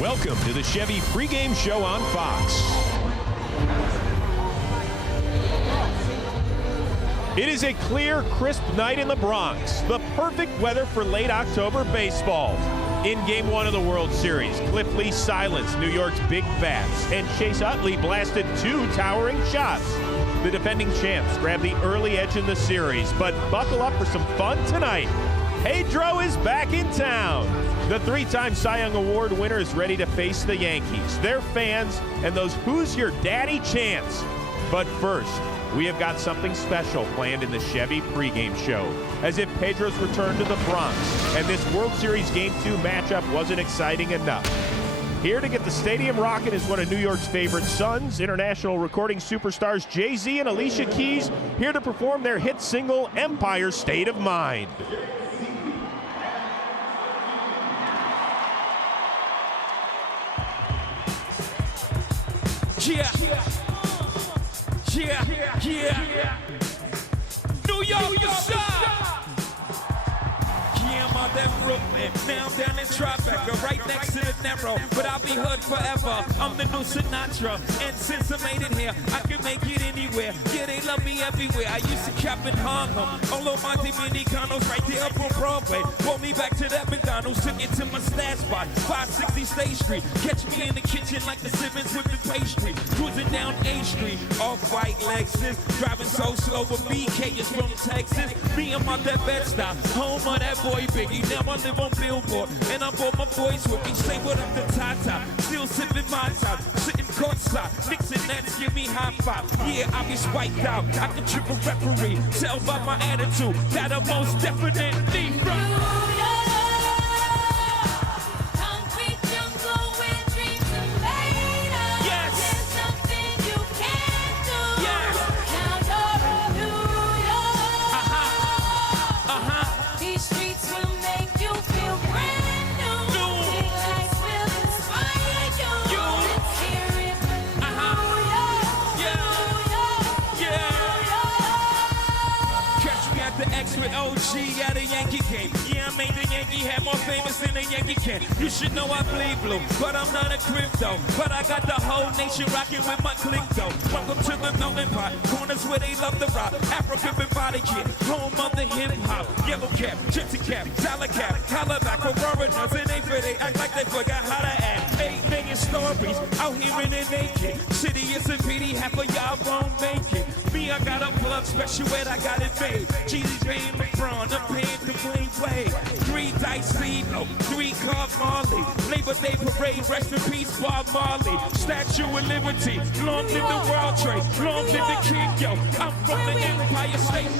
Welcome to the Chevy pregame show on Fox. It is a clear, crisp night in the Bronx. The perfect weather for late October baseball. In Game 1 of the World Series, Cliff Lee silenced New York's big bats, and Chase Utley blasted 2 towering shots. The defending champs grabbed the early edge in the series, but buckle up for some fun tonight. Pedro is back in town. The 3-time Cy Young Award winner is ready to face the Yankees, their fans, and those Who's Your Daddy chants. But first, we have got something special planned in the Chevy pregame show, as if Pedro's return to the Bronx and this World Series Game 2 matchup wasn't exciting enough. Here to get the stadium rocking is one of New York's favorite sons, international recording superstars Jay-Z and Alicia Keys, here to perform their hit single, Empire State of Mind. Yeah. New York, what's up? Yeah, I'm out there Brooklyn. Now I'm down in Tribeca, right next to the Narrow. But I'll be hood forever. I'm the new Sinatra. And since I made it here, I can make it anywhere. Yeah, they love me everywhere. I used to cap in Harlem. All of my Dominicanos right there up on Broadway. Pulled me back to that McDonald's, took it to my stash spot, 560 State Street. Catch me in the kitchen like the Simmons whipping pastry. Cruising down A Street, off-white Lexus. Driving so slow, but BK is from Texas. Me, I'm out that Bed-Stuy, home of that boy Biggie. Now I live on Billboard, and I brought my boys with me. Say what up to Tata, still sipping my top, sitting courtside. Knicks and Nets give me high five. Yeah, I be spiked out. I can trip a referee. Tell by my attitude that I'm most definitely from. With OG at a Yankee game. Yeah, I made the Yankee hat more famous than a Yankee can. You should know I bleed blue, but I'm not a crypto. But I got the whole nation rocking with my click though. Welcome to the melting pot, corners where they love the rock. African body kid, home of the hip hop. Yellow cap, gypsy cap, dollar cap, collar back for foreigners. It ain't for they act like they forgot how to act. 8 million stories out here in the naked city. It's a pity half of y'all won't make it. Me, I got a plug special where I got it made. Jesus paying LeBron, I'm paying the Wayne Wade. 3 dice CeeLo, 3 Carl Marley. Labor Day parade, rest in peace, Bob Marley. Statue of Liberty, long live the World Trade, long live the King, yo. I'm from the Empire State.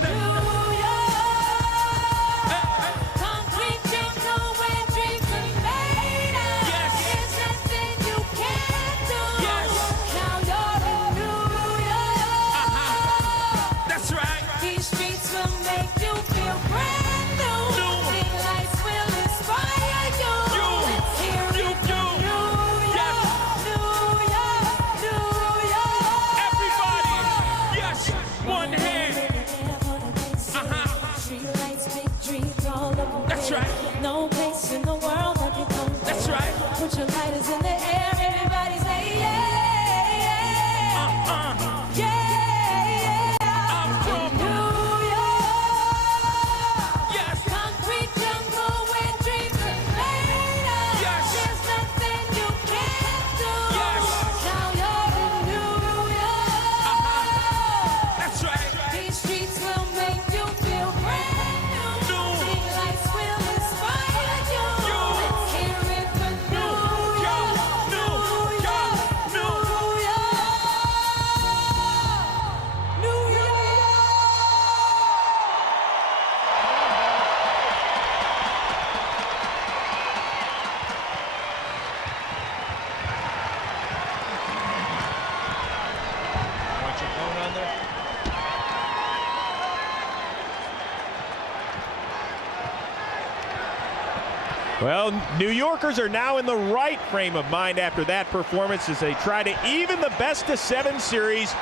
Well, New Yorkers are now in the right frame of mind after that performance as they try to even the best-of-7 series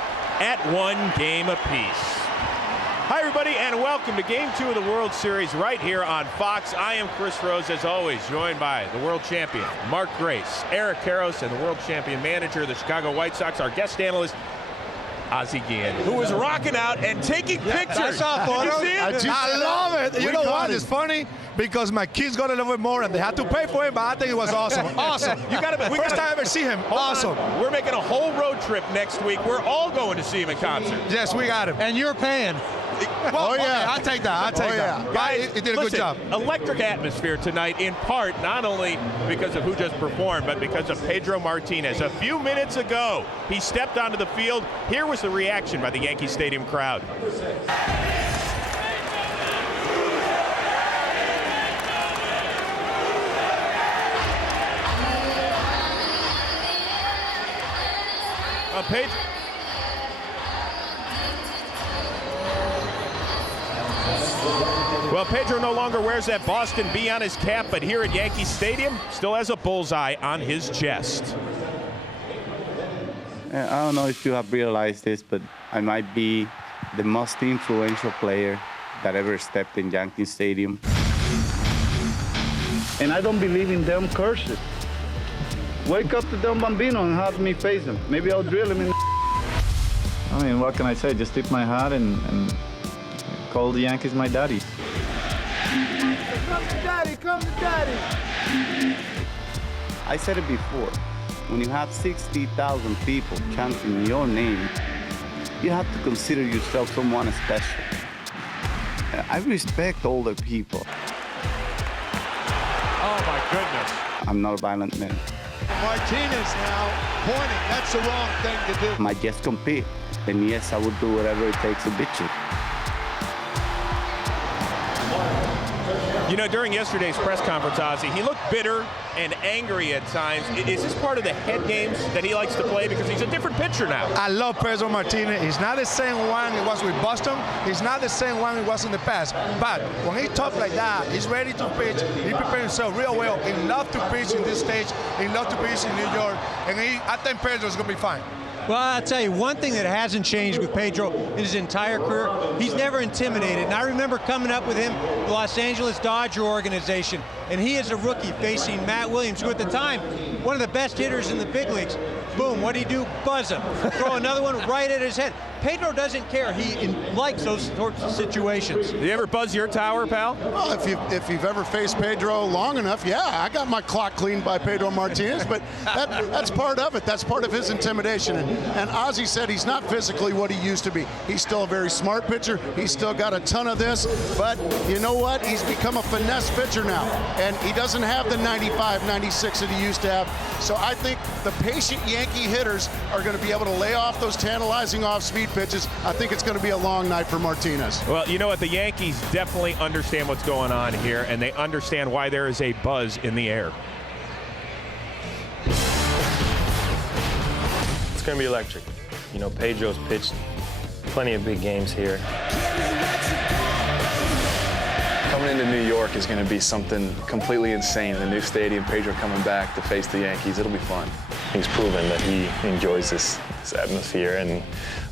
at 1 game apiece. Hi, everybody, and welcome to Game 2 of the World Series right here on Fox. I am Chris Rose, as always, joined by the world champion, Mark Grace, Eric Karros, and the world champion manager of the Chicago White Sox, our guest analyst, Ozzie Guillen, who is rocking out and taking pictures. I saw photos. Did you see it? I love it. You know what? It's funny because my kids got a little bit more and they had to pay for it, but I think it was awesome. Awesome. First time I ever see him. Awesome. We're making a whole road trip next week. We're all going to see him in concert. Yes, we got him. And you're paying. Well, yeah. I'll take that. I'll take that. Guys, he did a listen, good job. Electric atmosphere tonight, in part, not only because of who just performed, but because of Pedro Martinez. A few minutes ago, he stepped onto the field. Here was the reaction by the Yankee Stadium crowd. Pedro. Well, Pedro no longer wears that Boston B on his cap, but here at Yankee Stadium, still has a bullseye on his chest. I don't know if you have realized this, but I might be the most influential player that ever stepped in Yankee Stadium. And I don't believe in them curses. Wake up to Don Bambino and have me face him. Maybe I'll drill him in the I mean, what can I say? Just tip my hat and call the Yankees my daddy. Come to daddy, come to daddy. I said it before. When you have 60,000 people chanting your name, you have to consider yourself someone special. I respect older people. Oh, my goodness. I'm not a violent man. Martinez now pointing. That's the wrong thing to do. I might just compete. And yes, I would do whatever it takes to beat you. You know, during yesterday's press conference, Ozzie, he looked bitter and angry at times. Is this part of the head games that he likes to play? Because he's a different pitcher now. I love Pedro Martinez. He's not the same one he was with Boston. He's not the same one he was in the past. But when he talks like that, he's ready to pitch. He prepared himself real well. He loves to pitch in this stage. He loves to pitch in New York. And I think Pedro's going to be fine. Well, I'll tell you, one thing that hasn't changed with Pedro in his entire career, he's never intimidated. And I remember coming up with him, the Los Angeles Dodger organization, and he is a rookie facing Matt Williams, who at the time, one of the best hitters in the big leagues. Boom, what do you do? Buzz him. Throw another one right at his head. Pedro doesn't care. He likes those sorts of situations. Do you ever buzz your tower, pal? Well, if you've ever faced Pedro long enough, yeah, I got my clock cleaned by Pedro Martinez, but that's part of it. That's part of his intimidation. And Ozzie said he's not physically what he used to be. He's still a very smart pitcher. He's still got a ton of this, but you know what? He's become a finesse pitcher now, and he doesn't have the 95, 96 that he used to have. So I think the patient Yankee hitters are going to be able to lay off those tantalizing off-speed pitches. I think it's going to be a long night for Martinez. Well, you know what? The Yankees definitely understand what's going on here, and they understand why there is a buzz in the air. It's going to be electric. You know, Pedro's pitched plenty of big games here. Coming into New York is going to be something completely insane. The new stadium, Pedro coming back to face the Yankees. It'll be fun. He's proven that he enjoys this atmosphere, and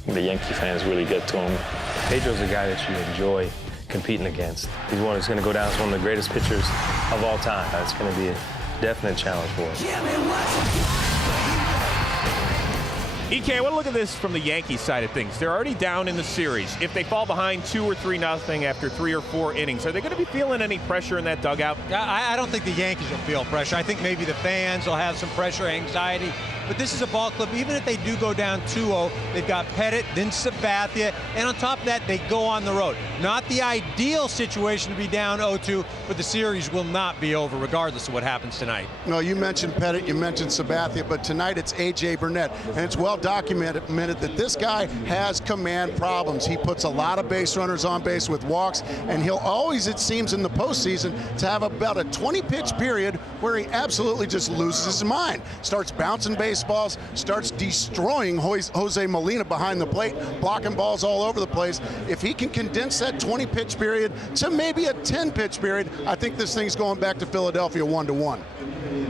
the Yankee fans really get to him. Pedro's a guy that you enjoy competing against. He's one who's going to go down as one of the greatest pitchers of all time. That's going to be a definite challenge for him. EK, I want to look at this from the Yankees side of things. They're already down in the series. If they fall behind 2 or 3-0 after 3 or 4 innings, are they going to be feeling any pressure in that dugout? I don't think the Yankees will feel pressure. I think maybe the fans will have some pressure, anxiety. But this is a ball club. Even if they do go down 2-0, they've got Pettit, then Sabathia, and on top of that, they go on the road. Not the ideal situation to be down 0-2, but the series will not be over regardless of what happens tonight. No, you mentioned Pettit, you mentioned Sabathia, but tonight it's A.J. Burnett, and it's well documented that this guy has command problems. He puts a lot of base runners on base with walks, and he'll always, it seems in the postseason, to have about a 20-pitch period where he absolutely just loses his mind. Starts bouncing baseballs, starts destroying Jose Molina behind the plate, blocking balls all over the place. If he can condense that 20-pitch period to maybe a 10-pitch period, I think this thing's going back to Philadelphia 1-1.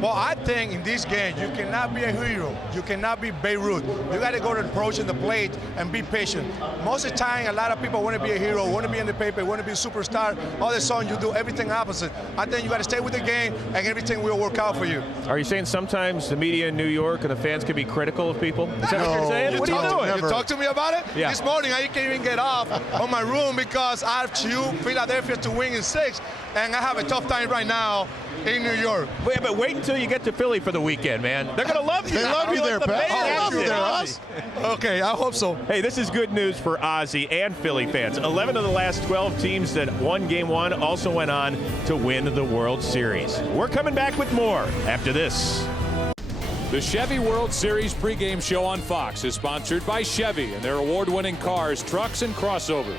Well, I think in this game, you cannot be a hero. You cannot be Beirut. You got to go to approaching the plate and be patient. Most of the time, a lot of people want to be a hero, want to be in the paper, want to be a superstar. All of a sudden, you do everything opposite. I think you got to stay with the game, and everything will work out for you. Are you saying sometimes the media in New York and the fans can be critical of people? Is that what you're saying? What are you doing? You talk to me about it? Yeah. This morning, I can't even get off on my room because I have to Philadelphia to win in 6, and I have a tough time right now in New York. But wait until you get to Philly for the weekend, man. They're going to love you. They love you there, Pat. They love you there, Oz. Okay, I hope so. Hey, this is good news for Ozzy and Philly fans. 11 of the last 12 teams that won Game 1 also went on to win the World Series. We're coming back with more after this. The Chevy World Series pregame show on Fox is sponsored by Chevy and their award-winning cars, trucks, and crossovers.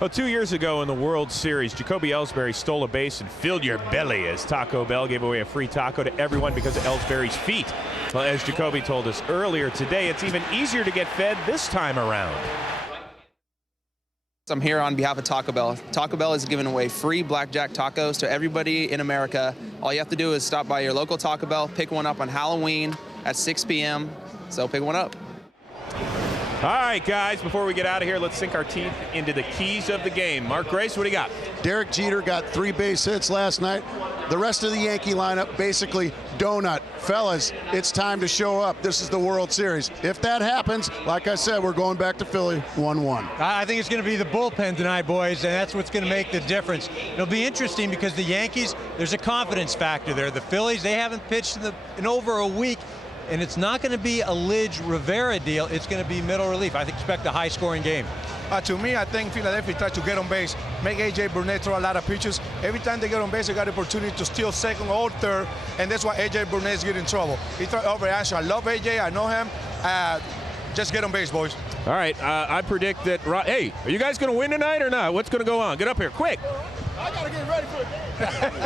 Well, 2 years ago in the World Series, Jacoby Ellsbury stole a base and filled your belly as Taco Bell gave away a free taco to everyone because of Ellsbury's feet. Well, as Jacoby told us earlier today, it's even easier to get fed this time around. I'm here on behalf of Taco Bell. Taco Bell is giving away free blackjack tacos to everybody in America. All you have to do is stop by your local Taco Bell, pick one up on Halloween at 6 p.m. So pick one up. All right, guys, before we get out of here, let's sink our teeth into the keys of the game. Mark Grace, what do you got? Derek Jeter got 3 base hits last night. The rest of the Yankee lineup basically donut. Fellas, it's time to show up. This is the World Series. If that happens, like I said, we're going back to Philly 1-1. I think it's going to be the bullpen tonight, boys, and that's what's going to make the difference. It'll be interesting because the Yankees, there's a confidence factor there. The Phillies, they haven't pitched in over a week. And it's not going to be a Lidge Rivera deal. It's going to be middle relief. I expect a high-scoring game. To me, I think Philadelphia tries to get on base, make A.J. Burnett throw a lot of pitches. Every time they get on base, they got the opportunity to steal second or third, and that's why A.J. Burnett's getting in trouble. He throw overreaction. I love A.J. I know him. Just get on base, boys. All right, I predict that. Hey, are you guys going to win tonight or not? What's going to go on? Get up here, quick. I got to get ready for it.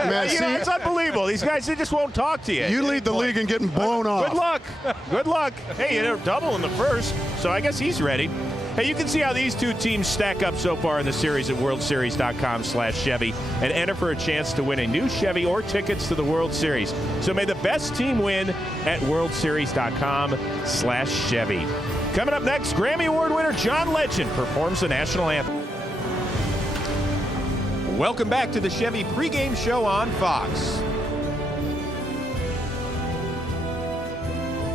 Man, It's unbelievable. These guys, they just won't talk to you. You lead the league in getting blown off. Good luck. Good luck. Hey, they're double in the first, so I guess he's ready. Hey, you can see how these two teams stack up so far in the series at worldseries.com/Chevy and enter for a chance to win a new Chevy or tickets to the World Series. So may the best team win at worldseries.com/Chevy. Coming up next, Grammy Award winner John Legend performs the national anthem. Welcome back to the Chevy pregame show on Fox.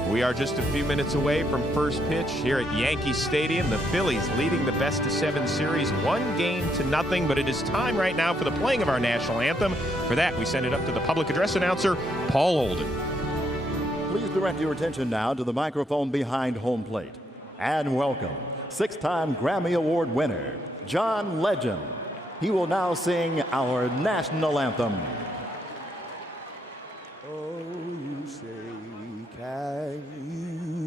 We are just a few minutes away from first pitch here at Yankee Stadium. The Phillies leading the best-of-7 series 1-0, but it is time right now for the playing of our national anthem. For that, we send it up to the public address announcer, Paul Olden. Please direct your attention now to the microphone behind home plate. And welcome, 6-time Grammy Award winner, John Legend. He will now sing our national anthem. Oh, you say, can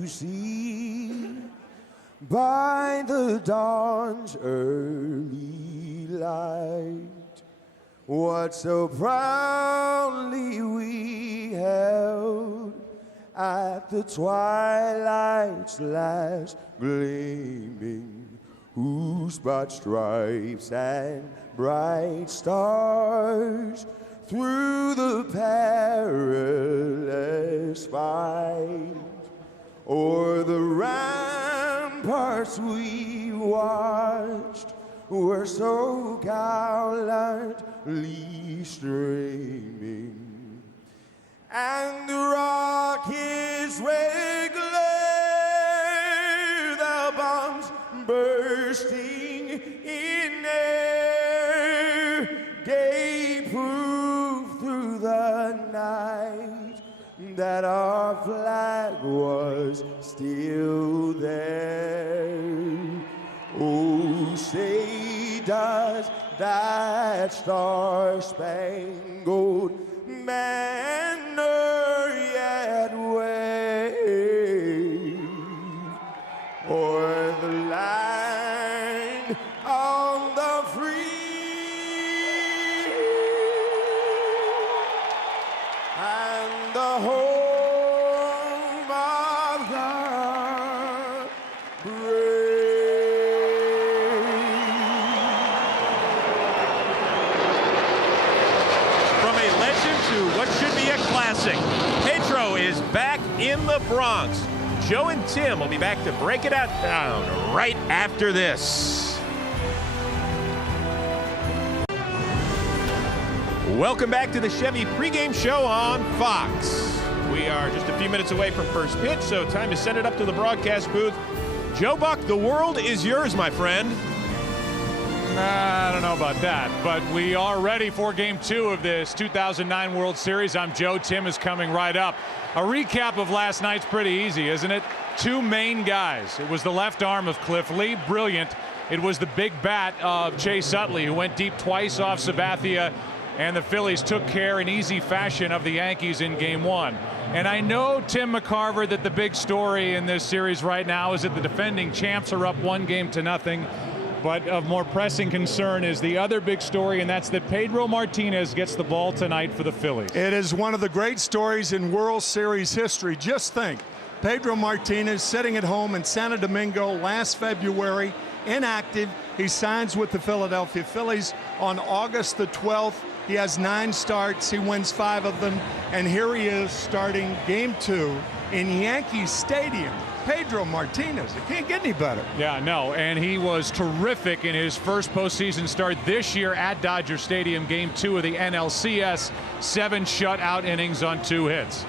you see by the dawn's early light what so proudly we held at the twilight's last gleaming, whose broad stripes and bright stars through the perilous fight o'er the ramparts we watched were so gallantly streaming, and the rockets red glare, the bombs bursting in air, gave proof through the night that our flag was still there. Oh, say does that star-spangled banner yet wave o'er the land of the free and the home of the brave. to what should be a classic. Pedro is back in the Bronx. Joe and Tim will be back to break it out down right after this. Welcome back to the Chevy pregame show on Fox. We are just a few minutes away from first pitch, so time to send it up to the broadcast booth. Joe Buck, the world is yours, my friend. I don't know about that, but we are ready for Game 2 of this 2009 World Series. I'm Joe. Tim is coming right up. A recap of last night's pretty easy, isn't it? Two main guys. It was the left arm of Cliff Lee, brilliant. It was the big bat of Chase Utley, who went deep twice off Sabathia, and the Phillies took care in easy fashion of the Yankees in Game 1. And I know, Tim McCarver, that the big story in this series right now is that the defending champs are up 1-0. But of more pressing concern is the other big story, and that's that Pedro Martinez gets the ball tonight for the Phillies. It is one of the great stories in World Series history. Just think, Pedro Martinez sitting at home in Santo Domingo last February, inactive. He signs with the Philadelphia Phillies on August the 12th. He has 9 starts. He wins 5 of them. And here he is starting Game 2 in Yankee Stadium. Pedro Martinez. It can't get any better. Yeah, no, and he was terrific in his first postseason start this year at Dodger Stadium, Game 2 of the NLCS, 7 shutout innings on 2 hits.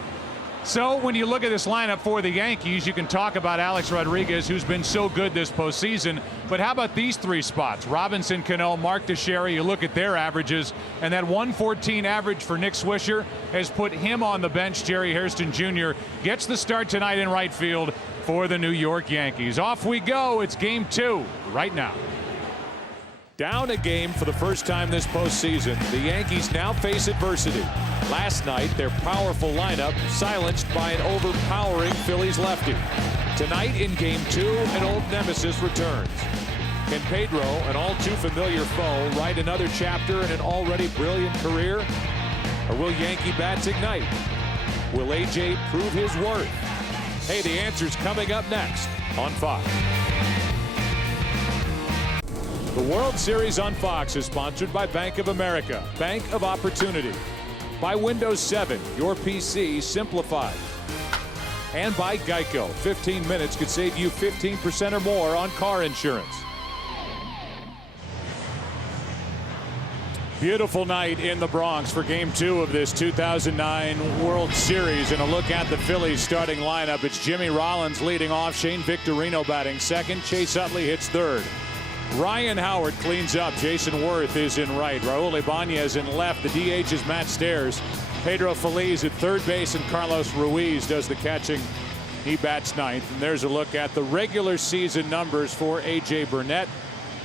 So when you look at this lineup for the Yankees, you can talk about Alex Rodriguez, who's been so good this postseason, but how about these 3 spots? Robinson Cano, Mark Teixeira, you look at their averages, and that 114 average for Nick Swisher has put him on the bench. Jerry Hairston Jr. gets the start tonight in right field for the New York Yankees. Off we go. It's Game 2 right now. Down a game for the first time this postseason. The Yankees now face adversity. Last night, their powerful lineup silenced by an overpowering Phillies lefty. Tonight in Game 2, an old nemesis returns. Can Pedro, an all too familiar foe, write another chapter in an already brilliant career? Or will Yankee bats ignite? Will AJ prove his worth? Hey, the answer's coming up next on Fox. The World Series on Fox is sponsored by Bank of America, Bank of Opportunity. By Windows 7, your PC simplified. And by Geico, 15 minutes could save you 15% or more on car insurance. Beautiful night in the Bronx for Game 2 of this 2009 World Series. And a look at the Phillies starting lineup. It's Jimmy Rollins leading off. Shane Victorino batting second. Chase Utley hits third. Ryan Howard cleans up. Jason Worth is in right. Raul Ibanez in left. The DH is Matt Stairs. Pedro Feliz at third base, and Carlos Ruiz does the catching. He bats ninth. And there's a look at the regular season numbers for A.J. Burnett.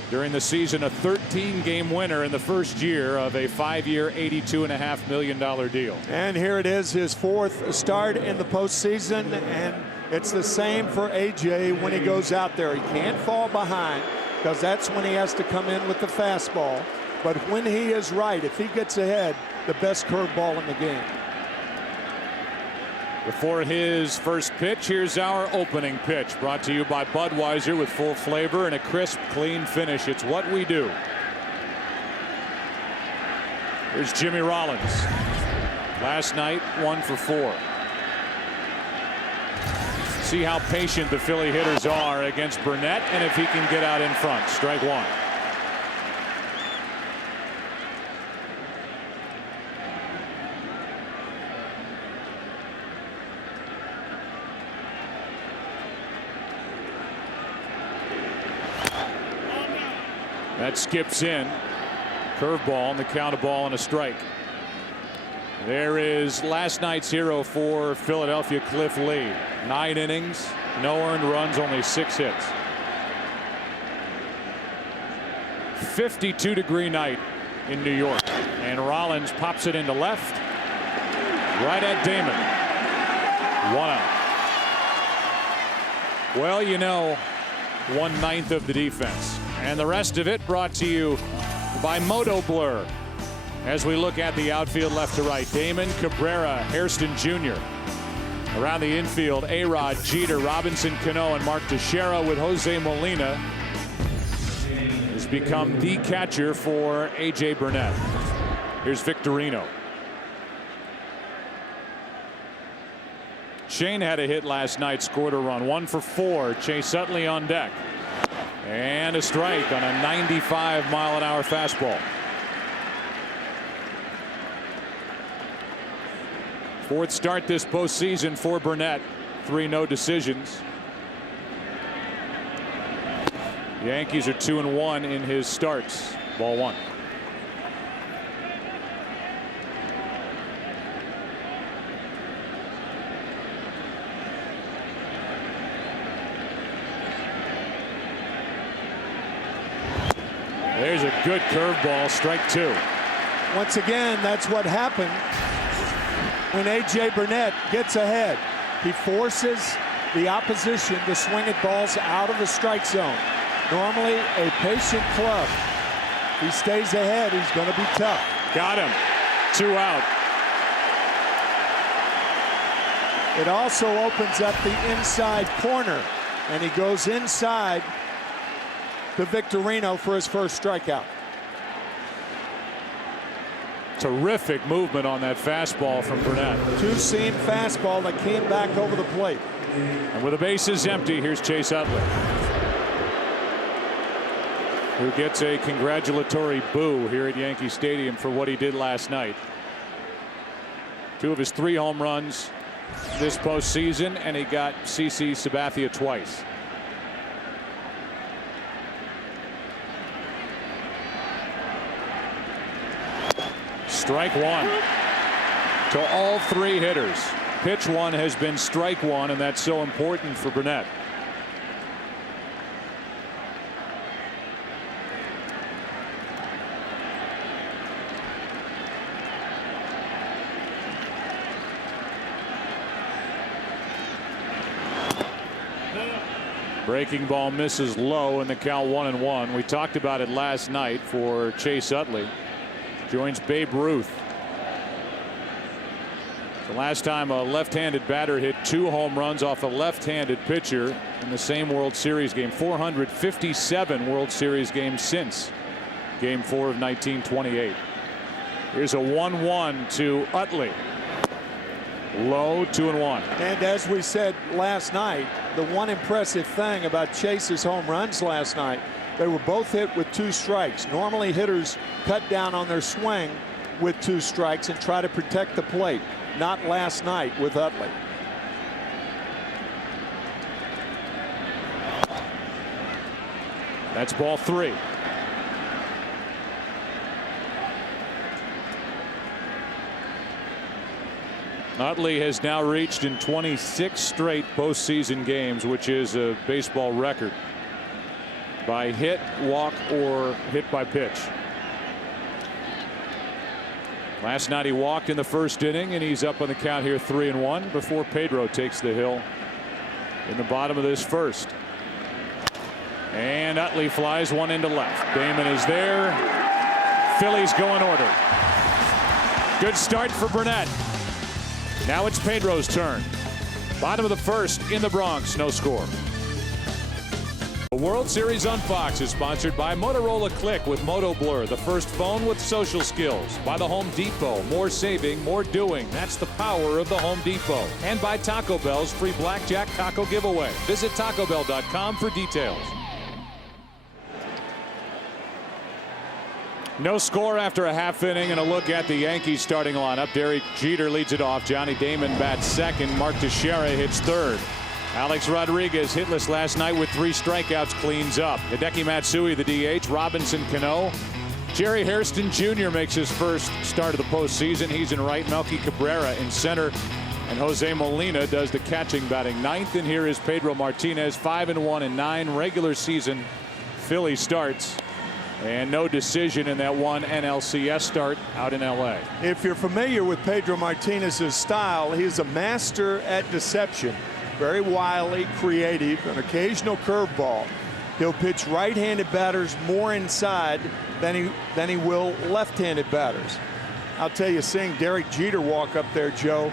During the season, a 13-game winner in the first year of a 5-year, $82.5 million deal. And here it is, his 4th start in the postseason, and it's the same for A.J. when he goes out there. He can't fall behind, because that's when he has to come in with the fastball. But when he is right, if he gets ahead, the best curveball in the game. Before his first pitch, here's our opening pitch, brought to you by Budweiser, with full flavor and a crisp, clean finish. It's what we do. Here's Jimmy Rollins. Last night, 1 for 4. See how patient the Philly hitters are against Burnett, and if he can get out in front. Strike 1. That skips in. Curveball, and the count, a ball and a strike. There is last night's hero for Philadelphia, Cliff Lee. 9 innings, no earned runs, only 6 hits. 52-degree night in New York. And Rollins pops it into left. Right at Damon. 1 out. Well, you know, 1/9 of the defense. And the rest of it brought to you by Moto Blur. As we look at the outfield left to right, Damon, Cabrera, Hairston Jr. Around the infield, A-Rod, Jeter, Robinson Cano, and Mark Teixeira, with Jose Molina has become the catcher for A.J. Burnett. Here's Victorino. Shane had a hit last night, scored a run. 1 for 4. Chase Utley on deck. And a strike on a 95-mile-an-hour fastball. Fourth start this postseason for Burnett. 3 no decisions. Yankees are 2-1 in his starts. Ball 1. There's a good curveball, strike 2. Once again, that's what happened when A.J. Burnett gets ahead. He forces the opposition to swing at balls out of the strike zone. Normally a patient club. If he stays ahead, he's going to be tough. Got him. 2 out. It also opens up the inside corner, and he goes inside to Victorino for his first strikeout. Terrific movement on that fastball from Burnett. Two-seam fastball that came back over the plate. And with the bases empty, here's Chase Utley, who gets a congratulatory boo here at Yankee Stadium for what he did last night. 2 of his 3 home runs this postseason, and he got CC Sabathia twice. Strike 1 to all 3 hitters. Pitch 1 has been strike 1, and that's so important for Burnett. Breaking ball misses low in the count 1-1. We talked about it last night for Chase Utley. Joins Babe Ruth. The last time a left-handed batter hit 2 home runs off a left-handed pitcher in the same World Series game. 457 World Series games since Game 4 of 1928. Here's a 1-1 to Utley. Low, 2-1. And as we said last night, the one impressive thing about Chase's home runs last night, they were both hit with 2 strikes. Normally hitters cut down on their swing with 2 strikes and try to protect the plate. Not last night with Utley. That's ball 3. Utley has now reached in 26 straight postseason games, which is a baseball record, by hit, walk, or hit by pitch. Last night he walked in the first inning, and he's up on the count here 3-1 before Pedro takes the hill in the bottom of this first. And Utley flies one into left. Damon is there. Phillies go in order. Good start for Burnett. Now it's Pedro's turn. Bottom of the first in the Bronx, no score. The World Series on Fox is sponsored by Motorola Click with Moto Blur, the first phone with social skills. By the Home Depot, more saving, more doing. That's the power of the Home Depot. And by Taco Bell's free Blackjack Taco giveaway. Visit TacoBell.com for details. No score after a half inning, and a look at the Yankees starting lineup. Derek Jeter leads it off. Johnny Damon bats second. Mark Teixeira hits third. Alex Rodriguez, hitless last night with 3 strikeouts, cleans up. Hideki Matsui, the DH. Robinson Cano. Jerry Hairston Jr. makes his first start of the postseason. He's in right. Melky Cabrera in center. And Jose Molina does the catching, batting ninth. And here is Pedro Martinez, 5-1 in 9 regular season Philly starts. And no decision in that one NLCS start out in LA. If you're familiar with Pedro Martinez's style, he's a master at deception. Very wily, creative, an occasional curveball. He'll pitch right-handed batters more inside than he will left-handed batters. I'll tell you, seeing Derek Jeter walk up there, Joe,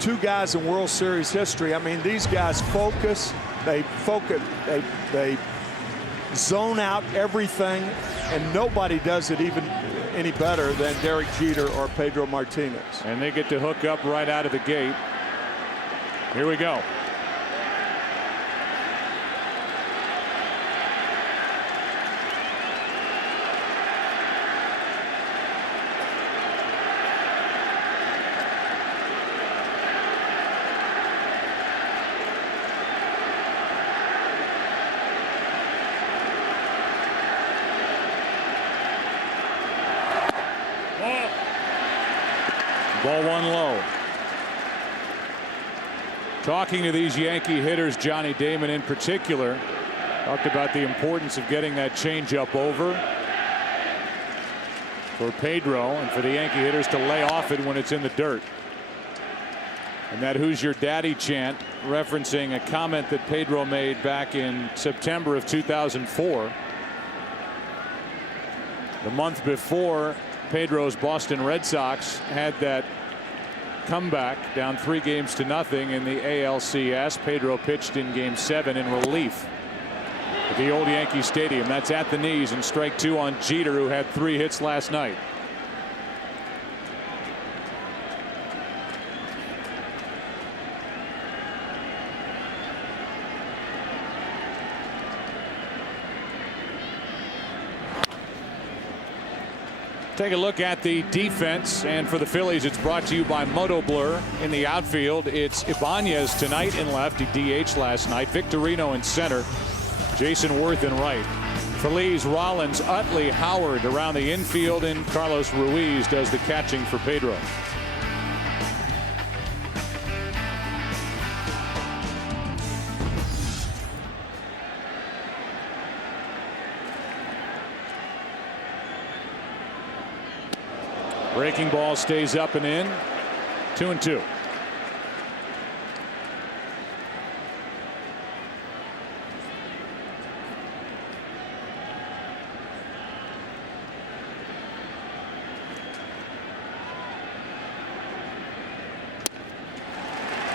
2 guys in World Series history. I mean, these guys focus. They zone out everything, and nobody does it even any better than Derek Jeter or Pedro Martinez. And they get to hook up right out of the gate. Here we go. Ball one low. Talking to these Yankee hitters, Johnny Damon in particular, talked about the importance of getting that changeup over for Pedro and for the Yankee hitters to lay off it when it's in the dirt. And that "Who's your daddy" chant, referencing a comment that Pedro made back in September of 2004. The month before, Pedro's Boston Red Sox had that comeback down 3-0 in the ALCS. Pedro pitched in Game 7 in relief at the old Yankee Stadium. That's at the knees, and strike 2 on Jeter, who had 3 hits last night. Take a look at the defense, and for the Phillies, it's brought to you by Moto Blur. In the outfield, it's Ibanez tonight in left. He DH'd last night. Victorino in center. Jason Worth in right. Feliz, Rollins, Utley, Howard around the infield, and Carlos Ruiz does the catching for Pedro. Breaking ball stays up and in. 2-2.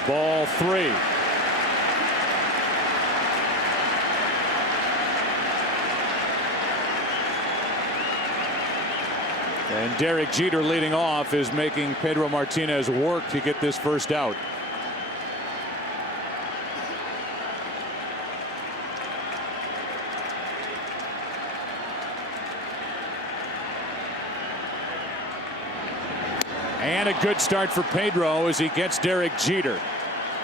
Ball 3. And Derek Jeter leading off is making Pedro Martinez work to get this first out. And a good start for Pedro as he gets Derek Jeter.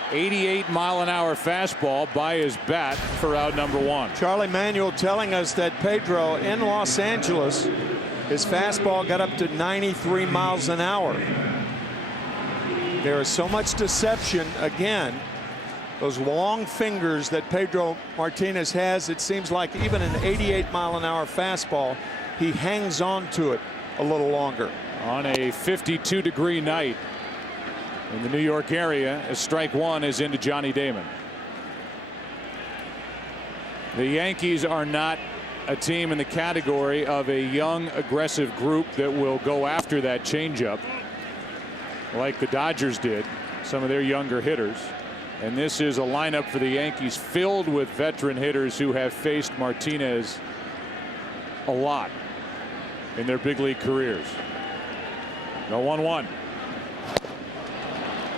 88-mile-an-hour fastball by his bat for out number 1. Charlie Manuel telling us that Pedro in Los Angeles, his fastball got up to 93 miles an hour. There is so much deception. Again, those long fingers that Pedro Martinez has, it seems like even an 88-mile-an-hour fastball, he hangs on to it a little longer. On a 52-degree night in the New York area, as strike 1 is into Johnny Damon. The Yankees are not a team in the category of a young, aggressive group that will go after that changeup like the Dodgers did, some of their younger hitters. And this is a lineup for the Yankees filled with veteran hitters who have faced Martinez a lot in their big league careers. No 1-1.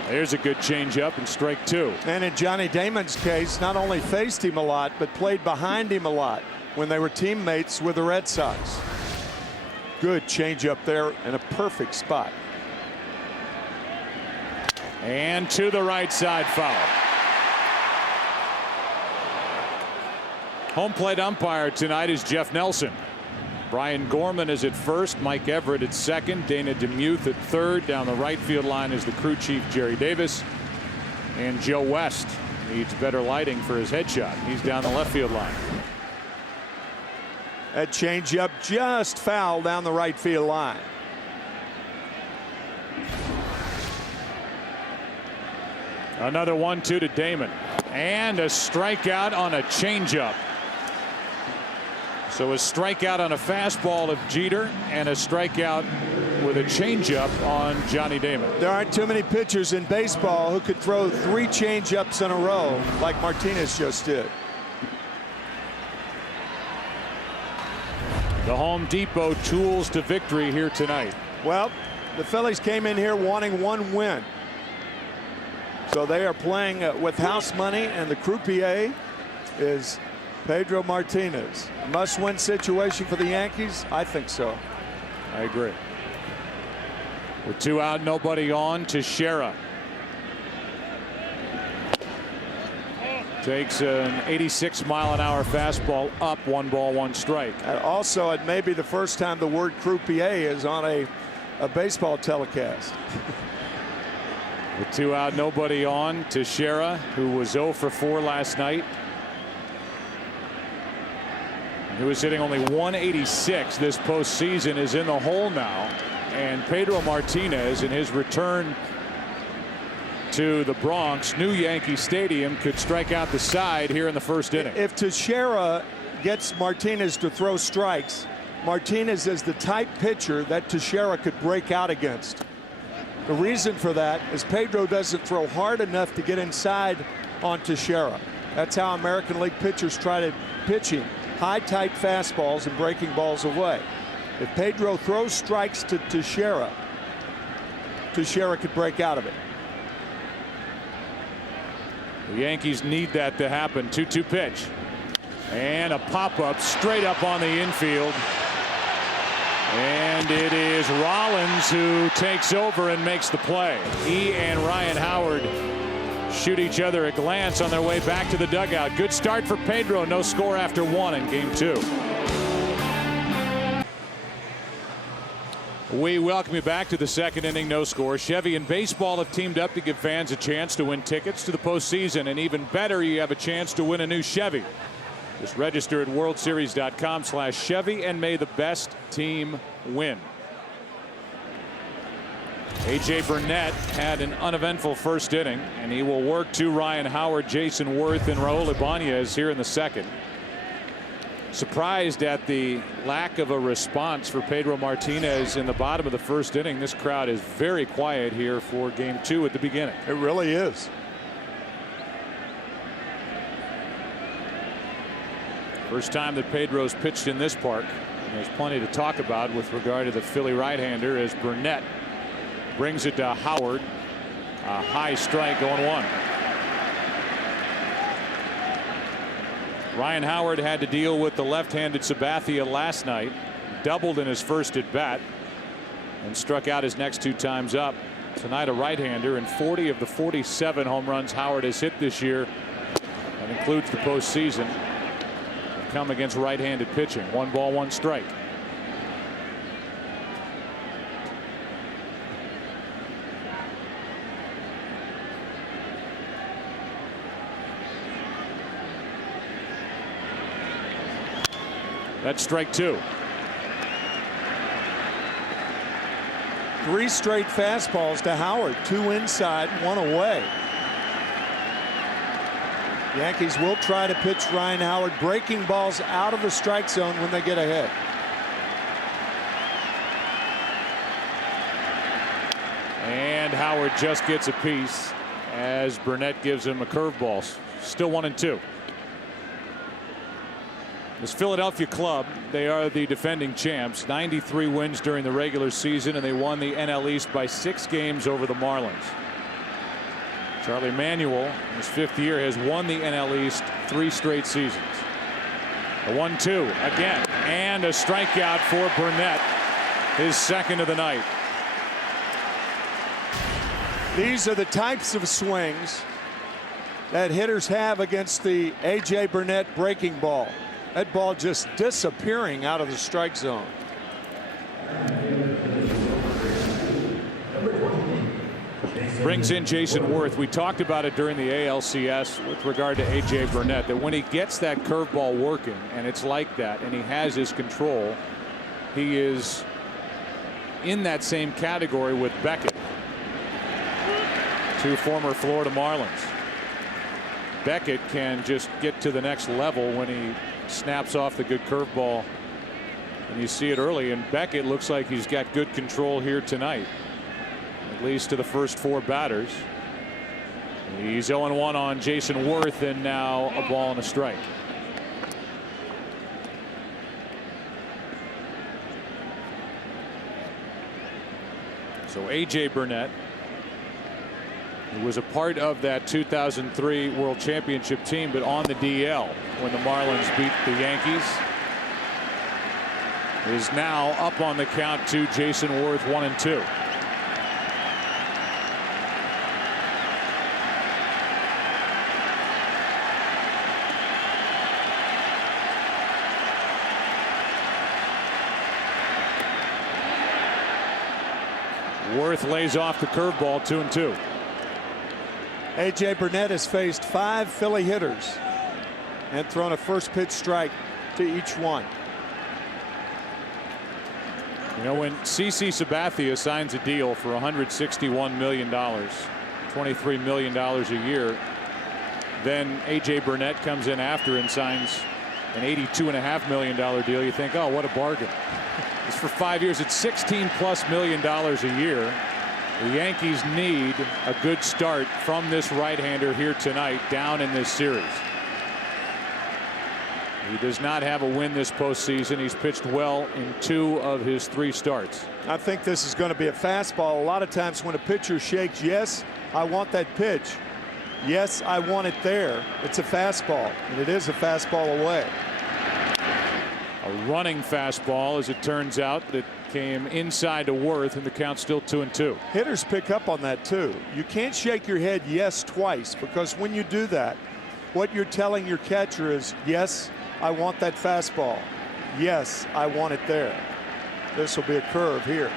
There's a good changeup and strike 2. And in Johnny Damon's case, not only faced him a lot, but played behind him a lot when they were teammates with the Red Sox. Good changeup there in a perfect spot. And to the right side, foul. Home plate umpire tonight is Jeff Nelson. Brian Gorman is at first, Mike Everett at second, Dana DeMuth at third. Down the right field line is the crew chief Jerry Davis, and Joe West needs better lighting for his headshot. He's down the left field line. That changeup just foul down the right field line. Another 1-2 to Damon, and a strikeout on a changeup. So a strikeout on a fastball of Jeter and a strikeout with a changeup on Johnny Damon. There aren't too many pitchers in baseball who could throw 3 changeups in a row like Martinez just did. The Home Depot tools to victory here tonight. Well, the Phillies came in here wanting 1 win. So they are playing with house money, and the croupier is Pedro Martinez. A must-win situation for the Yankees? I think so. I agree. With 2 out, nobody on, Teixeira. Takes an 86-mile-an-hour fastball up, 1 ball, 1 strike. And also, it may be the first time the word croupier is on a baseball telecast. With 2 out, nobody on, Teixeira, who was 0 for 4 last night, who is hitting only 186 this postseason, is in the hole now. And Pedro Martinez, in his return to the Bronx, new Yankee Stadium, could strike out the side here in the first inning. If Teixeira gets Martinez to throw strikes, Martinez is the type pitcher that Teixeira could break out against. The reason for that is Pedro doesn't throw hard enough to get inside on Teixeira. That's how American League pitchers try to pitch him. High, tight fastballs and breaking balls away. If Pedro throws strikes to Teixeira, Teixeira could break out of it. The Yankees need that to happen. 2-2 pitch. And a pop-up straight up on the infield. And it is Rollins who takes over and makes the play. He and Ryan Howard shoot each other a glance on their way back to the dugout. Good start for Pedro. No score after 1 in game 2. We welcome you back to the second inning. No score. Chevy and baseball have teamed up to give fans a chance to win tickets to the postseason, and even better, you have a chance to win a new Chevy. Just register at worldseries.com/Chevy and may the best team win. A.J. Burnett had an uneventful first inning, and he will work to Ryan Howard, Jason Worth, and Raul Ibanez here in the second. Surprised at the lack of a response for Pedro Martinez in the bottom of the first inning. This crowd is very quiet here for game 2 at the beginning. It really is. First time that Pedro's pitched in this park. And there's plenty to talk about with regard to the Philly right-hander as Burnett brings it to Howard. A high strike, 0-1. Ryan Howard had to deal with the left-handed Sabathia last night. Doubled in his first at bat and struck out his next 2 times up. Tonight a right-hander, and 40 of the 47 home runs Howard has hit this year, that includes the postseason, have come against right-handed pitching. 1 ball, 1 strike. That's strike 2. 3 straight fastballs to Howard. 2 inside, 1 away. Yankees will try to pitch Ryan Howard breaking balls out of the strike zone when they get ahead. And Howard just gets a piece as Burnett gives him a curveball. Still 1-2. This Philadelphia club, they are the defending champs. 93 wins during the regular season, and they won the NL East by 6 games over the Marlins. Charlie Manuel, in his 5th year, has won the NL East 3 straight seasons. A 1-2 again, and a strikeout for Burnett, his 2nd of the night. These are the types of swings that hitters have against the A.J. Burnett breaking ball. That ball just disappearing out of the strike zone. Brings in Jason Worth. We talked about it during the ALCS with regard to A.J. Burnett, that when he gets that curveball working, and it's like that, and he has his control, he is in that same category with Beckett, 2 former Florida Marlins. Beckett can just get to the next level when he snaps off the good curveball, and you see it early, and Beckett looks like he's got good control here tonight, at least to the first 4 batters. He's 0-1 on Jason Worth, and now a ball and a strike. So A.J. Burnett, He was a part of that 2003 World Championship team, but on the DL when the Marlins beat the Yankees. Is now up on the count to Jason Worth, 1-2. Worth lays off the curveball, 2-2. A.J. Burnett has faced 5 Philly hitters and thrown a first pitch strike to each one. You know, when CC Sabathia signs a deal for $161 million, $23 million a year, then A.J. Burnett comes in after and signs an $82.5 million deal. You think, oh, what a bargain. It's for 5 years. It's $16+ million a year. The Yankees need a good start from this right-hander here tonight down in this series. He does not have a win this postseason. He's pitched well in 2 of his 3 starts. I think this is going to be a fastball. A lot of times when a pitcher shakes, yes, I want that pitch. Yes, I want it there. It's a fastball, and it is a fastball away. A running fastball, as it turns out, that came inside to Worth, and the count's still 2-2. Hitters pick up on that too. You can't shake your head yes twice, because when you do that, what you're telling your catcher is, yes, I want that fastball. Yes, I want it there. This will be a curve here.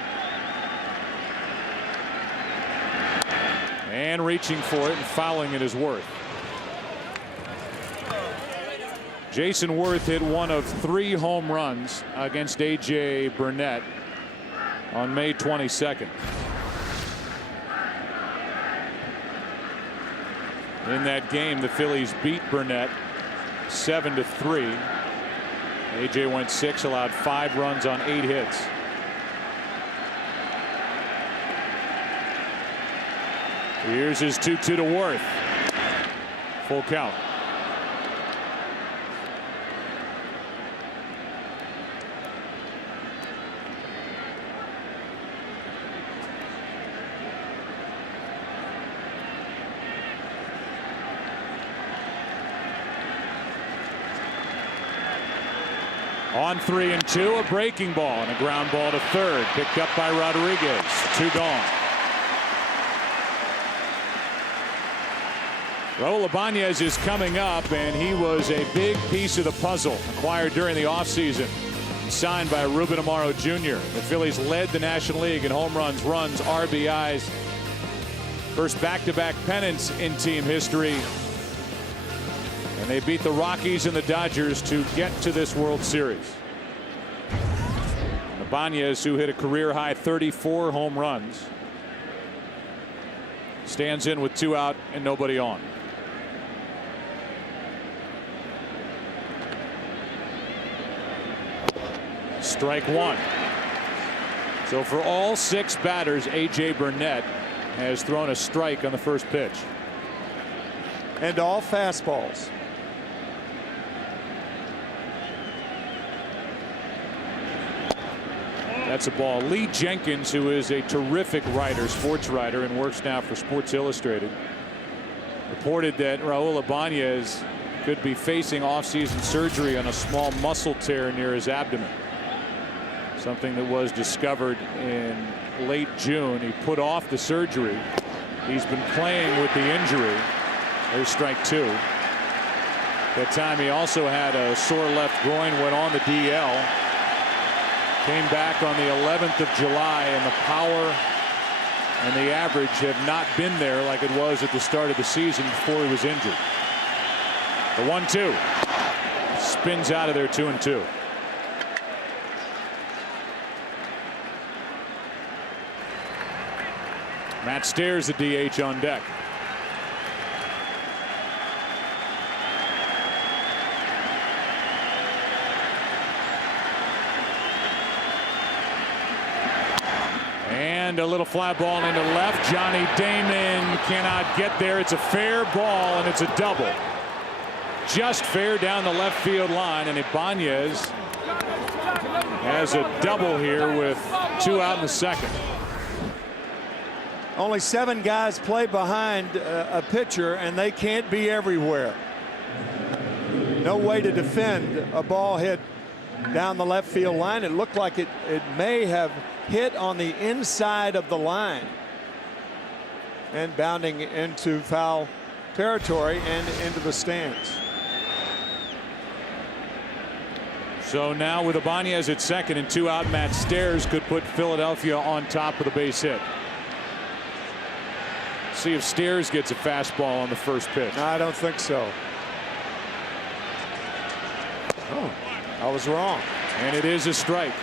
And reaching for it and fouling it is Worth. Jason Worth hit 1 of 3 home runs against A.J. Burnett on May 22nd. In that game, the Phillies beat Burnett 7-3. A.J. went 6, allowed 5 runs on 8 hits. Here's his 2-2 to Worth. Full count. On 3-2, a breaking ball and a ground ball to third, picked up by Rodriguez. 2 gone. Raul Ibanez is coming up, and he was a big piece of the puzzle acquired during the offseason. Signed by Ruben Amaro Jr. The Phillies led the National League in home runs, RBIs. First back-to-back pennants in team history. And they beat the Rockies and the Dodgers to get to this World Series. Ibanez, who hit a career-high 34 home runs, stands in with 2 out and nobody on. Strike 1. So for all 6 batters, A.J. Burnett has thrown a strike on the first pitch. And all fastballs. That's a ball. Lee Jenkins, who is a terrific writer, sports writer, and works now for Sports Illustrated, reported that Raul Ibanez could be facing offseason surgery on a small muscle tear near his abdomen. Something that was discovered in late June. He put off the surgery. He's been playing with the injury. There's strike 2. That time he also had a sore left groin, went on the DL. Came back on the 11th of July, and the power and the average have not been there like it was at the start of the season before he was injured. The 1-2 spins out of there, 2-2. Matt Stairs, the DH, on deck. And a little fly ball into left. Johnny Damon cannot get there. It's a fair ball, and it's a double. Just fair down the left field line, and Ibanez has a double here with 2 out in the second. Only 7 guys play behind a pitcher, and they can't be everywhere. No way to defend a ball hit down the left field line. It looked like it may have hit on the inside of the line and bounding into foul territory and into the stands. So now with Ibanez at second and 2 out, Matt Stairs could put Philadelphia on top with a base hit. See if Stairs gets a fastball on the first pitch. No, I don't think so. Oh, I was wrong. And it is a strike.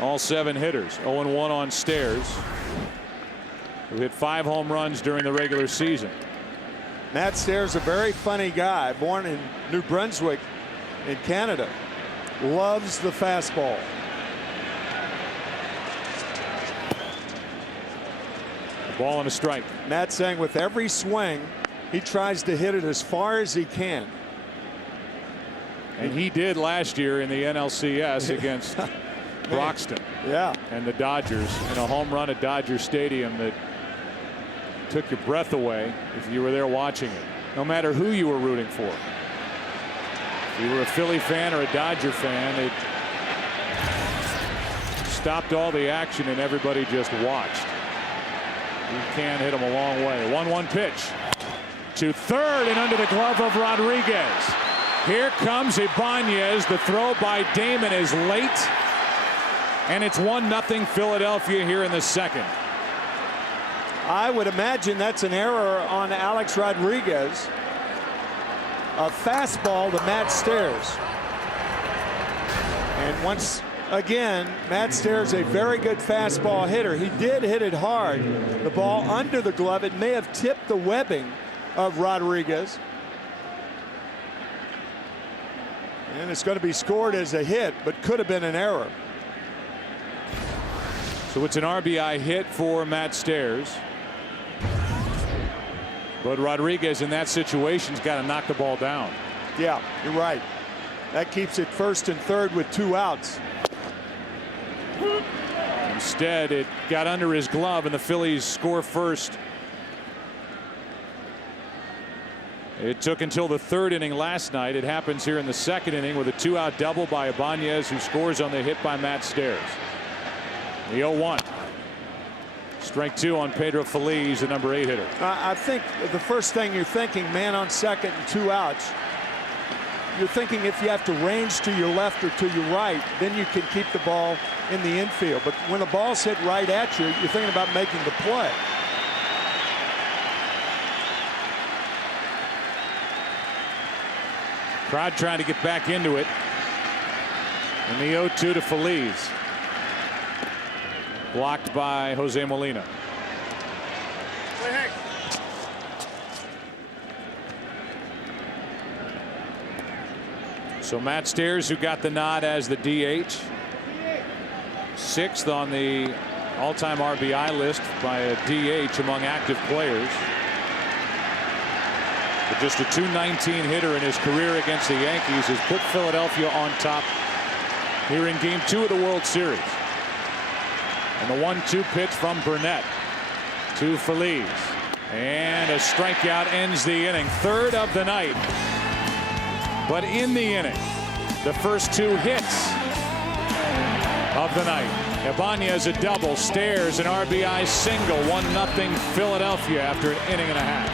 All 7 hitters. 0-1 on Stairs, who hit 5 home runs during the regular season. Matt Stairs, a very funny guy, born in New Brunswick in Canada. Loves the fastball. A ball and a strike. Matt saying with every swing, he tries to hit it as far as he can. And he did last year in the NLCS against Broxton. Yeah. And the Dodgers in a home run at Dodger Stadium that took your breath away if you were there watching it, no matter who you were rooting for. If you were a Philly fan or a Dodger fan, it stopped all the action and everybody just watched. You can hit him a long way. 1-1 pitch to third and under the glove of Rodriguez. Here comes Ibanez. The throw by Damon is late, and it's 1-0 Philadelphia here in the second. I would imagine that's an error on Alex Rodriguez. A fastball to Matt Stairs. And once again, Matt Stairs, a very good fastball hitter. He did hit it hard. The ball under the glove. It may have tipped the webbing of Rodriguez. And it's going to be scored as a hit, but could have been an error. So it's an RBI hit for Matt Stairs. But Rodriguez in that situation's got to knock the ball down. Yeah, you're right. That keeps it first and third with 2 outs. Instead, it got under his glove, and the Phillies score first. It took until the 3rd inning last night. It happens here in the 2nd inning with a 2-out double by Ibanez, who scores on the hit by Matt Stairs. The 0-1. Strike 2 on Pedro Phillies, the number 8 hitter. I think the first thing you're thinking, man on second and 2 outs. You're thinking if you have to range to your left or to your right, then you can keep the ball in the infield. But when the ball's hit right at you, you're thinking about making the play. Crowd trying to get back into it. And the 0-2 to Phillies. Blocked by Jose Molina. So Matt Stairs, who got the nod as the DH, 6th on the all-time RBI list by a DH among active players. But just a .219 hitter in his career against the Yankees has put Philadelphia on top here in Game 2 of the World Series. And the 1-2 pitch from Burnett to Phillies. And a strikeout ends the inning. 3rd of the night. But in the inning, the first 2 hits of the night. Ibanez a double, Stairs an RBI single. 1-0 Philadelphia after an inning and a half.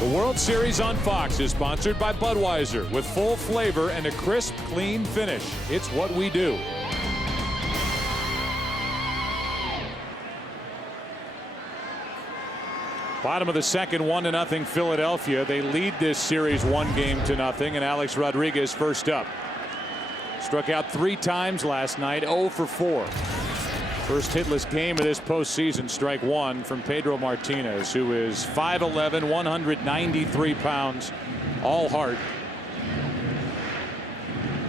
The World Series on Fox is sponsored by Budweiser, with full flavor and a crisp, clean finish. It's what we do. Bottom of the second, 1-0 Philadelphia. They lead this series 1-0, and Alex Rodriguez first up. Struck out 3 times last night, 0 for 4. First hitless game of this postseason, strike 1 from Pedro Martinez, who is 5'11", 193 pounds, all heart.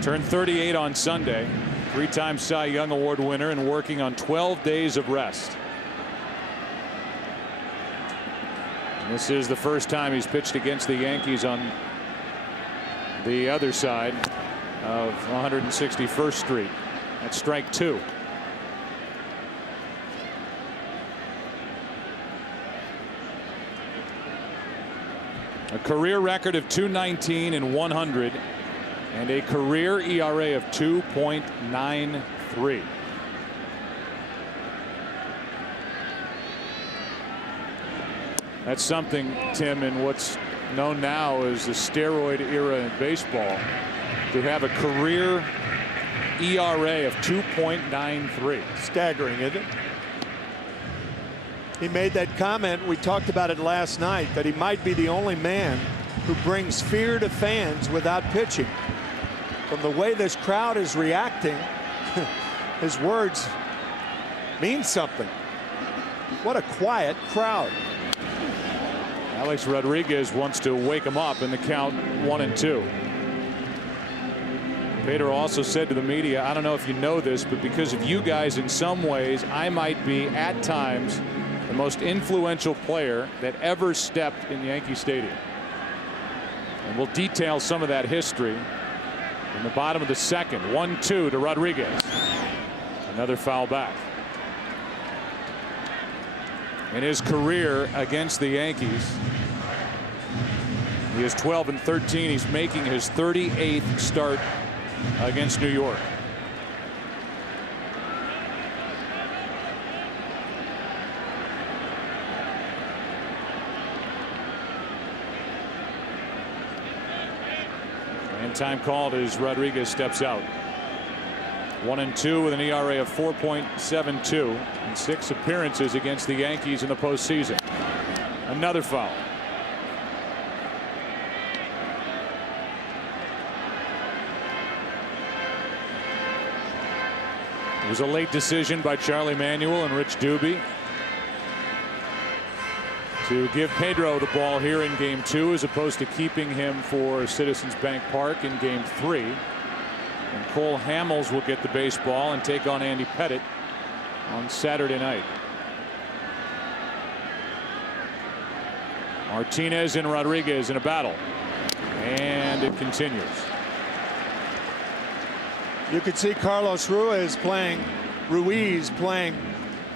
Turned 38 on Sunday, 3-time Cy Young Award winner, and working on 12 days of rest. This is the first time he's pitched against the Yankees on the other side of 161st Street. That's strike 2. A career record of 219 and 100, and a career ERA of 2.93. That's something, Tim, in what's known now as the steroid era in baseball, to have a career ERA of 2.93. Staggering, isn't it? He made that comment, we talked about it last night, that he might be the only man who brings fear to fans without pitching. From the way this crowd is reacting, his words mean something. What a quiet crowd. Alex Rodriguez wants to wake him up in the count 1-2. Pedro also said to the media, I don't know if you know this, but because of you guys, in some ways, I might be at times the most influential player that ever stepped in Yankee Stadium. And we'll detail some of that history in the bottom of the second. 1-2 to Rodriguez. Another foul back. In his career against the Yankees, he is 12 and 13. He's making his 38th start against New York. And time called as Rodriguez steps out. 1-2 with an ERA of 4.72 and 6 appearances against the Yankees in the postseason. Another foul. It was a late decision by Charlie Manuel and Rich Doobie to give Pedro the ball here in game 2 as opposed to keeping him for Citizens Bank Park in game 3. And Cole Hamels will get the baseball and take on Andy Pettitte on Saturday night. Martinez and Rodriguez in a battle, and it continues. You could see Carlos Ruiz playing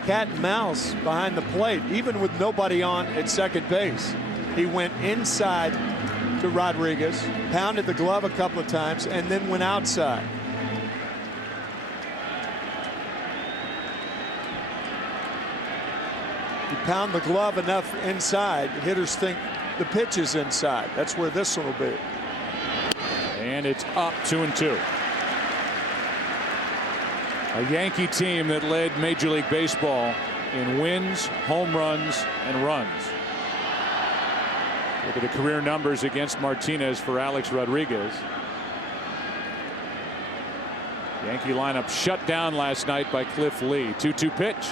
cat and mouse behind the plate, even with nobody on at second base. He went inside to Rodriguez, pounded the glove a couple of times, and then went outside. You pound the glove enough inside, hitters think the pitch is inside. That's where this one will be. And it's up 2-2. A Yankee team that led Major League Baseball in wins, home runs, and runs. Look at the career numbers against Martinez for Alex Rodriguez. Yankee lineup shut down last night by Cliff Lee. 2-2 pitch.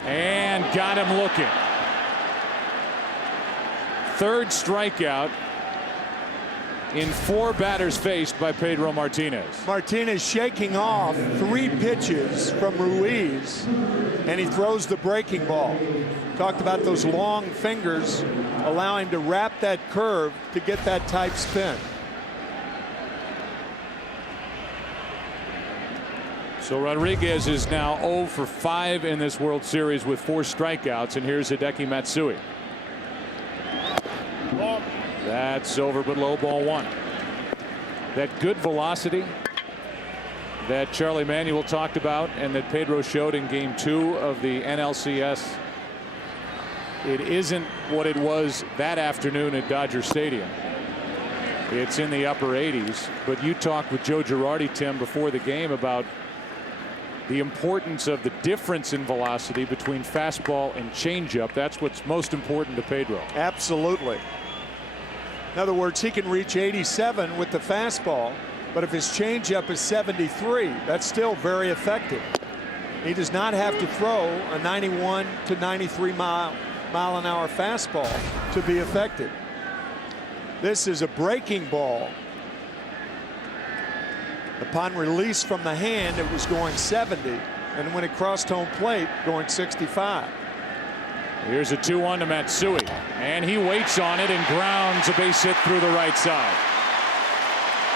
And got him looking. Third strikeout in 4 batters faced by Pedro Martinez. Martinez shaking off 3 pitches from Ruiz, and he throws the breaking ball. Talked about those long fingers allow him to wrap that curve to get that tight spin. So Rodriguez is now 0 for 5 in this World Series with 4 strikeouts, and here's Hideki Matsui. That's over, but low, ball 1. That good velocity that Charlie Manuel talked about and that Pedro showed in game 2 of the NLCS, it isn't what it was that afternoon at Dodger Stadium. It's in the upper 80s, but you talked with Joe Girardi, Tim, before the game about the importance of the difference in velocity between fastball and changeup. That's what's most important to Pedro. Absolutely. In other words, he can reach 87 with the fastball, but if his changeup is 73, that's still very effective. He does not have to throw a 91 to 93 mile an hour fastball to be effective. This is a breaking ball. Upon release from the hand, it was going 70, and when it crossed home plate, going 65. Here's a 2-1 to Matsui, and he waits on it and grounds a base hit through the right side.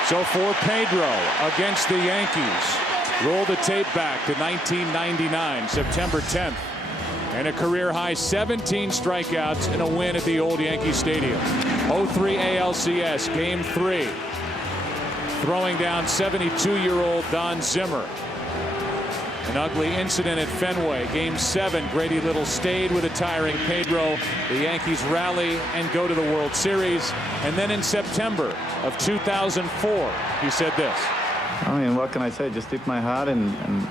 So for Pedro against the Yankees, roll the tape back to 1999, September 10th, And a career-high 17 strikeouts in a win at the old Yankee Stadium. 0-3 ALCS, Game 3. Throwing down 72-year-old Don Zimmer. An ugly incident at Fenway. Game 7, Grady Little stayed with a tiring Pedro. The Yankees rally and go to the World Series. And then in September of 2004, he said this. I mean, what can I say? Just tip my hat and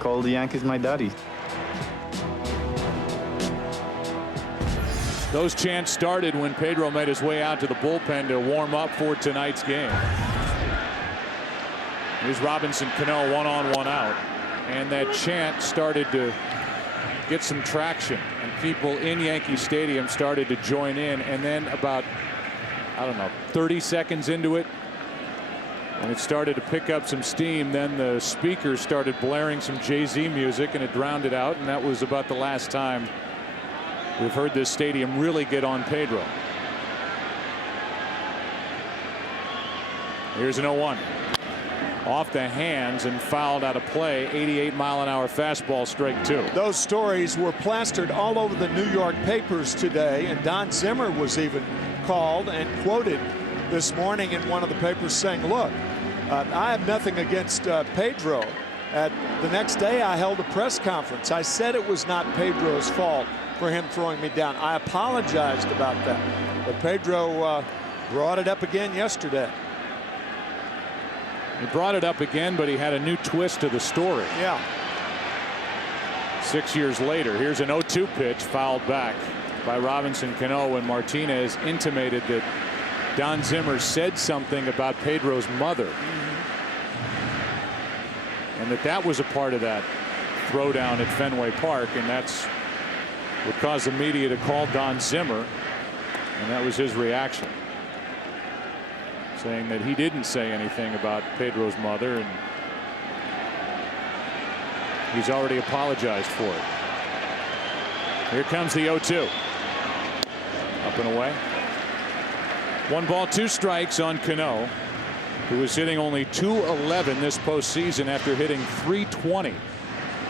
call the Yankees my daddy. Those chants started when Pedro made his way out to the bullpen to warm up for tonight's game. Here's Robinson Cano, 1 on, 1 out. And that chant started to get some traction, and people in Yankee Stadium started to join in. And then about, I don't know, 30 seconds into it, when it started to pick up some steam, then the speakers started blaring some Jay-Z music, and it drowned it out. And that was about the last time we've heard this stadium really get on Pedro. Here's an 0-1. Off the hands and fouled out of play. 88-mile-an-hour fastball, strike 2. Those stories were plastered all over the New York papers today, and Don Zimmer was even called and quoted this morning in one of the papers saying, look, I have nothing against Pedro. The next day I held a press conference. I said it was not Pedro's fault for him throwing me down. I apologized about that. But Pedro brought it up again yesterday. He brought it up again, but he had a new twist to the story. Yeah. 6 years later, here's an 0-2 pitch fouled back by Robinson Cano, and Martinez intimated that Don Zimmer said something about Pedro's mother. And that was a part of that throwdown at Fenway Park, and that's what caused the media to call Don Zimmer, and that was his reaction, saying that he didn't say anything about Pedro's mother, and he's already apologized for it. Here comes the 0-2. Up and away. 1 ball, 2 strikes on Cano, who was hitting only .211 this postseason after hitting .320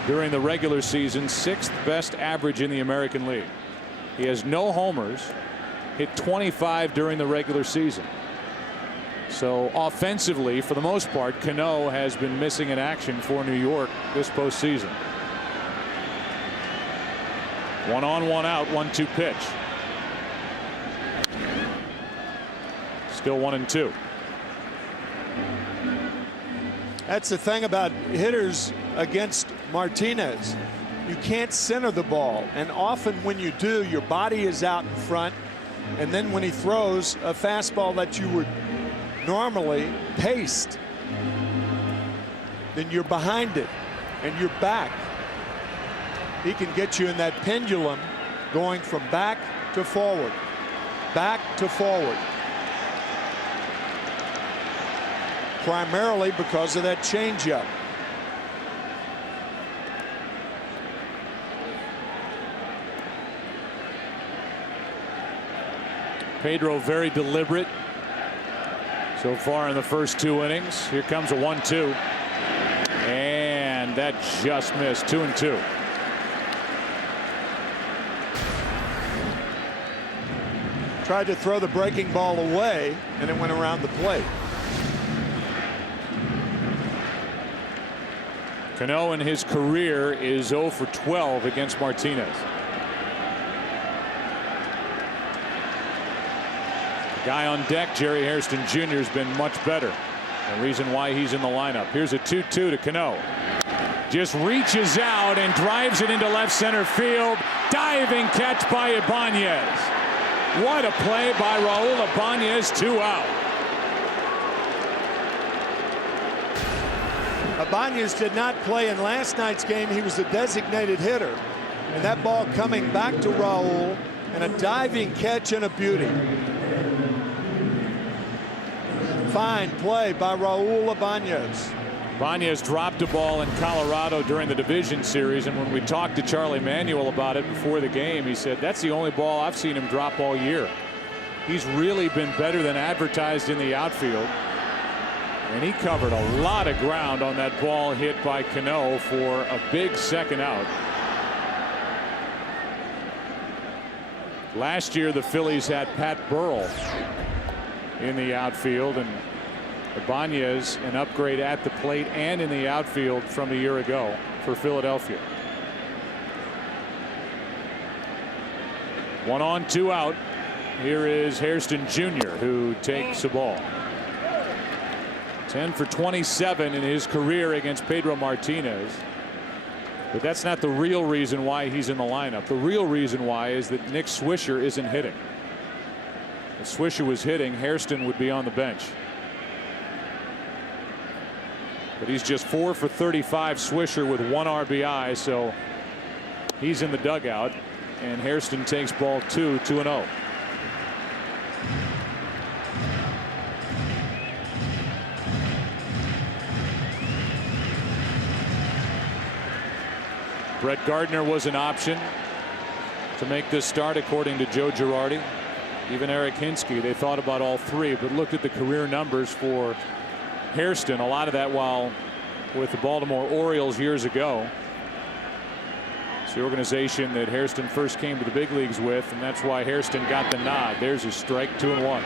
during the regular season, 6th best average in the American League. He has no homers, hit 25 during the regular season. So offensively, for the most part, Cano has been missing in action for New York this postseason. 1 on, 1 out, 1-2 pitch. Still 1-2. That's the thing about hitters against Martinez. You can't center the ball, and often when you do, your body is out in front, and then when he throws a fastball that you would normally paced, then you're behind it and you're back. He can get you in that pendulum going from back to forward, back to forward, primarily because of that changeup. Pedro very deliberate so far in the first 2 innings. Here comes a 1-2, and that just missed. 2-2. Tried to throw the breaking ball away, and it went around the plate. Cano in his career is 0 for 12 against Martinez. Guy on deck, Jerry Hairston Jr. has been much better. The reason why he's in the lineup. Here's a 2-2 to Cano. Just reaches out and drives it into left center field. Diving catch by Ibanez. What a play by Raul Ibanez. 2 out. Ibanez did not play in last night's game. He was a designated hitter. And that ball coming back to Raul, and a diving catch and a beauty. Fine play by Raul Ibanez. Ibanez dropped a ball in Colorado during the division series, and when we talked to Charlie Manuel about it before the game, he said that's the only ball I've seen him drop all year. He's really been better than advertised in the outfield, and he covered a lot of ground on that ball hit by Cano for a big second out. Last year, the Phillies had Pat Burrell in the outfield, and Ibanez an upgrade at the plate and in the outfield from a year ago for Philadelphia. 1 on, 2 out. Here is Hairston Jr., who takes the ball. 10 for 27 in his career against Pedro Martinez. But that's not the real reason why he's in the lineup. The real reason why is that Nick Swisher isn't hitting. If Swisher was hitting, Hairston would be on the bench. But he's just 4 for 35, Swisher, with 1 RBI, so he's in the dugout. And Hairston takes ball 2, 2-0. Brett Gardner was an option to make this start, according to Joe Girardi. Even Eric Hinsky, they thought about all 3, but looked at the career numbers for Hairston. A lot of that while with the Baltimore Orioles years ago. It's the organization that Hairston first came to the big leagues with, and that's why Hairston got the nod. There's his strike, 2-1.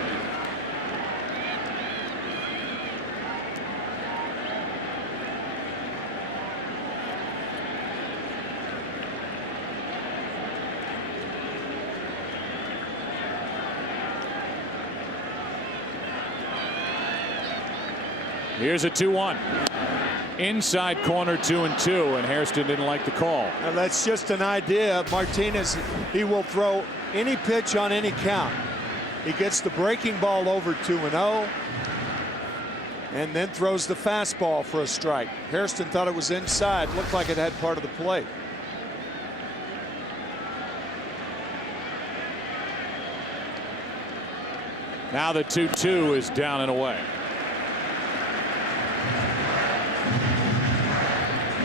Here's a 2-1. Inside corner, 2-2, and Hairston didn't like the call. Now that's just an idea. Martinez, he will throw any pitch on any count. He gets the breaking ball over 2-0 and then throws the fastball for a strike. Hairston thought it was inside, looked like it had part of the plate. Now the 2-2 is down and away.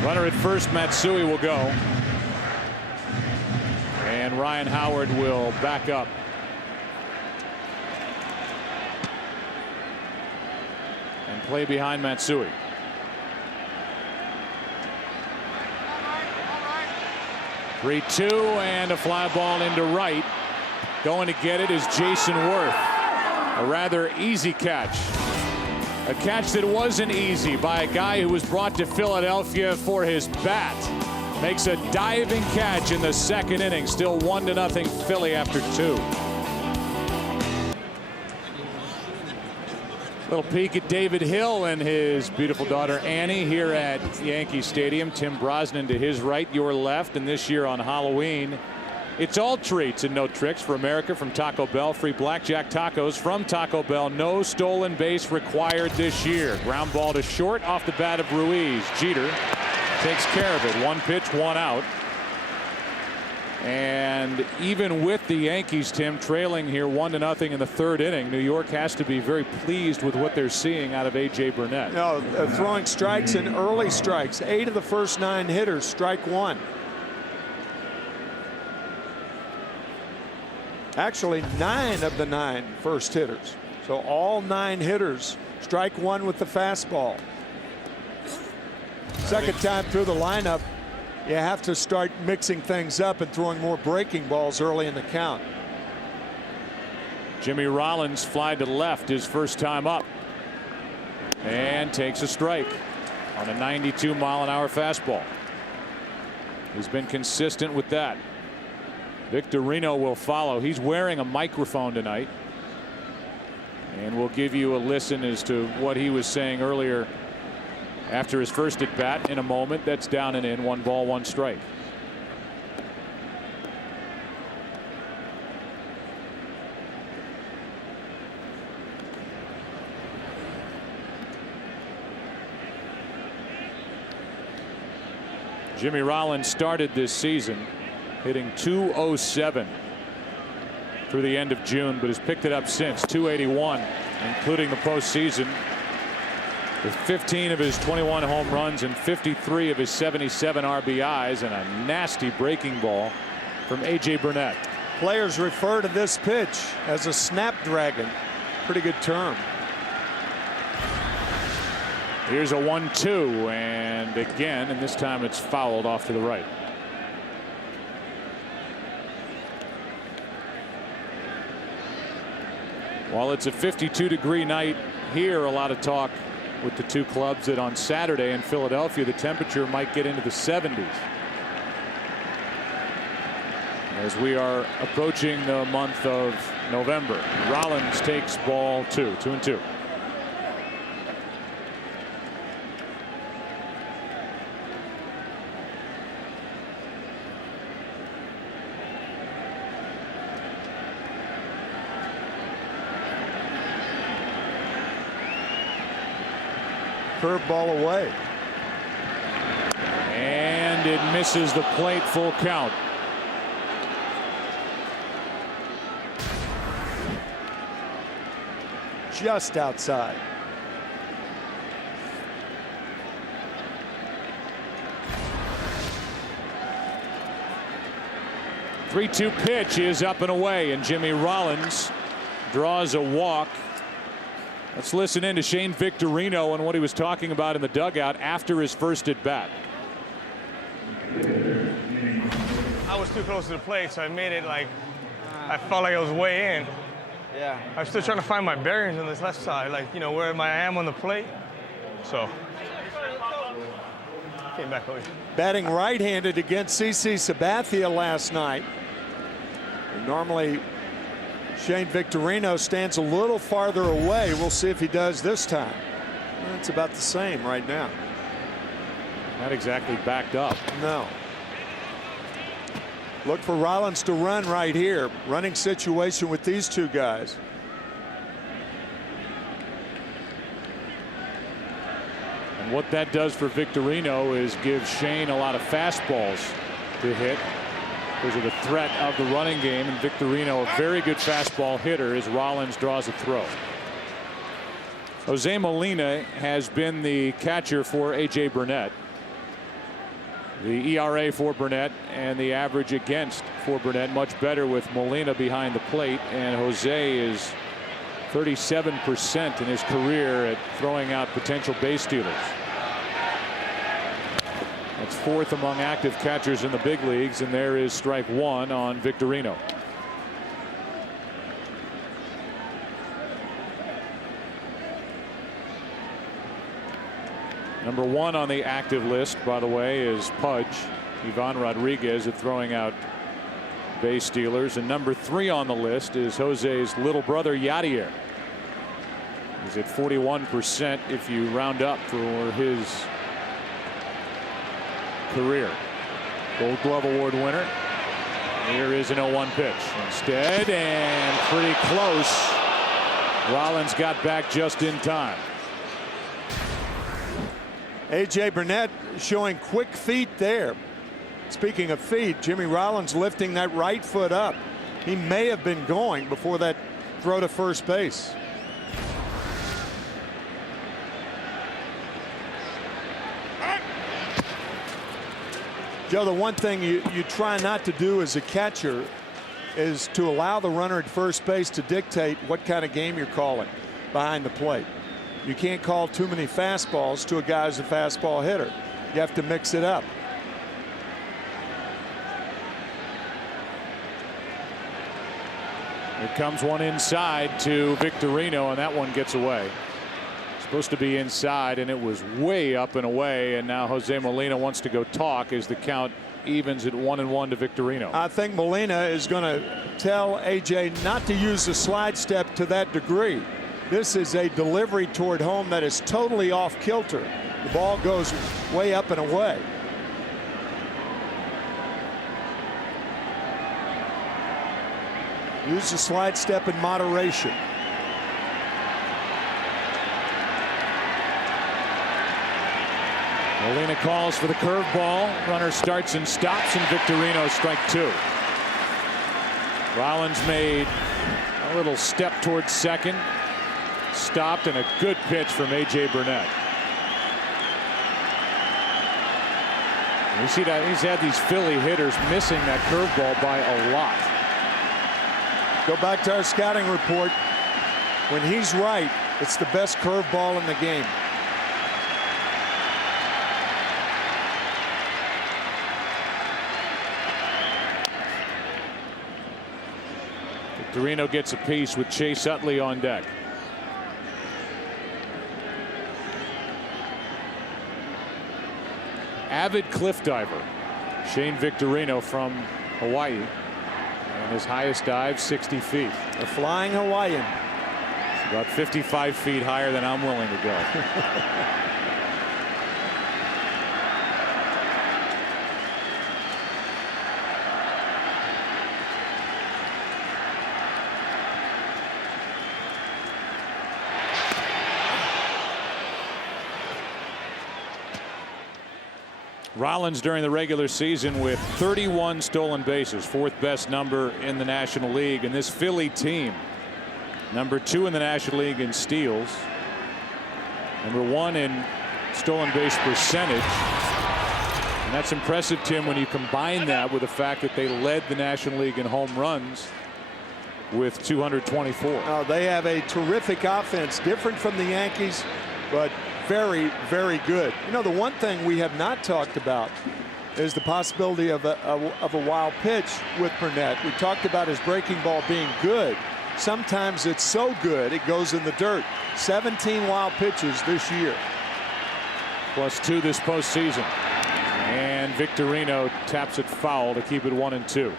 Runner at first, Matsui will go. And Ryan Howard will back up. And play behind Matsui. All right. 3-2 and a fly ball into right. Going to get it is Jason Worth. A rather easy catch. A catch that wasn't easy by a guy who was brought to Philadelphia for his bat. Makes a diving catch in the second inning. Still 1-0 Philly after 2. Little peek at David Hill and his beautiful daughter Annie here at Yankee Stadium. Tim Brosnan to his right, your left. And this year on Halloween, it's all treats and no tricks for America from Taco Bell. Free blackjack tacos from Taco Bell. No stolen base required this year. Ground ball to short off the bat of Ruiz. Jeter takes care of it. 1 pitch, 1 out. And even with the Yankees, Tim, trailing here 1-0 in the 3rd inning, New York has to be very pleased with what they're seeing out of A.J. Burnett. No, throwing strikes and early strikes. 8 of the first 9 hitters strike 1. Actually, 9 of the 9 first hitters. So all 9 hitters strike 1 with the fastball. Second time through the lineup, you have to start mixing things up and throwing more breaking balls early in the count. Jimmy Rollins fly to left his first time up and takes a strike on a 92-mile-an-hour fastball. He's been consistent with that. Victorino will follow. He's wearing a microphone tonight, and we'll give you a listen as to what he was saying earlier after his first at bat in a moment. That's down and in. 1 ball, 1 strike. Jimmy Rollins started this season hitting .207 through the end of June, but has picked it up since. .281, including the postseason, with 15 of his 21 home runs and 53 of his 77 RBIs, and a nasty breaking ball from A.J. Burnett. Players refer to this pitch as a snapdragon. Pretty good term. Here's a 1-2, and again, and this time it's fouled off to the right. While it's a 52-degree night here, a lot of talk with the two clubs that on Saturday in Philadelphia the temperature might get into the 70s. As we are approaching the month of November. Rollins takes ball 2, 2-2. Curveball away. And it misses the plate, full count. Just outside. The 3-2 pitch is up and away, and Jimmy Rollins draws a walk. Let's listen in to Shane Victorino and what he was talking about in the dugout after his first at bat. I was too close to the plate, so I made it like I felt like I was way in. Yeah. I'm still trying to find my bearings on this left side, like, you know, where I am on the plate. So, came back over. Batting right-handed against CC Sabathia last night. Normally, Shane Victorino stands a little farther away. We'll see if he does this time. It's about the same right now. Not exactly backed up. No. Look for Rollins to run right here. Running situation with these two guys. And what that does for Victorino is give Shane a lot of fastballs to hit. Those are the threat of the running game, and Victorino, a very good fastball hitter, as Rollins draws a throw. Jose Molina has been the catcher for A.J. Burnett. The ERA for Burnett and the average against for Burnett much better with Molina behind the plate, and Jose is 37% in his career at throwing out potential base stealers. That's 4th among active catchers in the big leagues, and there is strike 1 on Victorino. Number 1 on the active list, by the way, is Pudge. Ivan Rodriguez at throwing out base stealers. And number 3 on the list is Jose's little brother Yadier. He's at 41% if you round up for his career. Gold Glove Award winner. Here is an 0-1 pitch. Instead, and pretty close. Rollins got back just in time. A.J. Burnett showing quick feet there. Speaking of feet, Jimmy Rollins lifting that right foot up. He may have been going before that throw to first base. Joe, the one thing you try not to do as a catcher is to allow the runner at first base to dictate what kind of game you're calling behind the plate. You can't call too many fastballs to a guy who's a fastball hitter. You have to mix it up. Here comes one inside to Victorino, and that one gets away. Supposed to be inside, and it was way up and away, and now Jose Molina wants to go talk as the count evens at 1-1 to Victorino. I think Molina is going to tell A.J. not to use the slide step to that degree. This is a delivery toward home that is totally off kilter. The ball goes way up and away. Use the slide step in moderation. Molina calls for the curveball. Runner starts and stops, and Victorino strike 2. Rollins made a little step towards second. Stopped, and a good pitch from A.J. Burnett. You see that he's had these Philly hitters missing that curveball by a lot. Go back to our scouting report. When he's right, it's the best curveball in the game. The Victorino gets a piece with Chase Utley on deck. Avid cliff diver Shane Victorino from Hawaii, and his highest dive 60 feet. A flying Hawaiian. It's about 55 feet higher than I'm willing to go. Rollins during the regular season with 31 stolen bases, 4th best number in the National League, and this Philly team number 2 in the National League in steals, number 1 in stolen base percentage, and that's impressive, Tim, when you combine that with the fact that they led the National League in home runs with 224. Oh, they have a terrific offense, different from the Yankees, but very, very good. You know, the one thing we have not talked about is the possibility of a wild pitch with Burnett. We talked about his breaking ball being good. Sometimes it's so good it goes in the dirt. 17 wild pitches this year. +2 this postseason. And Victorino taps it foul to keep it 1-2.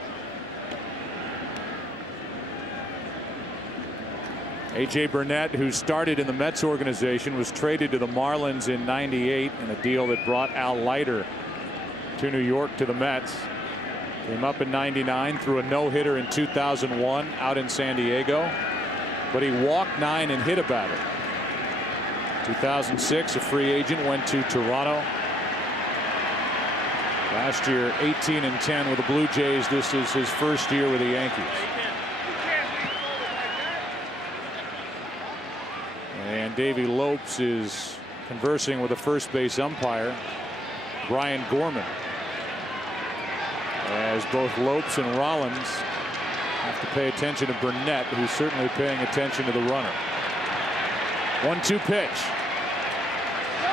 A.J. Burnett, who started in the Mets organization, was traded to the Marlins in '98 in a deal that brought Al Leiter to New York to the Mets. Came up in '99, threw a no-hitter in 2001 out in San Diego, but he walked 9 and hit a batter. 2006, a free agent, went to Toronto. Last year, 18-10 with the Blue Jays. This is his first year with the Yankees. And Davey Lopes is conversing with the first base umpire, Brian Gorman, as both Lopes and Rollins have to pay attention to Burnett, who's certainly paying attention to the runner. 1-2 pitch.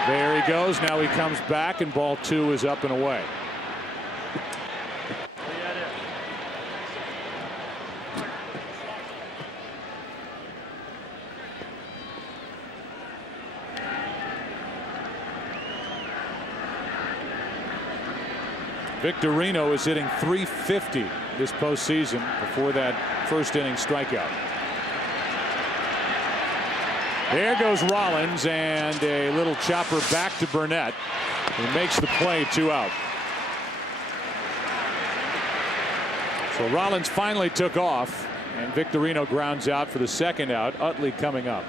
There he goes. Now he comes back, and ball 2 is up and away. Victorino is hitting .350 this postseason before that first inning strikeout. There goes Rollins, and a little chopper back to Burnett. He makes the play, 2 out. So Rollins finally took off, and Victorino grounds out for the 2nd out. Utley coming up.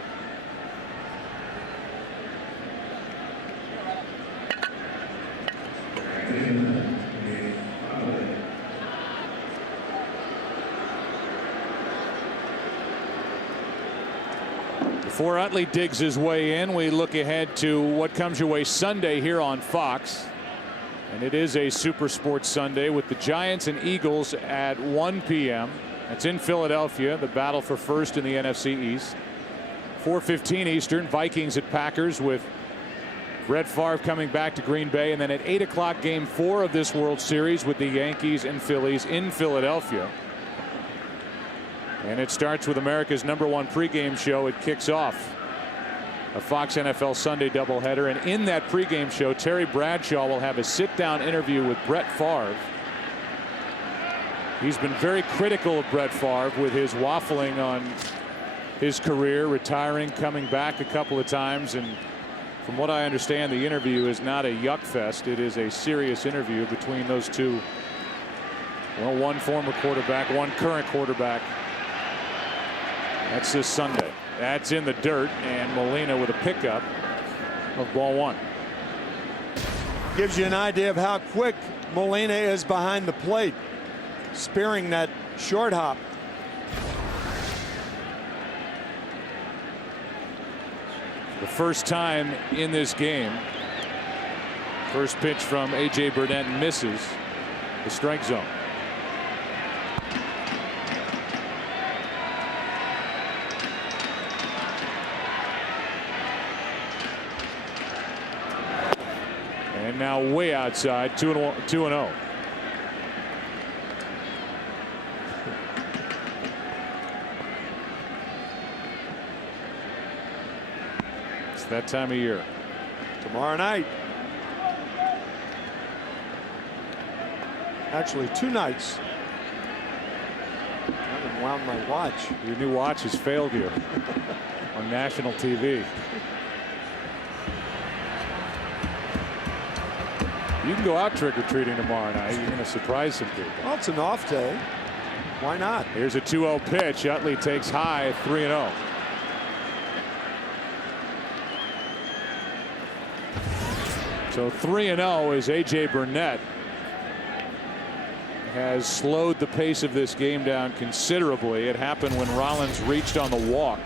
Before Utley digs his way in, we look ahead to what comes your way Sunday here on Fox. And it is a Super Sports Sunday with the Giants and Eagles at 1 p.m. That's in Philadelphia, the battle for first in the NFC East. 4:15 Eastern, Vikings at Packers with Brett Favre coming back to Green Bay. And then at 8 o'clock, Game 4 of this World Series with the Yankees and Phillies in Philadelphia. And it starts with America's #1 pregame show. It kicks off a Fox NFL Sunday doubleheader. And in that pregame show, Terry Bradshaw will have a sit-down interview with Brett Favre. He's been very critical of Brett Favre with his waffling on his career, retiring, coming back a couple of times. And from what I understand, the interview is not a yuck fest. It is a serious interview between those two. Well, one former quarterback, one current quarterback. That's this Sunday. That's in the dirt, and Molina with a pickup of ball 1. Gives you an idea of how quick Molina is behind the plate, spearing that short hop. The first time in this game. First pitch from A.J. Burnett misses the strike zone. And now way outside, 2-0. that time of year. Tomorrow night. Actually, 2 nights. I haven't wound my watch. Your new watch has failed you on national TV. You can go out trick-or-treating tomorrow night. You're going to surprise some people. Well, it's an off day. Why not? Here's a 2-0 pitch. Utley takes high, 3-0. So 3-0 is A.J. Burnett has slowed the pace of this game down considerably. It happened when Rollins reached on the walk.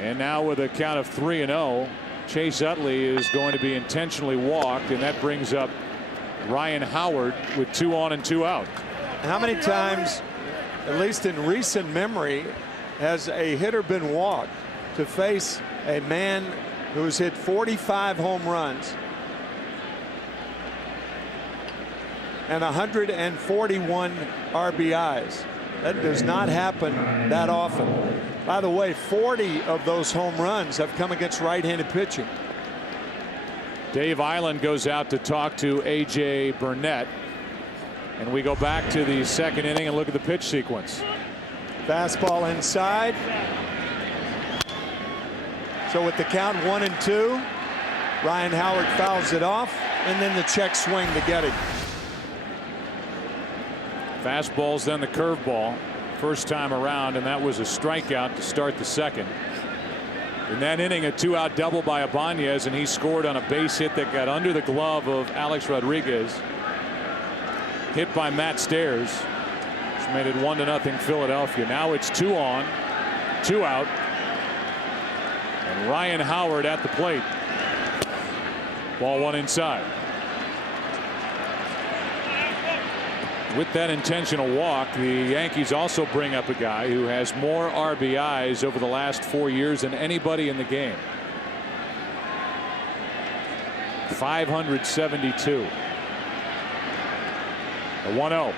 And now with a count of 3-0, Chase Utley is going to be intentionally walked, and that brings up Ryan Howard with 2 on and 2 out. How many times, at least in recent memory, has a hitter been walked to face a man who's hit 45 home runs and 141 RBIs? That does not happen that often. By the way, 40 of those home runs have come against right-handed pitching. Dave Island goes out to talk to A.J. Burnett. And we go back to the second inning and look at the pitch sequence. Fastball inside. So with the count 1-2, Ryan Howard fouls it off, and then the check swing to get it. Fastballs, then the curveball first time around, and that was a strikeout to start the second. In that inning, a 2-out double by Ibanez, and he scored on a base hit that got under the glove of Alex Rodriguez. Hit by Matt Stairs, which made it 1-0 Philadelphia. Now it's 2 on, 2 out, and Ryan Howard at the plate. Ball 1 inside. With that intentional walk, the Yankees also bring up a guy who has more RBIs over the last 4 years than anybody in the game. 572. A 1-0.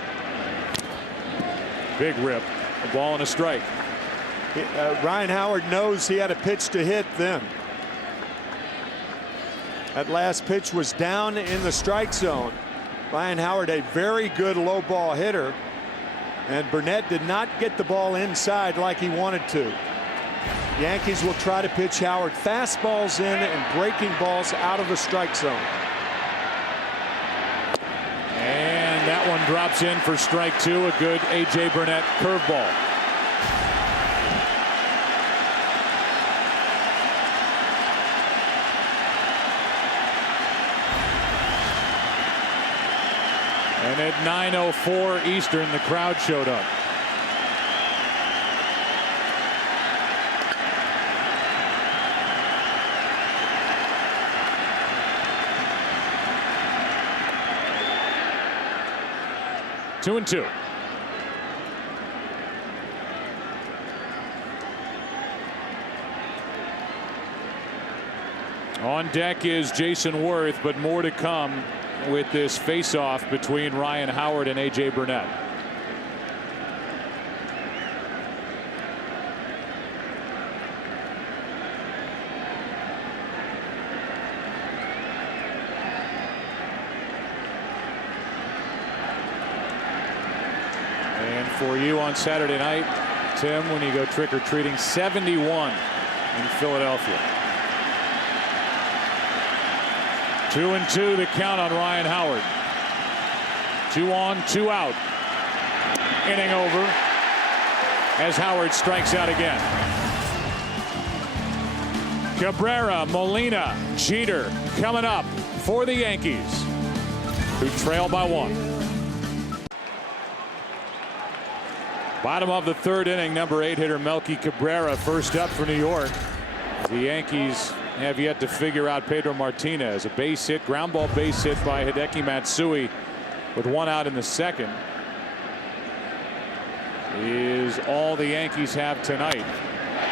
Big rip. A ball and a strike. Ryan Howard knows he had a pitch to hit then. That last pitch was down in the strike zone. Ryan Howard, a very good low ball hitter, and Burnett did not get the ball inside like he wanted to. Yankees will try to pitch Howard fastballs in and breaking balls out of the strike zone. And that one drops in for strike 2. A good A.J. Burnett curveball. And at 9:04 Eastern, the crowd showed up. Two and 2. On deck is Jason Worth, but more to come with this face-off between Ryan Howard and A.J. Burnett. And for you on Saturday night, Tim, when you go trick-or-treating, 71 in Philadelphia. 2-2 the count on Ryan Howard. 2 on, 2 out. Inning over as Howard strikes out again. Cabrera, Molina, Jeter coming up for the Yankees, who trail by 1. Bottom of the third inning, number 8 hitter Melky Cabrera first up for New York. The Yankees have yet to figure out Pedro Martinez. A base hit, ground ball base hit by Hideki Matsui with 1 out in the second is all the Yankees have tonight.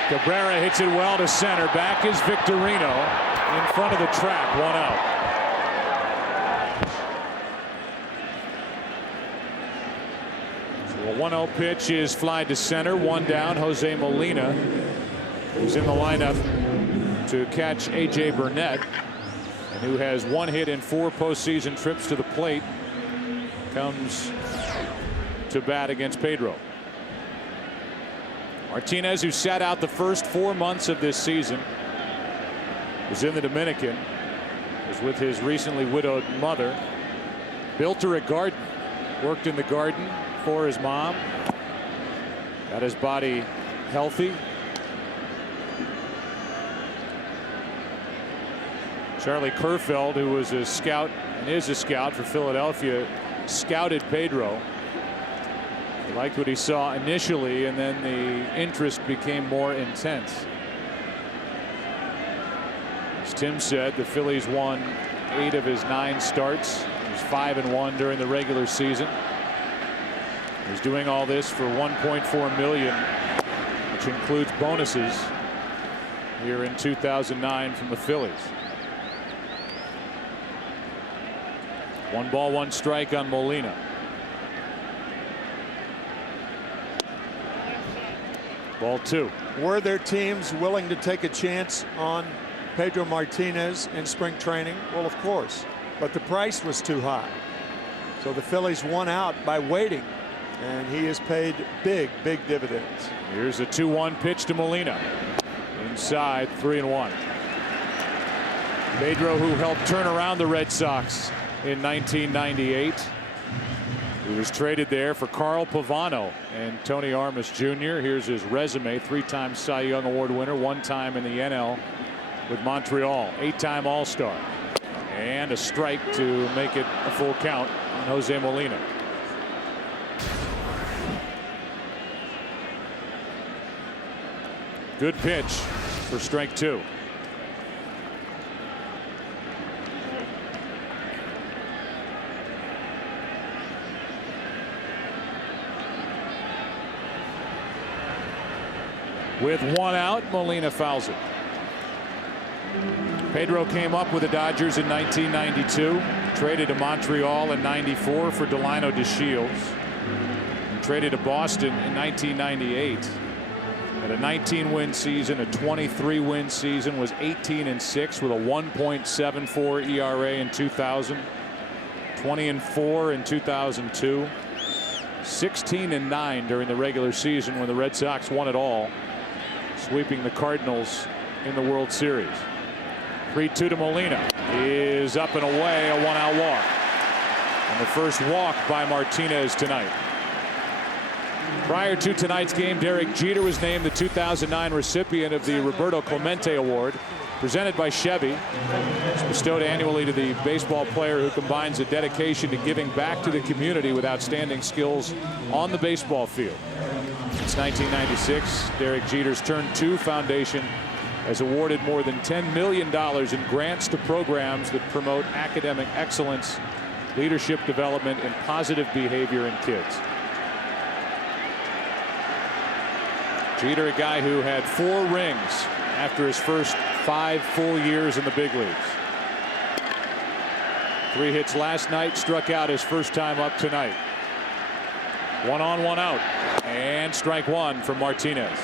Cabrera hits it well to center. Back is Victorino in front of the track. 1 out. So a 1-0 pitch is fly to center. 1 down. Jose Molina, who's in the lineup to catch A.J. Burnett, and who has 1 hit in 4 postseason trips to the plate, comes to bat against Pedro. Martinez, who sat out the first 4 months of this season, was in the Dominican, was with his recently widowed mother, built her a garden, worked in the garden for his mom, got his body healthy. Charlie Kerfeld, who was a scout and is a scout for Philadelphia, scouted Pedro. He liked what he saw initially, and then the interest became more intense. As Tim said, the Phillies won 8 of his 9 starts. He was 5-1 during the regular season. He's doing all this for $1.4 million, which includes bonuses here in 2009 from the Phillies. 1 ball, 1 strike on Molina. Ball 2. Were there teams willing to take a chance on Pedro Martinez in spring training? Well, of course, but the price was too high. So the Phillies won out by waiting, and he has paid big dividends. Here's a 2-1 pitch to Molina. Inside, 3-1. Pedro, who helped turn around the Red Sox in 1998. He was traded there for Carl Pavano and Tony Armas Jr. Here's his resume: 3-time Cy Young Award winner, 1 time in the NL with Montreal, 8-time All-Star, and a strike to make it a full count on Jose Molina. Good pitch for strike 2. With 1 out, Molina fouls it. Pedro came up with the Dodgers in 1992, traded to Montreal in '94 for Delino DeShields, and traded to Boston in 1998. Had a 19-win season, a 23-win season, was 18-6 with a 1.74 ERA in 2000, 20-4 in 2002, 16-9 during the regular season when the Red Sox won it all, sweeping the Cardinals in the World Series. 3-2 to Molina is up and away, a 1-out walk, and the first walk by Martinez tonight. Prior to tonight's game, Derek Jeter was named the 2009 recipient of the Roberto Clemente Award, presented by Chevy. It's bestowed annually to the baseball player who combines a dedication to giving back to the community with outstanding skills on the baseball field. Since 1996, Derek Jeter's Turn 2 Foundation has awarded more than $10 million in grants to programs that promote academic excellence, leadership development, and positive behavior in kids. Jeter, a guy who had 4 rings after his first 5 full years in the big leagues. 3 hits last night, struck out his first time up tonight. 1 on, 1 out, and strike 1 from Martinez.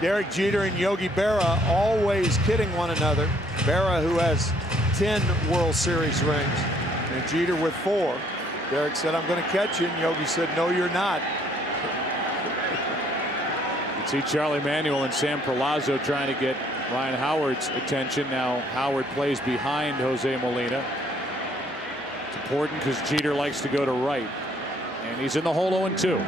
Derek Jeter and Yogi Berra always kidding one another. Berra, who has 10 World Series rings, and Jeter with 4. Derek said, "I'm going to catch you," and Yogi said, "No, you're not." You see Charlie Manuel and Sam Perlazzo trying to get Ryan Howard's attention. Now Howard plays behind Jose Molina. It's important because Jeter likes to go to right, and he's in the hole 0-2.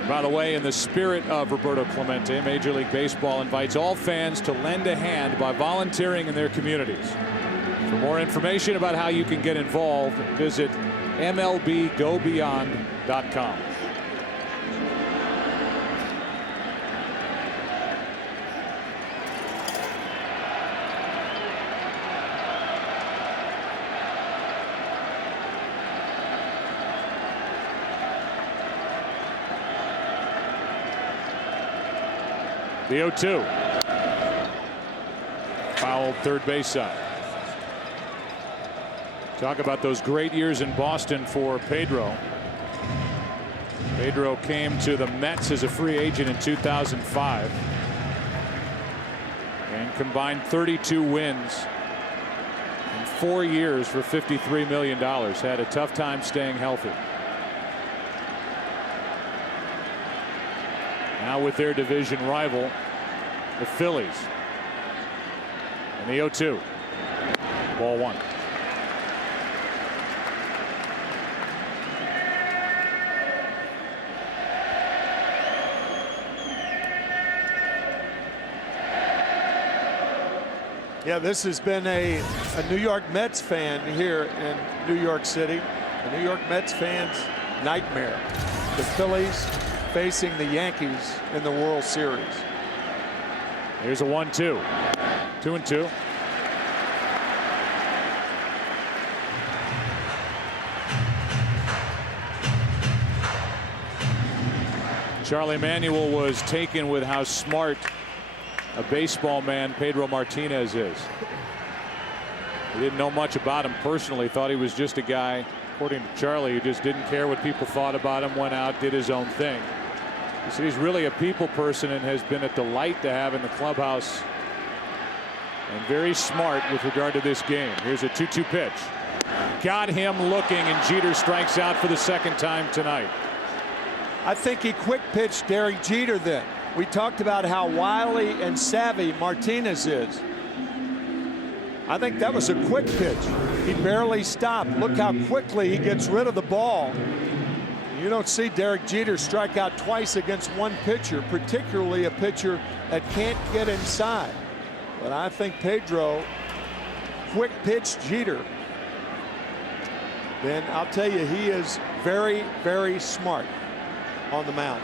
And by the way, in the spirit of Roberto Clemente, Major League Baseball invites all fans to lend a hand by volunteering in their communities. For more information about how you can get involved, visit MLBGoBeyond.com. The 0-2. Fouled third base side. Talk about those great years in Boston for Pedro. Pedro came to the Mets as a free agent in 2005 and combined 32 wins in 4 years for $53 million. Had a tough time staying healthy. Now with their division rival, the Phillies. And the 0-2. Ball one. Yeah, this has been a New York Mets fan here in New York City. A New York Mets fan's nightmare. The Phillies facing the Yankees in the World Series. Here's a 1-2. 2-2. Charlie Manuel was taken with how smart a baseball man Pedro Martinez is. He didn't know much about him personally, thought he was just a guy, according to Charlie, who just didn't care what people thought about him, went out, did his own thing. He said he's really a people person and has been a delight to have in the clubhouse, and very smart with regard to this game. Here's a 2-2 pitch. Got him looking, and Jeter strikes out for the second time tonight. I think he quick pitched Derek Jeter then. We talked about how wily and savvy Martinez is. I think that was a quick pitch. He barely stopped. Look how quickly he gets rid of the ball. You don't see Derek Jeter strike out twice against one pitcher, particularly a pitcher that can't get inside. But I think Pedro quick pitched Jeter. Then I'll tell you, he is very, very smart on the mound.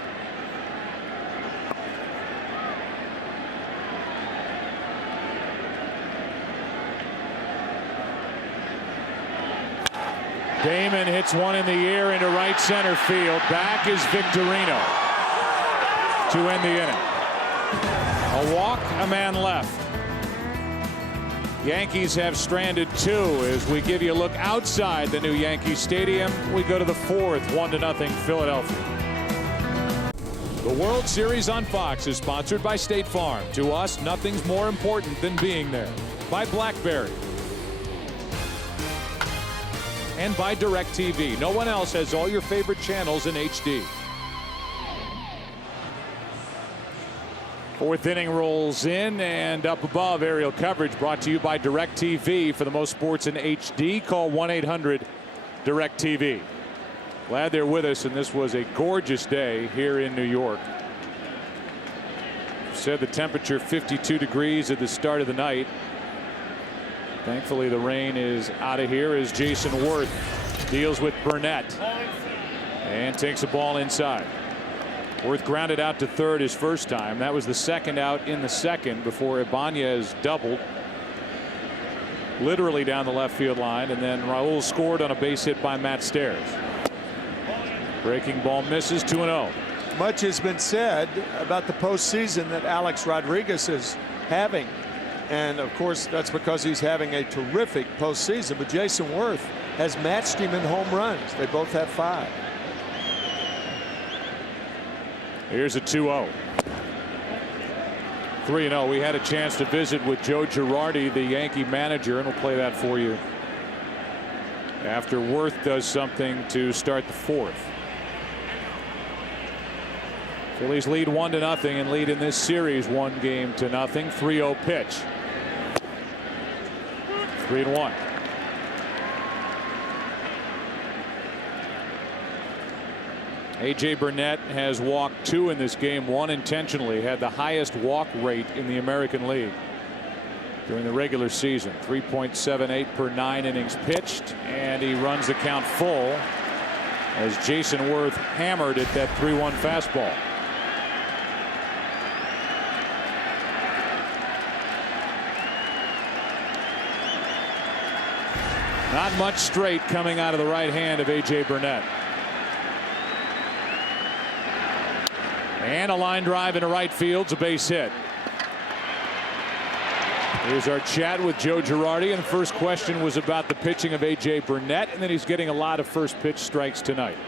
Damon hits one in the air into right center field. Back is Victorino to end the inning. A walk, a man left. Yankees have stranded 2 as we give you a look outside the new Yankee Stadium. We go to the 4th, 1-0 Philadelphia. The World Series on Fox is sponsored by State Farm. To us, nothing's more important than being there. By BlackBerry. And by DirecTV. No one else has all your favorite channels in HD. 4th inning rolls in, and up above, aerial coverage brought to you by DirecTV. For the most sports in HD, call 1-800-DirecTV. Glad they're with us, and this was a gorgeous day here in New York. Said the temperature 52 degrees at the start of the night. Thankfully, the rain is out of here as Jason Worth deals with Burnett and takes a ball inside. Worth grounded out to third his first time. That was the second out in the second before Ibanez doubled literally down the left field line, and then Raul scored on a base hit by Matt Stairs. Breaking ball misses. 2-0. Much has been said about the postseason that Alex Rodriguez is having. And of course, that's because he's having a terrific postseason. But Jason Worth has matched him in home runs. They both have 5. Here's a 2-0. 3-0. We had a chance to visit with Joe Girardi, the Yankee manager, and we'll play that for you after Worth does something to start the 4th. Phillies lead 1-0 and lead in this series 1-0. 3-0 pitch. 3-1. A.J. Burnett has walked 2 in this game, 1 intentionally. Had the highest walk rate in the American League during the regular season. 3.78 per 9 innings pitched, and he runs the count full as Jason Worth hammered at that 3-1 fastball. Not much straight coming out of the right hand of A.J. Burnett. And a line drive into right field's a base hit. Here's our chat with Joe Girardi, and the first question was about the pitching of A.J. Burnett, and then he's getting a lot of first pitch strikes tonight.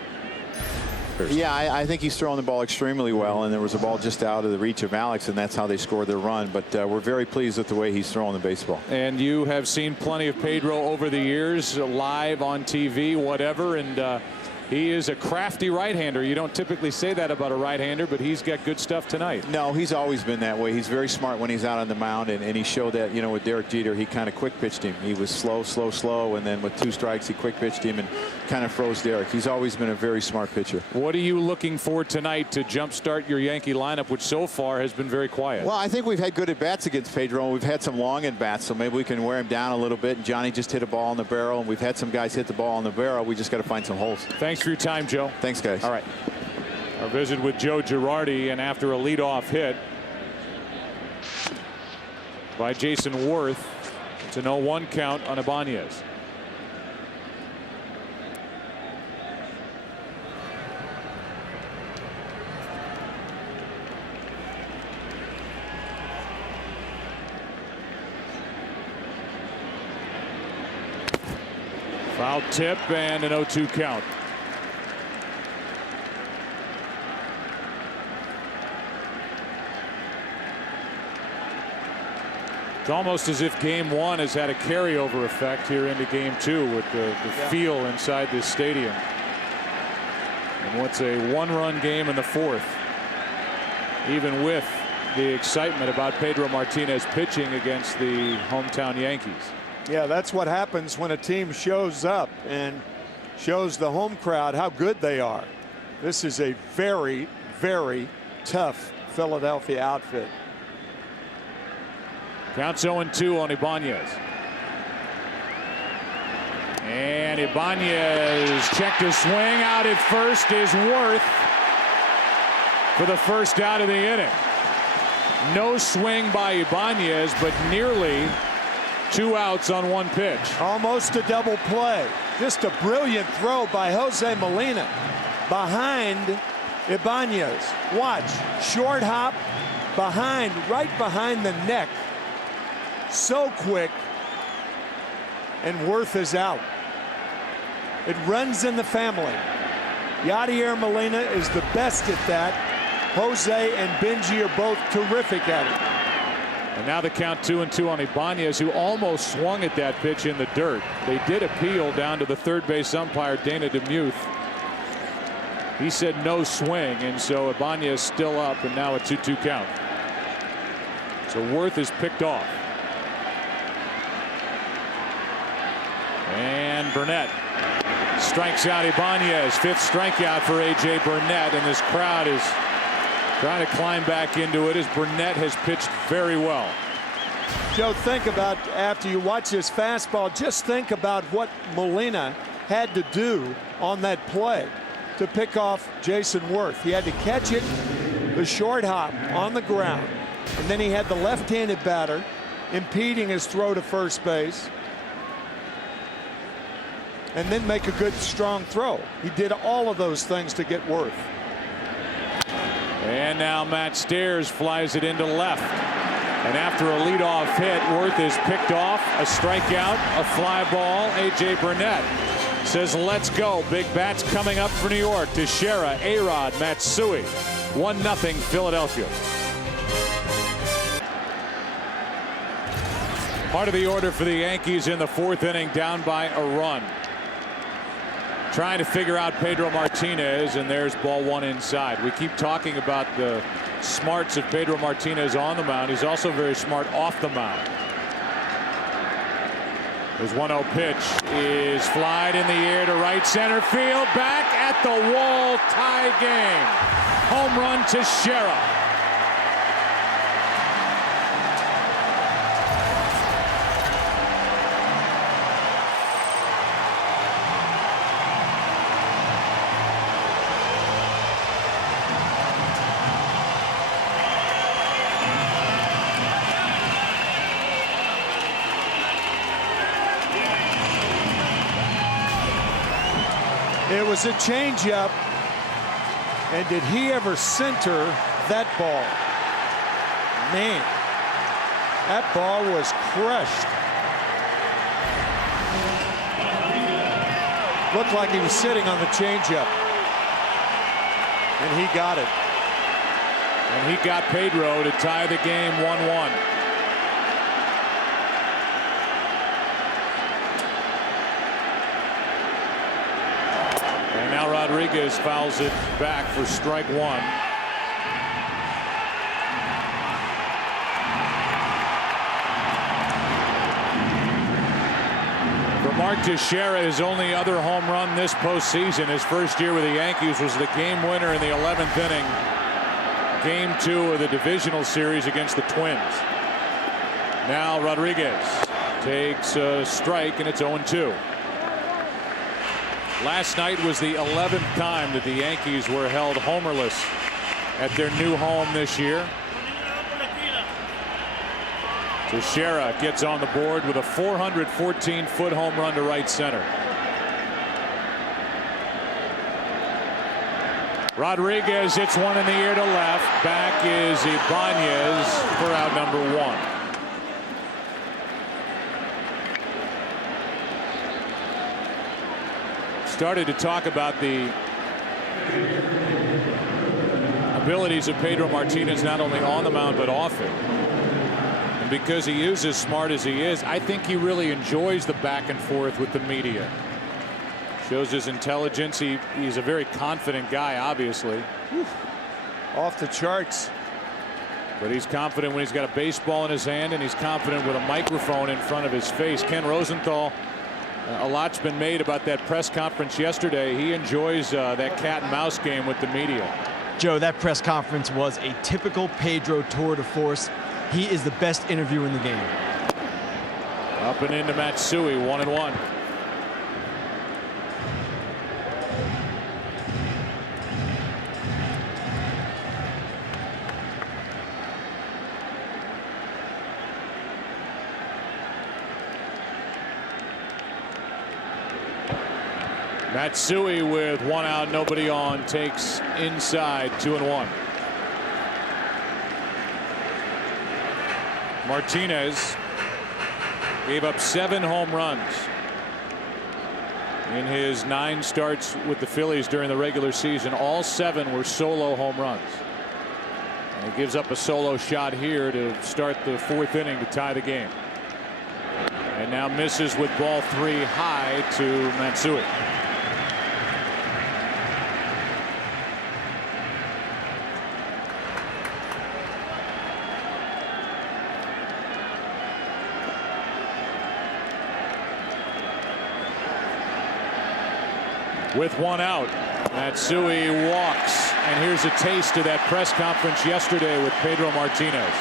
Walkers. Yeah, I think he's throwing the ball extremely well, and there was a ball just out of the reach of Alex, and that's how they scored their run. But we're very pleased with the way he's throwing the baseball. And you have seen plenty of Pedro over the years, live on TV, whatever, and he is a crafty right-hander. You don't typically say that about a right-hander, but he's got good stuff tonight. No, he's always been that way. He's very smart when he's out on the mound, and he showed that, you know, with Derek Jeter, he kind of quick pitched him. He was slow, and then with 2 strikes, he quick pitched him and kind of froze Derek. He's always been a very smart pitcher. What are you looking for tonight to jumpstart your Yankee lineup, which so far has been very quiet? Well, I think we've had good at-bats against Pedro, and we've had some long at-bats, so maybe we can wear him down a little bit. And Johnny just hit a ball on the barrel, and we've had some guys hit the ball on the barrel. We just got to find some holes. Thanks for your time, Joe. Thanks, guys. All right. Our visit with Joe Girardi, and after a leadoff hit by Jason Worth, it's an 0-1 count on Ibanez. Foul tip and an 0-2 count. It's almost as if game 1 has had a carryover effect here into game 2 with the feel inside this stadium. And what's a 1-run game in the 4th, even with the excitement about Pedro Martinez pitching against the hometown Yankees. Yeah, that's what happens when a team shows up and shows the home crowd how good they are. This is a very, very tough Philadelphia outfit. Counts 0-2 on Ibanez. And Ibanez checked his swing. Out at first is Worth for the first out of the inning. No swing by Ibanez, but nearly 2 outs on 1 pitch. Almost a double play. Just a brilliant throw by Jose Molina behind Ibanez. Watch, short hop behind, right behind the neck. So quick, and Worth is out. It runs in the family. Yadier Molina is the best at that. Jose and Benji are both terrific at it. And now the count 2-2 on Ibanez, who almost swung at that pitch in the dirt. They did appeal down to the third base umpire, Dana DeMuth. He said no swing, and so Ibanez still up, and now a 2-2 count. So Worth is picked off. And Burnett strikes out Ibanez. 5th strikeout for A.J. Burnett, and this crowd is trying to climb back into it as Burnett has pitched very well. Joe, think about, after you watch this fastball, just think about what Molina had to do on that play to pick off Jason Worth. He had to catch it, the short hop on the ground, and then he had the left-handed batter impeding his throw to first base, and then make a good strong throw. He did all of those things to get Worth. And now Matt Stairs flies it into left. And after a leadoff hit, Worth is picked off. A strikeout, a fly ball. A.J. Burnett says, let's go. Big bats coming up for New York. Teixeira, A-Rod, Matsui. 1-0 Philadelphia. Part of the order for the Yankees in the 4th inning, down by a run. Trying to figure out Pedro Martinez, and there's ball 1 inside. We keep talking about the smarts of Pedro Martinez on the mound. He's also very smart off the mound. His 1-0 pitch is flied in the air to right center field. Back at the wall, tie game. Home run to Teixeira. It was a changeup, and did he ever center that ball? Man, that ball was crushed. Looked like he was sitting on the changeup. And he got it. And he got Pedro to tie the game 1-1. And now Rodriguez fouls it back for strike one. For Mark Teixeira, his only other home run this postseason, his first year with the Yankees, was the game winner in the 11th inning. Game 2 of the divisional series against the Twins. Now Rodriguez takes a strike, and it's 0-2. Last night was the 11th time that the Yankees were held homerless at their new home this year. Teixeira gets on the board with a 414-foot home run to right center. Rodriguez hits one in the air to left. Back is Ibanez for out number 1. Started to talk about the abilities of Pedro Martinez, not only on the mound but off it. And because he is as smart as he is, I think he really enjoys the back and forth with the media. Shows his intelligence. He's a very confident guy, obviously. Off the charts. But he's confident when he's got a baseball in his hand, and he's confident with a microphone in front of his face. Ken Rosenthal, a lot's been made about that press conference yesterday. He enjoys that cat and mouse game with the media. Joe, that press conference was a typical Pedro tour de force. He is the best interviewer in the game. Up and into Matsui, 1-1. Matsui with 1 out, nobody on, takes inside, 2-1. Martinez gave up 7 home runs in his 9 starts with the Phillies during the regular season. All 7 were solo home runs. And he gives up a solo shot here to start the 4th inning to tie the game. And now misses with ball 3 high to Matsui. With 1 out, Matsui walks, and here's a taste of that press conference yesterday with Pedro Martinez.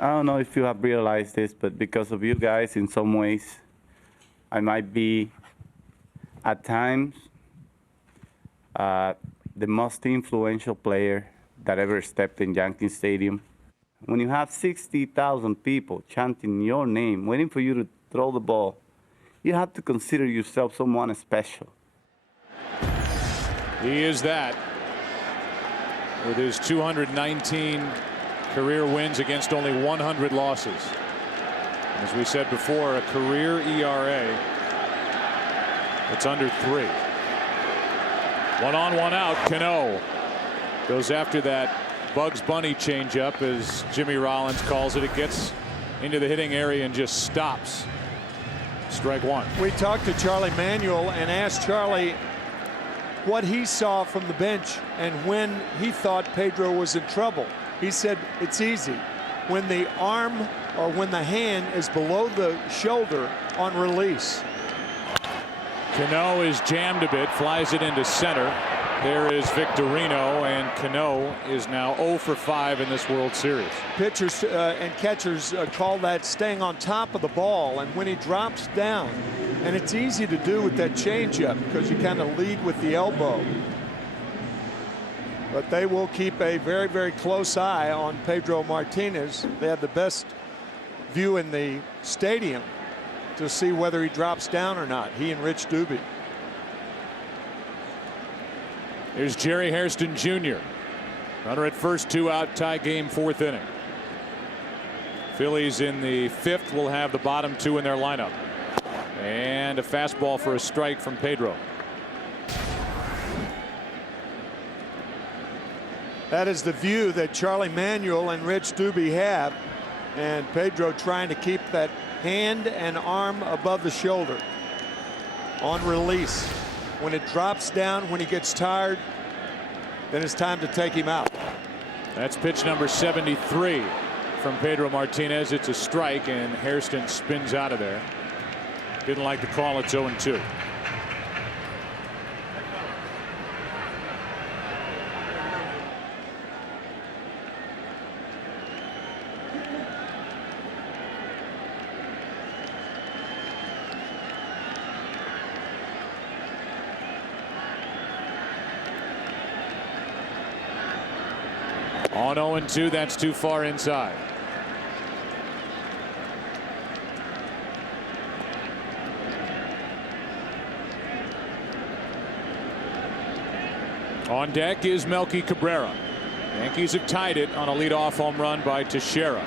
I don't know if you have realized this, but because of you guys, in some ways, I might be, at times, the most influential player that ever stepped in Yankee Stadium. When you have 60,000 people chanting your name, waiting for you to throw the ball, you have to consider yourself someone special. He is that. With his 219 career wins against only 100 losses. As we said before, a career ERA. It's under 3. 1 on, 1 out. Cano goes after that Bugs Bunny changeup, as Jimmy Rollins calls it. It gets into the hitting area and just stops. Strike 1. We talked to Charlie Manuel and asked Charlie what he saw from the bench and when he thought Pedro was in trouble. He said it's easy. When the arm or when the hand is below the shoulder on release. Cano is jammed a bit, flies it into center. There is Victorino, and Cano is now 0 for 5 in this World Series. Pitchers and catchers call that staying on top of the ball, and when he drops down, and it's easy to do with that changeup because you kind of lead with the elbow. But they will keep a very, very close eye on Pedro Martinez. They have the best view in the stadium to see whether he drops down or not. He and Rich Doobie. Here's Jerry Hairston Jr. Runner at first, 2 out, tie game, 4th inning. Phillies in the 5th will have the bottom 2 in their lineup. And a fastball for a strike from Pedro. That is the view that Charlie Manuel and Rich Doobie have. And Pedro trying to keep that hand and arm above the shoulder on release. When it drops down, when he gets tired, then it's time to take him out. That's pitch number 73 from Pedro Martinez. It's a strike, and Hairston spins out of there. Didn't like the call. It's 0-2. On 0-2, that's too far inside. On deck is Melky Cabrera. Yankees have tied it on a leadoff home run by Teixeira.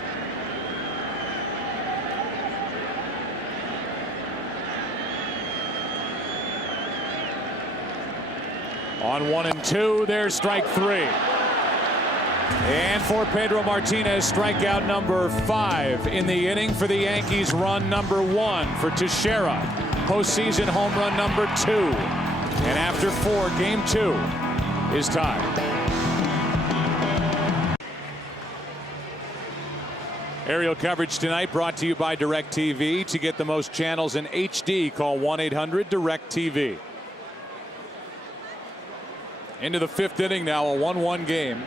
On 1-2, there's strike 3. And for Pedro Martinez, strikeout number 5 in the inning for the Yankees. Run number 1 for Teixeira. Postseason home run number 2. And after 4, game 2 is tied. Aerial coverage tonight brought to you by DirecTV. To get the most channels in HD, call 1-800-DirecTV. Into the 5th inning now, a 1-1 game.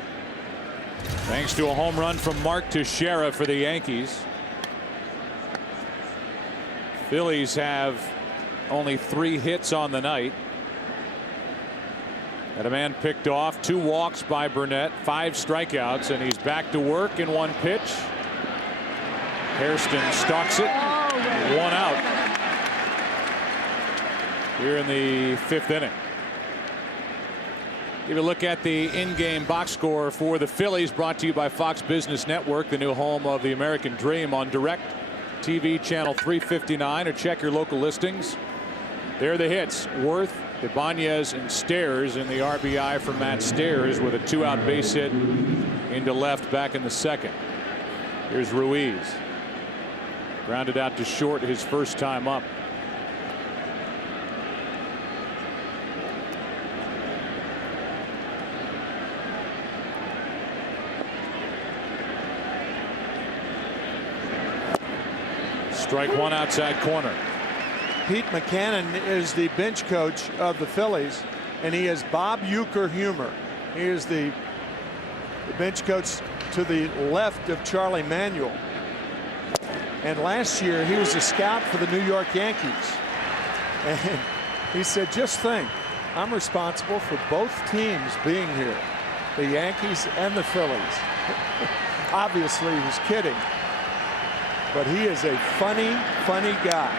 Thanks to a home run from Mark Teixeira for the Yankees. Phillies have only 3 hits on the night. Had a man picked off, 2 walks by Burnett, 5 strikeouts, and he's back to work in 1 pitch. Hairston stalks it, 1 out here in the 5th inning. Give a look at the in-game box score for the Phillies, brought to you by Fox Business Network, the new home of the American Dream, on DirecTV channel 359, or check your local listings. There are the hits: Worth, Ibanez, and Stairs, and the RBI for Matt Stairs with a 2-out base hit into left back in the 2nd. Here's Ruiz. Grounded out to short his first time up. Strike 1 outside corner. Pete McCannon is the bench coach of the Phillies, and he has Bob Uecker humor. He is the bench coach to the left of Charlie Manuel. And last year he was a scout for the New York Yankees. And he said, just think, I'm responsible for both teams being here, the Yankees and the Phillies. Obviously he was kidding, but he is a funny guy.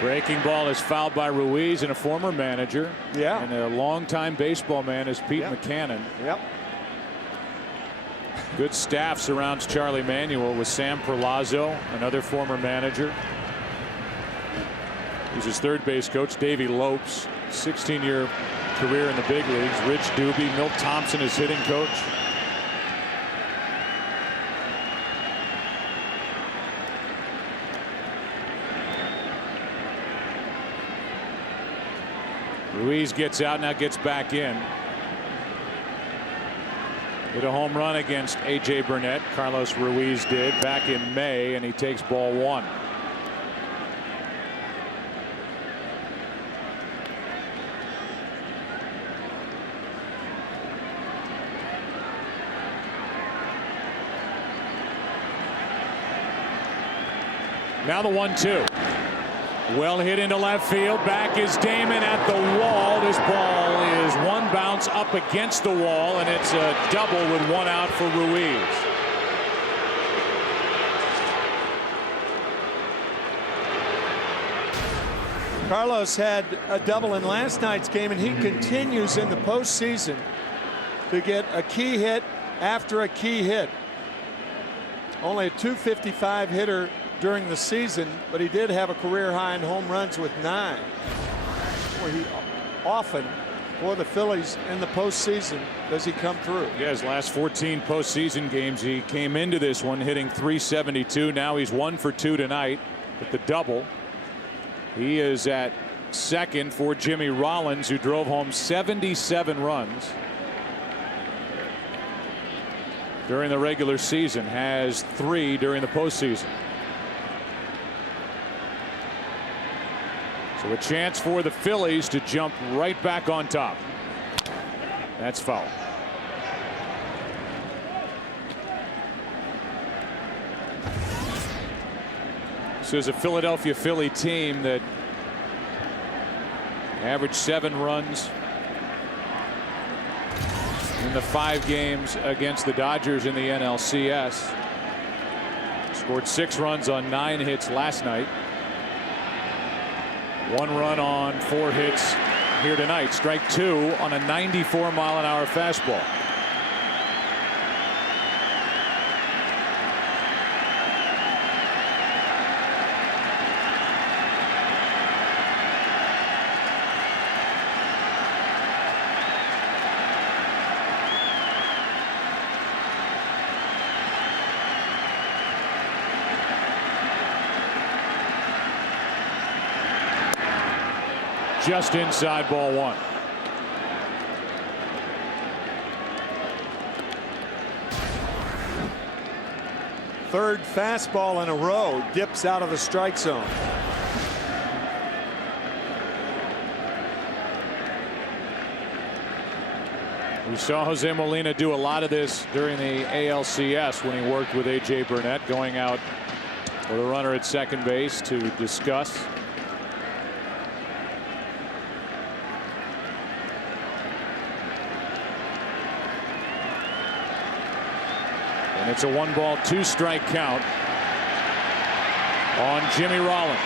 Breaking ball is fouled by Ruiz, and a former manager. Yeah. And a longtime baseball man is Pete McCannon. Yep. Good staff surrounds Charlie Manuel with Sam Perlazzo, another former manager. He's his third base coach, Davey Lopes, 16-year career in the big leagues. Rich Doobie, Milt Thompson is hitting coach. Ruiz gets out, now gets back in. Hit a home run against A.J. Burnett. Carlos Ruiz did back in May, and he takes ball 1. Now the 1-2. Well hit into left field. Back is Damon at the wall. This ball is 1 bounce up against the wall, and it's a double with 1 out for Ruiz. Carlos had a double in last night's game, and he continues in the postseason to get a key hit after a key hit. Only a .255 hitter during the season, but he did have a career high in home runs with 9, where he often for the Phillies in the postseason. Does he come through? Yeah, his last 14 postseason games, he came into this one hitting .372. Now he's 1 for 2 tonight with the double. He is at second for Jimmy Rollins, who drove home 77 runs during the regular season, has 3 during the postseason. So a chance for the Phillies to jump right back on top. That's foul. This is a Philadelphia Philly team that averaged 7 runs in the 5 games against the Dodgers in the NLCS. Scored 6 runs on 9 hits last night. 1 run on 4 hits here tonight. Strike 2 on a 94-mile-an-hour fastball. Just inside ball 1. Third fastball in a row, dips out of the strike zone. We saw Jose Molina do a lot of this during the ALCS when he worked with A.J. Burnett, going out with a runner at second base to discuss. And it's a 1-ball, 2-strike count on Jimmy Rollins.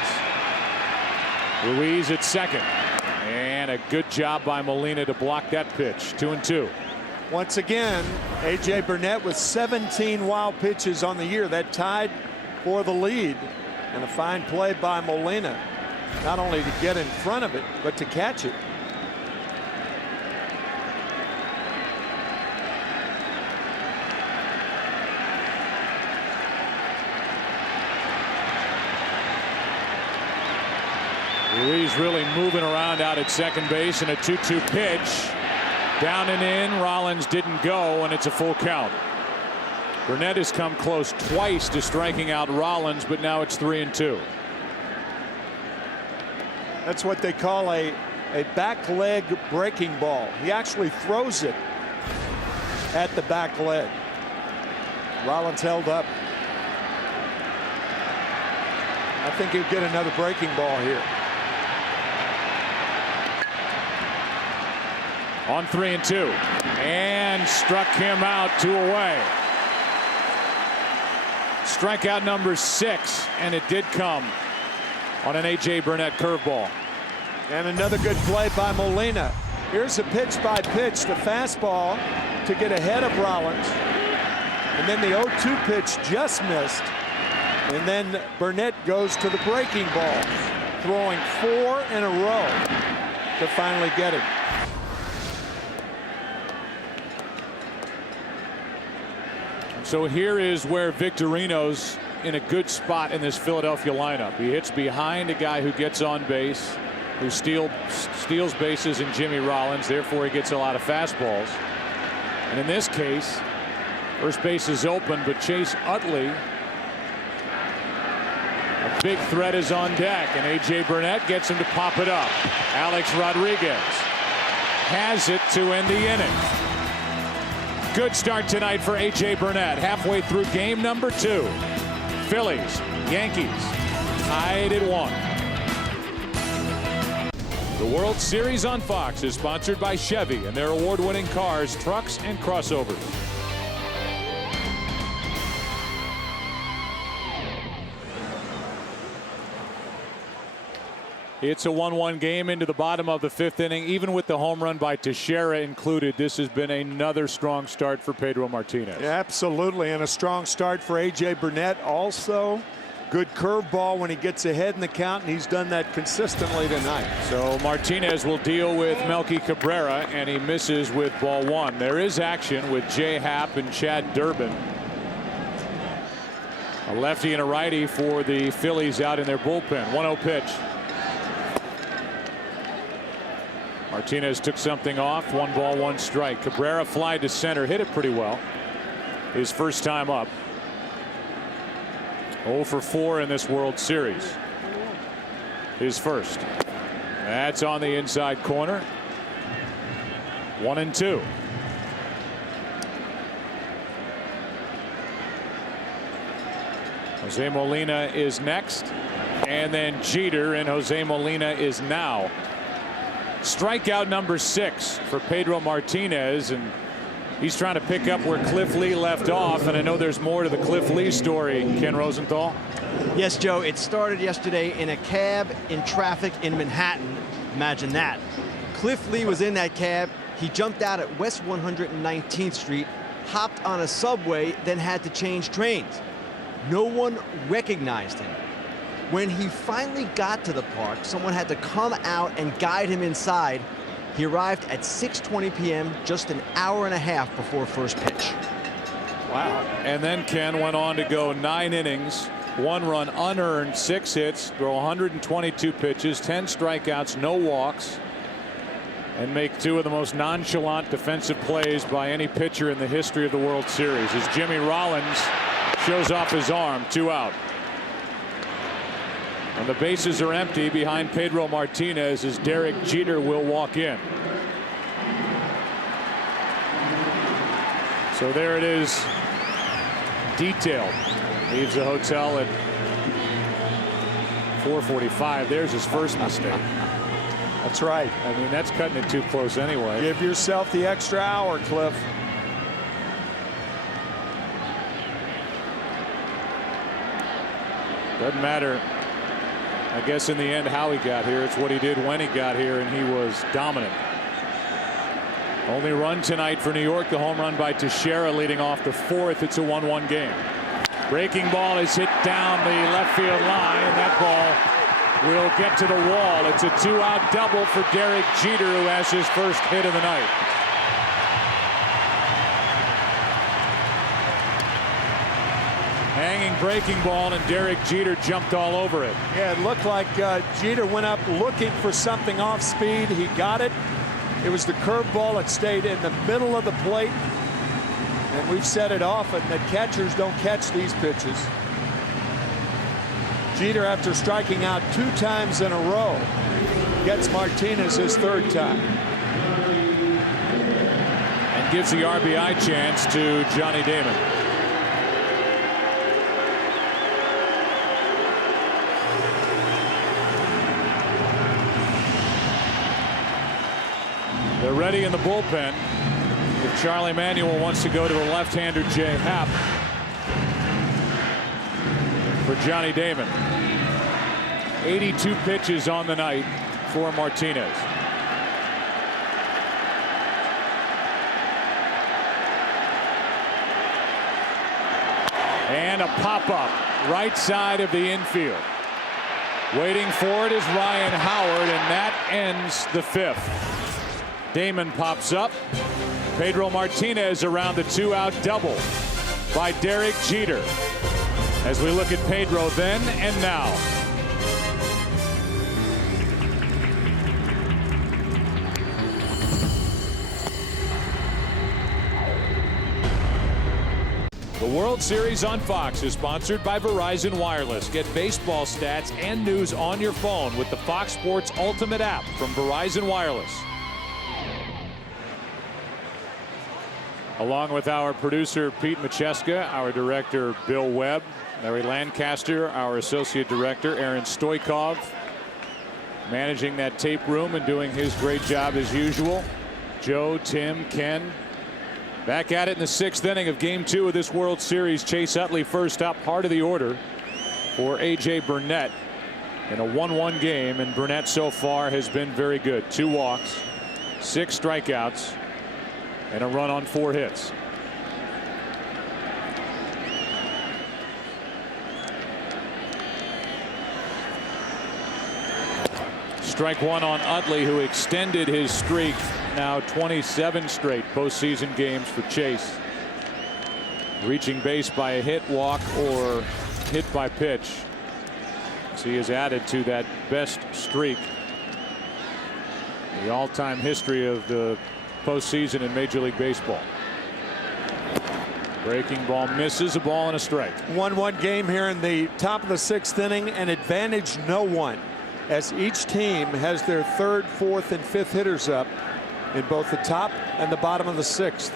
Ruiz at second. And a good job by Molina to block that pitch. 2-2. Once again, A.J. Burnett with 17 wild pitches on the year. That tied for the lead. And a fine play by Molina. Not only to get in front of it, but to catch it. Ruiz really moving around out at second base, and a 2-2 pitch. Down and in. Rollins didn't go, and it's a full count. Burnett has come close twice to striking out Rollins, but now it's 3-2. That's what they call a back leg breaking ball. He actually throws it at the back leg. Rollins held up. I think he'll get another breaking ball here. On 3-2, and struck him out, 2 away. Strikeout number 6, and it did come on an A.J. Burnett curveball. And another good play by Molina. Here's a pitch by pitch, the fastball to get ahead of Rollins. And then the 0-2 pitch just missed. And then Burnett goes to the breaking ball, throwing 4 in a row to finally get it. So here is where Victorino's in a good spot in this Philadelphia lineup. He hits behind a guy who gets on base, who steals bases in Jimmy Rollins. Therefore, he gets a lot of fastballs. And in this case, first base is open, but Chase Utley, a big threat, is on deck, and A.J. Burnett gets him to pop it up. Alex Rodriguez has it to end the inning. Good start tonight for A.J. Burnett. Halfway through game number 2. Phillies, Yankees tied at 1. The World Series on Fox is sponsored by Chevy and their award-winning cars, trucks, and crossovers. It's a 1-1 game into the bottom of the 5th inning. Even with the home run by Teixeira included, this has been another strong start for Pedro Martinez. Yeah, absolutely, and a strong start for A.J. Burnett also. Good curveball when he gets ahead in the count, and he's done that consistently tonight. So Martinez will deal with Melky Cabrera, and he misses with ball one. There is action with Jay Happ and Chad Durbin. A lefty and a righty for the Phillies out in their bullpen. 1-0 pitch. Martinez took something off. 1 ball, 1 strike. Cabrera fly to center, hit it pretty well. His first time up. 0 for 4 in this World Series. His first. That's on the inside corner. 1-2. Jose Molina is next, and then Jeter, and Jose Molina is now. Strikeout number 6 for Pedro Martinez, and he's trying to pick up where Cliff Lee left off, and I know there's more to the Cliff Lee story, Ken Rosenthal. Yes, Joe, it started yesterday in a cab in traffic in Manhattan. Imagine that. Cliff Lee was in that cab. He jumped out at West 119th Street, hopped on a subway, then had to change trains. No one recognized him. When he finally got to the park, someone had to come out and guide him inside. He arrived at 6:20 p.m., just an hour and a half before first pitch. Wow. And then Ken went on to go 9 innings, 1 run unearned, 6 hits, throw 122 pitches, 10 strikeouts, no walks, and make 2 of the most nonchalant defensive plays by any pitcher in the history of the World Series as Jimmy Rollins shows off his arm. 2 out. And the bases are empty behind Pedro Martinez as Derek Jeter will walk in. So there it is, detailed. Leaves the hotel at 4:45. There's his first mistake. That's right. I mean, that's cutting it too close anyway. Give yourself the extra hour, Cliff. Doesn't matter, I guess, in the end how he got here. It's what he did when he got here, and he was dominant. Only run tonight for New York, the home run by Teixeira leading off the 4th. It's a 1-1 game. Breaking ball is hit down the left field line. That ball will get to the wall. It's a 2-out double for Derek Jeter, who has his first hit of the night. Hanging breaking ball, and Derek Jeter jumped all over it. Yeah, it looked like Jeter went up looking for something off speed. He got it. It was the curveball that stayed in the middle of the plate. And we've said it often that catchers don't catch these pitches. Jeter, after striking out 2 times in a row, gets Martinez his 3rd time. And gives the RBI chance to Johnny Damon. They're ready in the bullpen. If Charlie Manuel wants to go to the left-hander Jay Happ for Johnny Damon. 82 pitches on the night for Martinez. And a pop-up right side of the infield. Waiting for it is Ryan Howard, and that ends the 5th. Damon pops up. Pedro Martinez around the 2-out double by Derek Jeter. As we look at Pedro then and now. The World Series on Fox is sponsored by Verizon Wireless. Get baseball stats and news on your phone with the Fox Sports Ultimate app from Verizon Wireless. Along with our producer, Pete Macheska, our director, Bill Webb, Larry Lancaster, our associate director, Aaron Stoikov, managing that tape room and doing his great job as usual. Joe, Tim, Ken, back at it in the 6th inning of Game 2 of this World Series. Chase Utley first up, part of the order for A.J. Burnett in a 1-1 game, and Burnett so far has been very good. 2 walks, 6 strikeouts, and a run on 4 hits. Strike one on Utley, who extended his streak, now 27 straight postseason games for Chase. Reaching base by a hit, walk, or hit by pitch. So he has added to that best streak. The all-time history of the postseason in Major League Baseball. Breaking ball misses, a ball and a strike. 1-1 game here in the top of the 6th inning, and advantage no one, as each team has their 3rd, 4th, and 5th hitters up in both the top and the bottom of the 6th.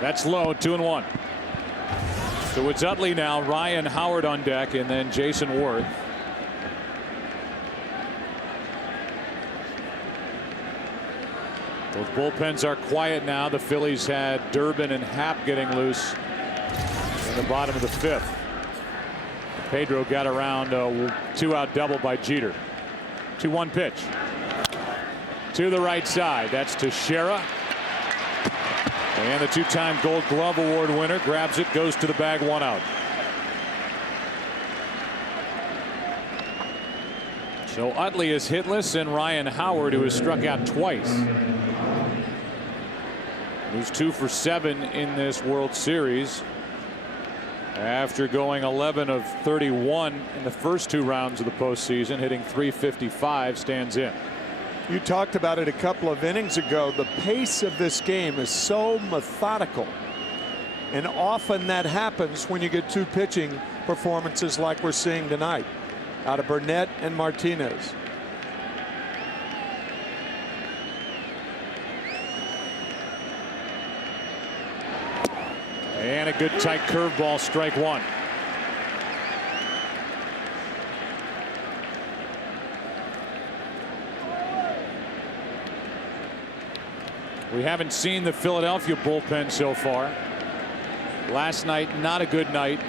That's low, 2-1. So it's Utley now, Ryan Howard on deck, and then Jason Worth. Both bullpens are quiet now. The Phillies had Durbin and Happ getting loose in the bottom of the 5th. Pedro got around a 2-out double by Jeter. 2-1 pitch. To the right side. That's Teixeira. And the 2-time Gold Glove Award winner grabs it, goes to the bag, 1 out. So Utley is hitless, and Ryan Howard, who has struck out twice, who's 2 for 7 in this World Series after going 11 of 31 in the first 2 rounds of the postseason, hitting .355, stands in. You talked about it a couple of innings ago. The pace of this game is so methodical, and often that happens when you get 2 pitching performances like we're seeing tonight out of Burnett and Martinez. And a good tight curveball, strike 1. We haven't seen the Philadelphia bullpen so far. Last night, not a good night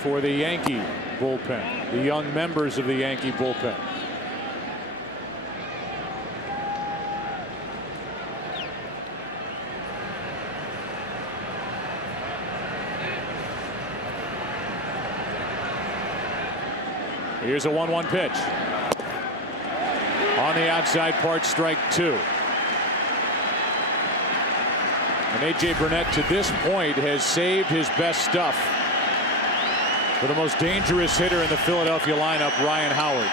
for the Yankee bullpen, the young members of the Yankee bullpen. Here's a 1-1 pitch. On the outside part, strike 2. And A.J. Burnett, to this point, has saved his best stuff for the most dangerous hitter in the Philadelphia lineup, Ryan Howard.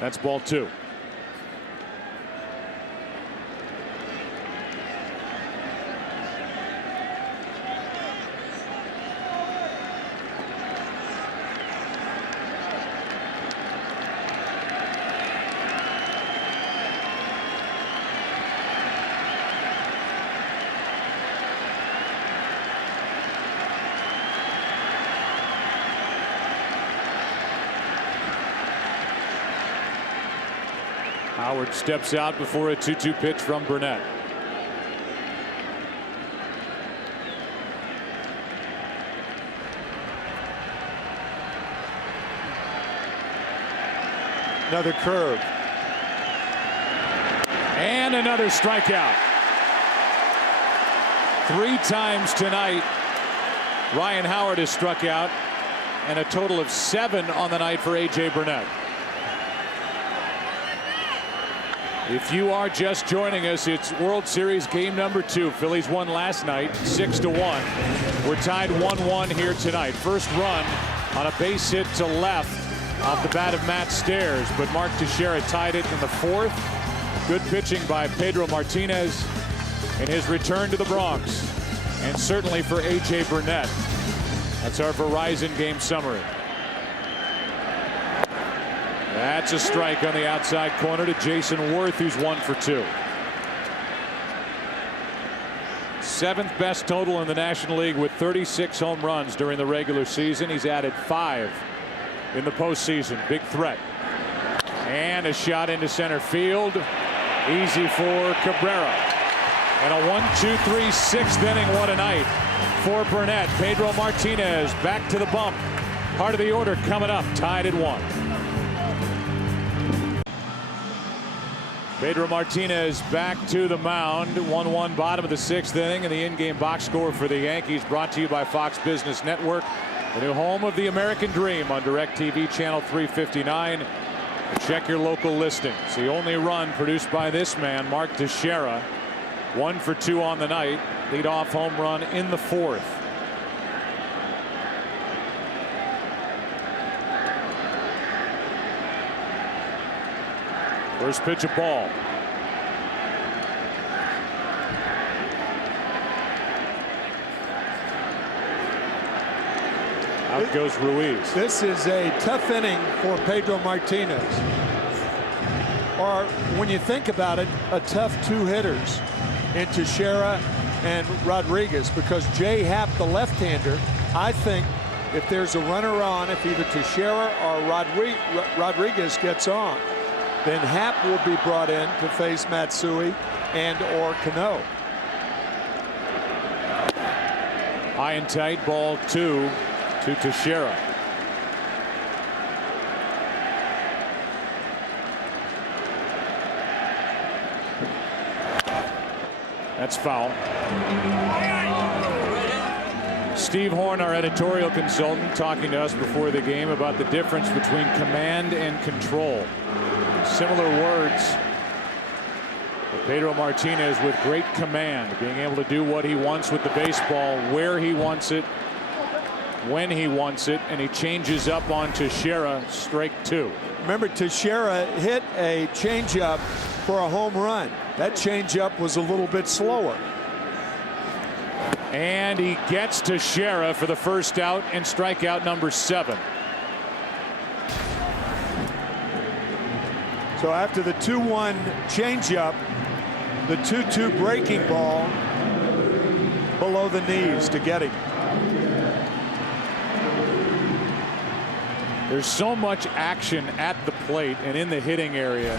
That's ball 2. Howard steps out before a 2-2 pitch from Burnett. Another curve. And another strikeout. 3 times tonight, Ryan Howard has struck out, and a total of 7 on the night for A.J. Burnett. If you are just joining us, it's World Series game number 2. Phillies won last night 6-1. We're tied 1-1 here tonight. First run on a base hit to left off the bat of Matt Stairs, but Mark Teixeira tied it in the 4th. Good pitching by Pedro Martinez in his return to the Bronx, and certainly for A.J. Burnett. That's our Verizon game summary. That's a strike on the outside corner to Jason Worth, who's 1 for 2. 7th best total in the National League with 36 home runs during the regular season. He's added 5 in the postseason. Big threat. And a shot into center field. Easy for Cabrera. And a 1-2-3 6th inning. What a night for Burnett. Pedro Martinez back to the bump. Part of the order coming up, tied at 1. Pedro Martinez back to the mound. 1-1 bottom of the 6th inning, and the in-game box score for the Yankees brought to you by Fox Business Network, the new home of the American Dream on DirecTV channel 359. Check your local listings. The only run produced by this man, Mark Teixeira. 1 for 2 on the night. Leadoff home run in the 4th. First pitch, a ball. Out goes Ruiz. This is a tough inning for Pedro Martinez. Or when you think about it, a tough 2 hitters in Teixeira and Rodriguez, because Jay Happ, the left-hander, I think if there's a runner on, if either Teixeira or Rodriguez gets on, then Happ will be brought in to face Matsui and or Cano. High and tight, ball 2 to Teixeira. That's foul. Steve Horn, our editorial consultant, talking to us before the game about the difference between command and control. Similar words for Pedro Martinez, with great command, being able to do what he wants with the baseball, where he wants it, when he wants it, and he changes up on Teixeira, strike 2. Remember, Teixeira hit a changeup for a home run. That changeup was a little bit slower. And he gets Teixeira for the first out and strikeout number 7. So after the 2-1 changeup, the 2-2 breaking ball below the knees to get him. There's so much action at the plate and in the hitting area.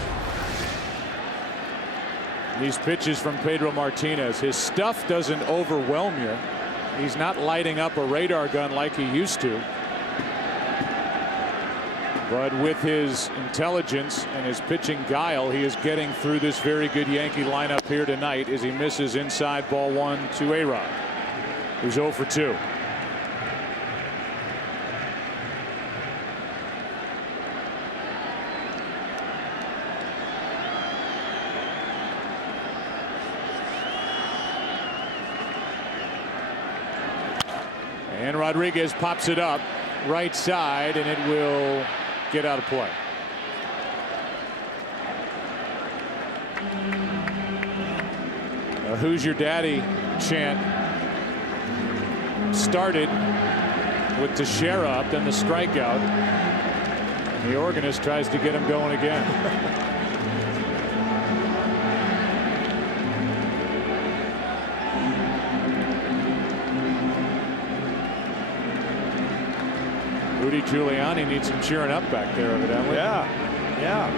These pitches from Pedro Martinez. His stuff doesn't overwhelm you. He's not lighting up a radar gun like he used to. But with his intelligence and his pitching guile, he is getting through this very good Yankee lineup here tonight as he misses inside ball 1 to A-Rod, who's 0 for 2. And Rodriguez pops it up right side, and it will get out of play. Who's your daddy chant started with Teixeira up, then the strikeout. And the organist tries to get him going again. Rudy Giuliani needs some cheering up back there, evidently. Yeah, yeah.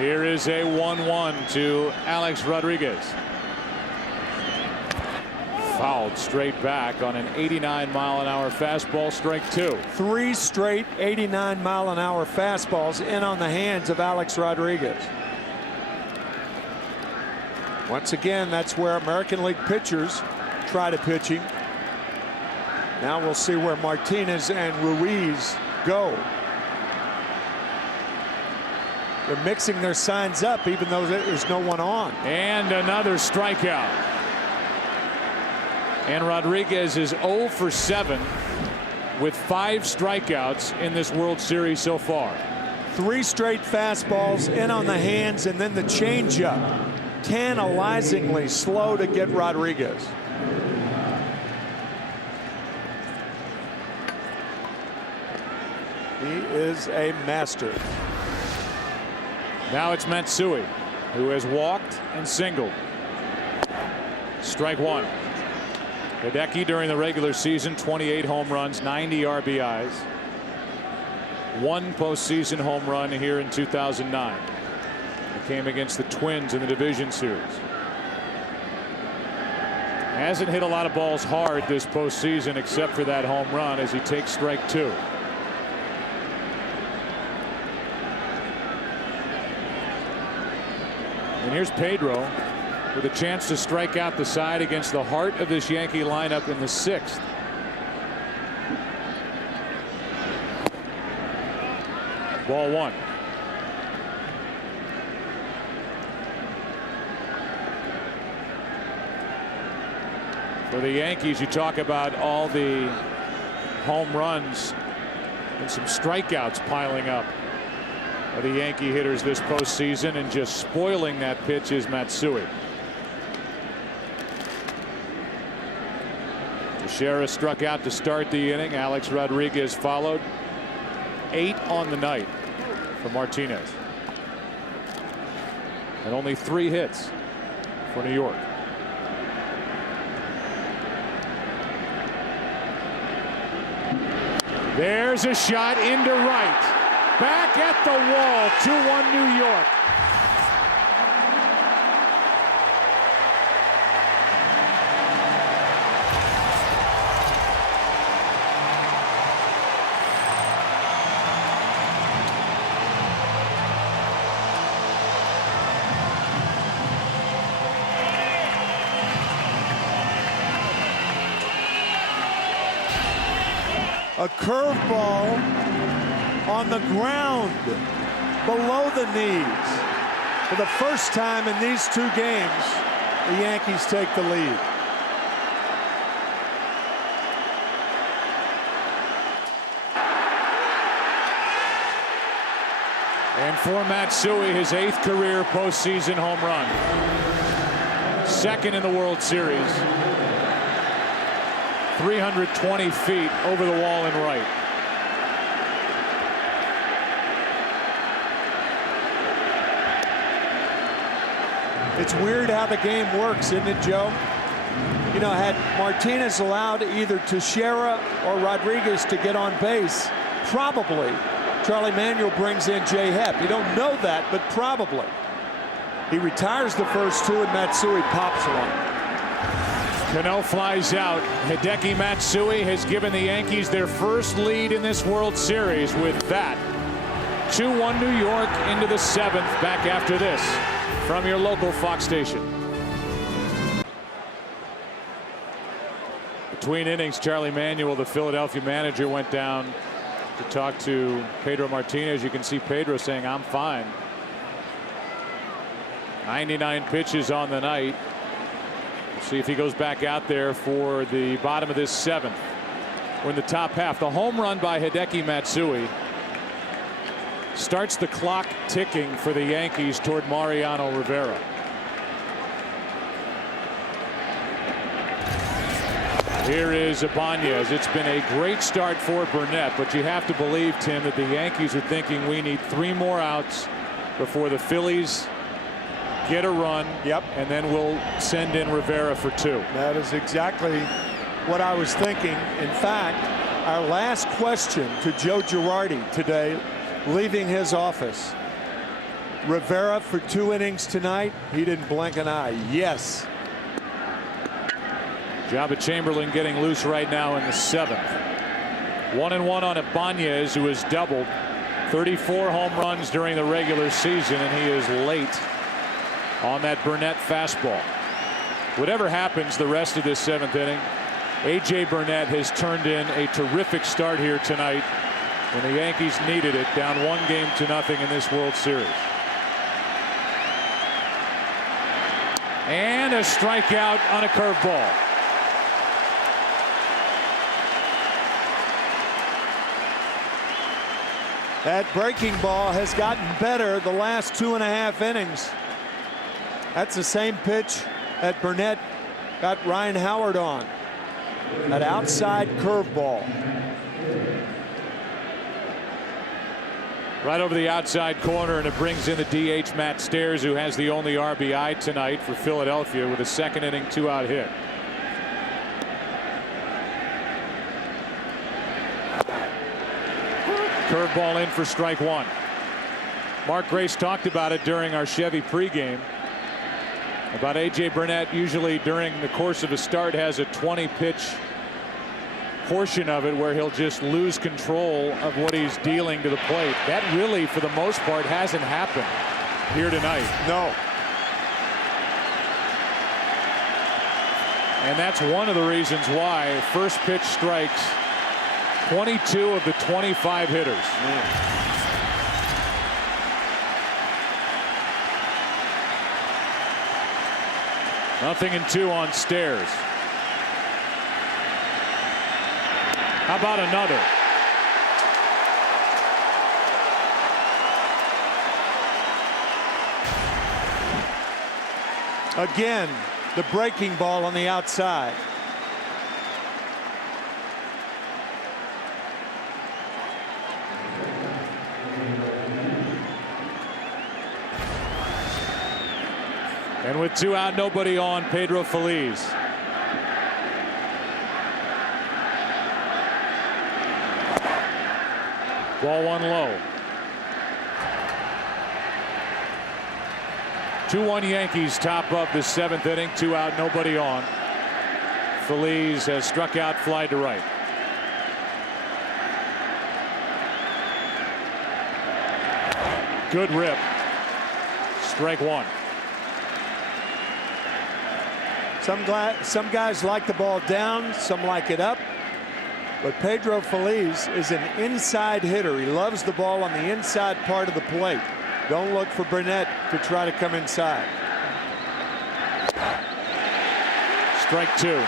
Here is a 1-1 to Alex Rodriguez. Fouled straight back on an 89-mile-an-hour fastball, strike 2. 3 straight 89-mile-an-hour fastballs in on the hands of Alex Rodriguez. Once again, that's where American League pitchers try to pitch him. Now we'll see where Martinez and Ruiz go. They're mixing their signs up even though there's no one on. And another strikeout. And Rodriguez is 0 for 7 with 5 strikeouts in this World Series so far. 3 straight fastballs in on the hands, and then the changeup. Tantalizingly slow to get Rodriguez. He is a master. Now it's Matsui, who has walked and singled. Strike 1. Hideki during the regular season, 28 home runs, 90 RBIs. one postseason home run here in 2009. It came against the Twins in the division series. Hasn't hit a lot of balls hard this postseason except for that home run as he takes strike 2. And here's Pedro with a chance to strike out the side against the heart of this Yankee lineup in the 6th. Ball 1. For the Yankees, you talk about all the home runs and some strikeouts piling up of the Yankee hitters this postseason, and just spoiling that pitch is Matsui. Teixeira struck out to start the inning. Alex Rodriguez followed. 8 on the night for Martinez. And only 3 hits for New York. There's a shot into right. Back at the wall. 2-1 New York. A curveball on the ground below the knees. For the first time in these 2 games, the Yankees take the lead. And for Matsui, his 8th career postseason home run. 2nd in the World Series. 320 feet over the wall and right. It's weird how the game works, isn't it, Joe? You know, had Martinez allowed either Teixeira or Rodriguez to get on base, probably Charlie Manuel brings in Jay Hepp. You don't know that, but probably. He retires the first 2, and Matsui pops one. Cano flies out. Hideki Matsui has given the Yankees their first lead in this World Series with that. 2-1 New York into the 7th. Back after this from your local Fox station. Between innings, Charlie Manuel, the Philadelphia manager, went down to talk to Pedro Martinez. You can see Pedro saying, "I'm fine." 99 pitches on the night. See if he goes back out there for the bottom of this 7th. We're in the top half. The home run by Hideki Matsui starts the clock ticking for the Yankees toward Mariano Rivera. Here is Ibanez. It's been a great start for Burnett, but you have to believe, Tim, that the Yankees are thinking we need 3 more outs before the Phillies get a run. Yep. And then we'll send in Rivera for 2. That is exactly what I was thinking. In fact, our last question to Joe Girardi today, leaving his office, Rivera for 2 innings tonight. He didn't blink an eye. Yes. Jabba Chamberlain getting loose right now in the 7th. 1-1 on Ibanez, who has doubled 34 home runs during the regular season, and he is late on that Burnett fastball. Whatever happens the rest of this 7th inning, A.J. Burnett has turned in a terrific start here tonight when the Yankees needed it, down 1-0 in this World Series. And a strikeout on a curveball. That breaking ball has gotten better the last 2.5 innings. That's the same pitch that Burnett got Ryan Howard on. That outside curveball. Right over the outside corner, and it brings in the DH Matt Stairs, who has the only RBI tonight for Philadelphia with a 2nd inning 2-out hit. Curveball in for strike one. Mark Grace talked about it during our Chevy pregame about A.J. Burnett. Usually during the course of a start has a 20-pitch portion of it where he'll just lose control of what he's dealing to the plate. That really, for the most part, hasn't happened here tonight. No. And that's one of the reasons why first pitch strikes 22 of the 25 hitters. Nothing in two on Stairs. How about another? Again, the breaking ball on the outside. And with 2 out, nobody on, Pedro Phillies. Ball 1 low. 2-1 Yankees top of the 7th inning. 2 out, nobody on. Phillies has struck out, fly to right. Good rip. Strike one. Some guys like the ball down, some like it up. But Pedro Phillies is an inside hitter. He loves the ball on the inside part of the plate. Don't look for Burnett to try to come inside. Strike two.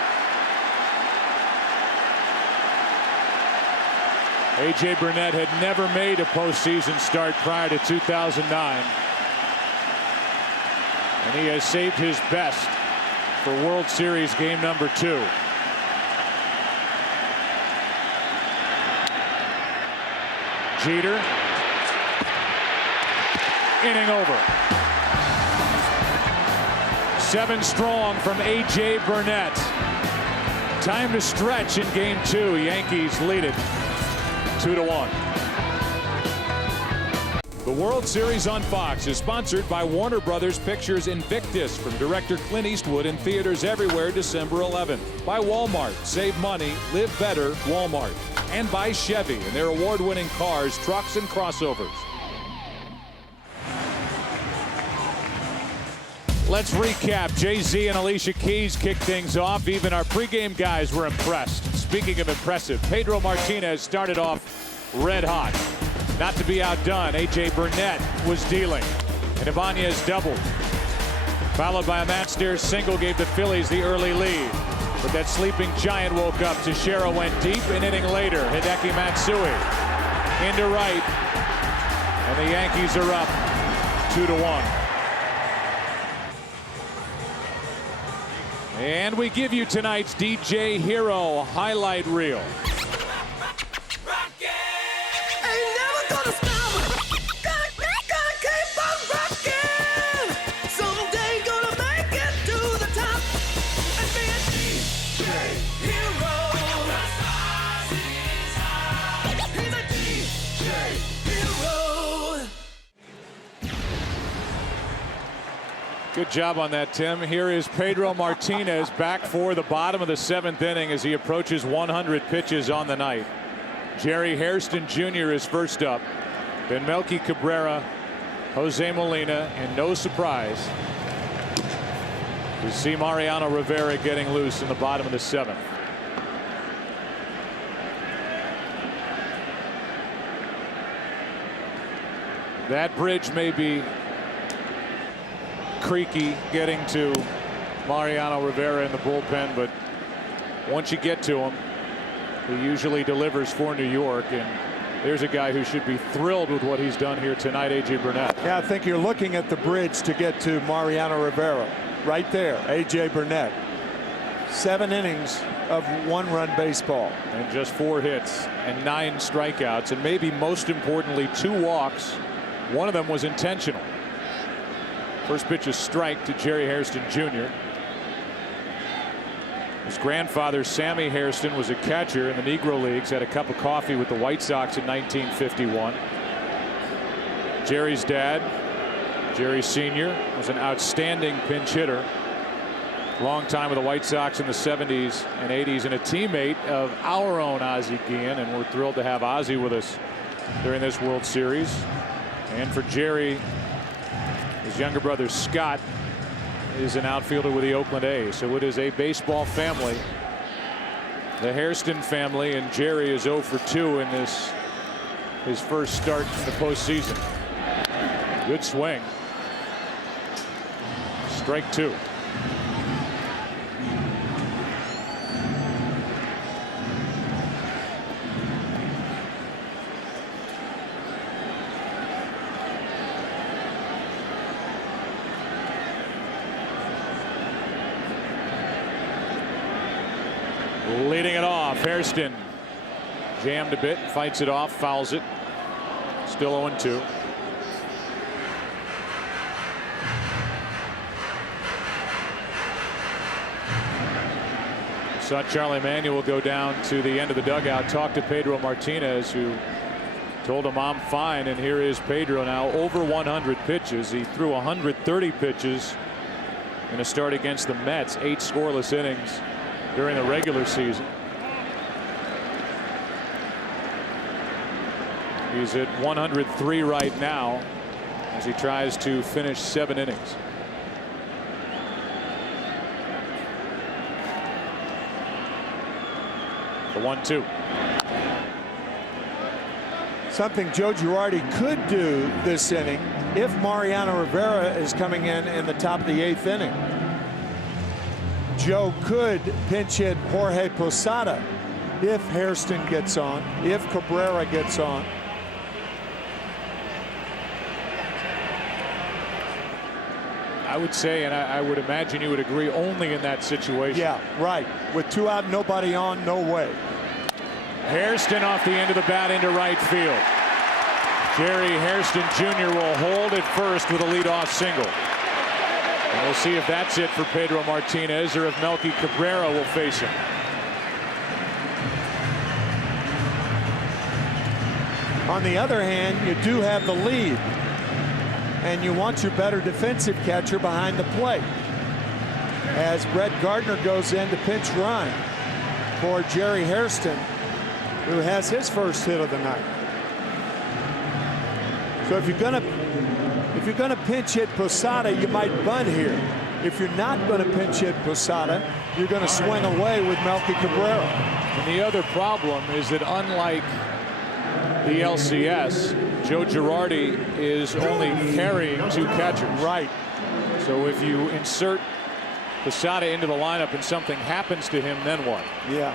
A.J. Burnett had never made a postseason start prior to 2009. And he has saved his best for World Series game number 2. Jeter. Inning over. 7 strong from A.J. Burnett. Time to stretch in game 2. Yankees lead it 2-1. The World Series on Fox is sponsored by Warner Brothers Pictures Invictus from director Clint Eastwood in theaters everywhere December 11th. By Walmart. Save money. Live better. Walmart. And by Chevy and their award-winning cars, trucks, and crossovers. Let's recap. Jay-Z and Alicia Keys kicked things off. Even our pregame guys were impressed. Speaking of impressive, Pedro Martinez started off red hot. Not to be outdone, A.J. Burnett was dealing. And Ibanez doubled. Followed by a Matt Stairs single gave the Phillies the early lead. But that sleeping giant woke up. Teixeira went deep. An inning later, Hideki Matsui into right. And the Yankees are up 2-1. And we give you tonight's DJ Hero highlight reel. Good job on that, Tim. Here is Pedro Martinez back for the bottom of the 7th inning as he approaches 100 pitches on the night. Jerry Hairston Jr. is first up. Then Melky Cabrera, Jose Molina, and no surprise to see Mariano Rivera getting loose in the bottom of the 7th. That bridge may be creaky getting to Mariano Rivera in the bullpen, but once you get to him, he usually delivers for New York, and there's a guy who should be thrilled with what he's done here tonight, A.J. Burnett. Yeah, I think you're looking at the bridge to get to Mariano Rivera. Right there, A.J. Burnett. 7 innings of 1-run baseball. And just 4 hits and 9 strikeouts, and maybe most importantly 2 walks. One of them was intentional. First pitch is strike to Jerry Hairston Jr. His grandfather, Sammy Hairston, was a catcher in the Negro Leagues, had a cup of coffee with the White Sox in 1951. Jerry's dad, Jerry Sr., was an outstanding pinch hitter. Long time with the White Sox in the 70s and 80s, and a teammate of our own Ozzie Guillen, and we're thrilled to have Ozzie with us during this World Series. And for Jerry, his younger brother Scott is an outfielder with the Oakland A's. So it is a baseball family. The Hairston family, and Jerry is 0 for 2 in this, his first start in the postseason. Good swing. Strike 2. Leading it off, Hairston jammed a bit, fights it off, fouls it. Still 0-2. Saw Charlie Manuel go down to the end of the dugout, talk to Pedro Martinez, who told him, "I'm fine." And here is Pedro now, over 100 pitches. He threw 130 pitches in a start against the Mets, 8 scoreless innings during the regular season. He's at 103 right now as he tries to finish 7 innings. The 1-2. Something Joe Girardi could do this inning if Mariano Rivera is coming in the top of the 8th inning. Joe could pinch hit Jorge Posada if Hairston gets on, if Cabrera gets on. I would say, and I would imagine you would agree, only in that situation. Yeah, right. With 2 out, nobody on, no way. Hairston off the end of the bat into right field. Jerry Hairston Jr. will hold at first with a leadoff single. And we'll see if that's it for Pedro Martinez or if Melky Cabrera will face him. On the other hand, you do have the lead, and you want your better defensive catcher behind the plate. As Brett Gardner goes in to pinch run for Jerry Hairston, who has his first hit of the night. So if you're gonna pinch hit Posada, you might bunt here. If you're not going to pinch hit Posada, you're going to swing away with Melky Cabrera. And the other problem is that unlike the LCS, Joe Girardi is only carrying 2 catchers. Right. So if you insert Posada into the lineup and something happens to him, then what? Yeah.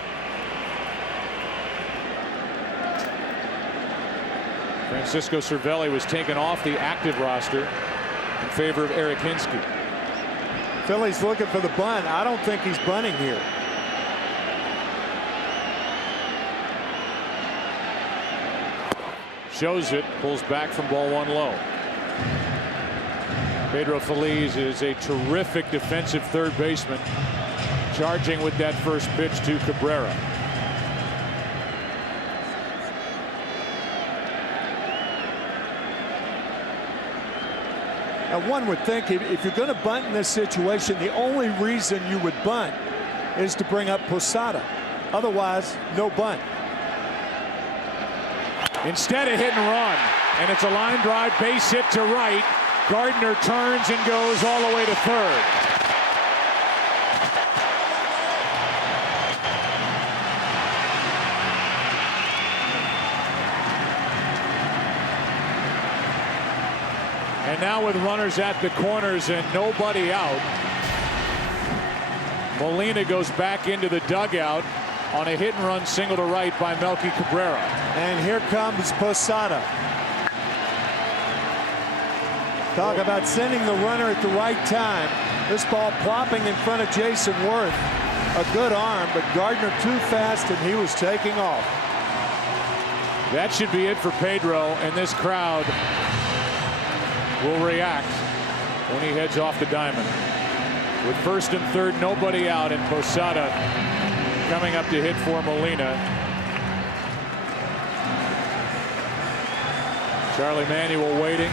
Francisco Cervelli was taken off the active roster in favor of Eric Hinsky. Phillies looking for the bunt. I don't think he's bunting here. Shows it, pulls back from ball 1 low. Pedro Feliz is a terrific defensive third baseman, charging with that first pitch to Cabrera. Now, one would think if you're going to bunt in this situation, the only reason you would bunt is to bring up Posada. Otherwise, no bunt. Instead, a hit and run, and it's a line drive, base hit to right. Gardner turns and goes all the way to third. And now with runners at the corners and nobody out, Molina goes back into the dugout on a hit and run single to right by Melky Cabrera. And here comes Posada. Talk about sending the runner at the right time. This ball plopping in front of Jason Worth. A good arm, but Gardner too fast, and he was taking off. That should be it for Pedro, and this crowd will react when he heads off the diamond. with first and third, nobody out, and Posada coming up to hit for Molina. Charlie Manuel waiting.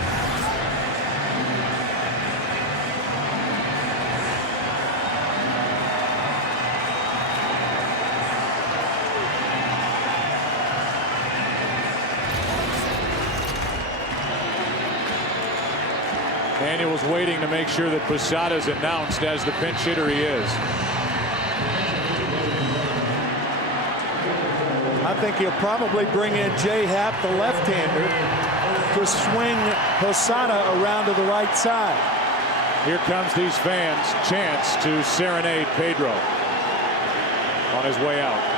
Manuel's waiting to make sure that Posada's announced as the pinch hitter he is. I think he'll probably bring in Jay Happ, the left-hander, to swing Posada around to the right side. Here comes these fans' chance to serenade Pedro on his way out.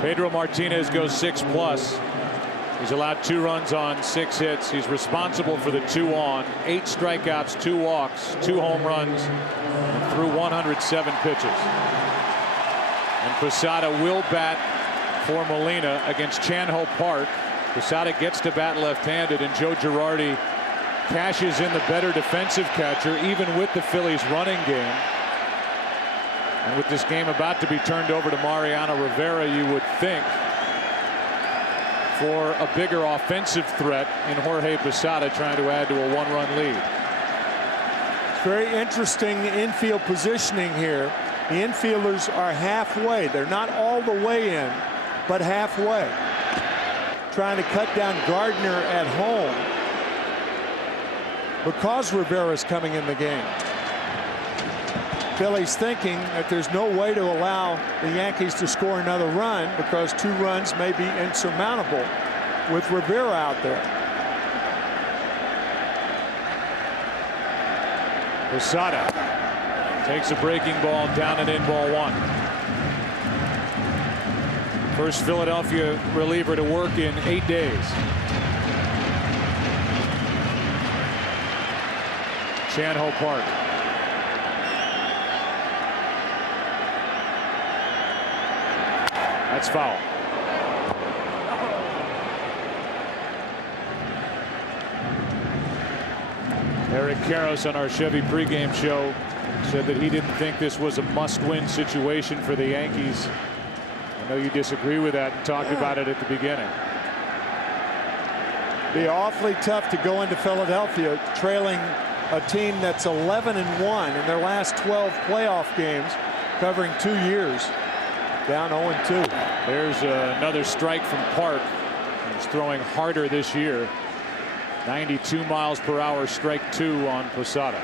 Pedro Martinez goes 6+. He's allowed 2 runs on 6 hits. He's responsible for the 2 on, 8 strikeouts, 2 walks, 2 home runs, and threw 107 pitches. And Posada will bat for Molina against Chan-Ho Park. Posada gets to bat left-handed, and Joe Girardi cashes in the better defensive catcher, even with the Phillies running game. And with this game about to be turned over to Mariano Rivera, you would think for a bigger offensive threat in Jorge Posada trying to add to a 1-run lead. It's very interesting infield positioning here. The infielders are halfway. They're not all the way in, but halfway. Trying to cut down Gardner at home because Rivera's coming in the game. Phillies thinking that there's no way to allow the Yankees to score another run because 2 runs may be insurmountable with Rivera out there. Posada takes a breaking ball down and in, ball 1. First Philadelphia reliever to work in 8 days. Chan-Ho Park. That's foul. Eric Karros on our Chevy pregame show said that he didn't think this was a must-win situation for the Yankees. I know you disagree with that and talked about it at the beginning. Be awfully tough to go into Philadelphia trailing a team that's 11-1 in their last 12 playoff games, covering 2 years. Down 0-2. There's another strike from Park. He's throwing harder this year. 92 miles per hour, strike 2 on Posada.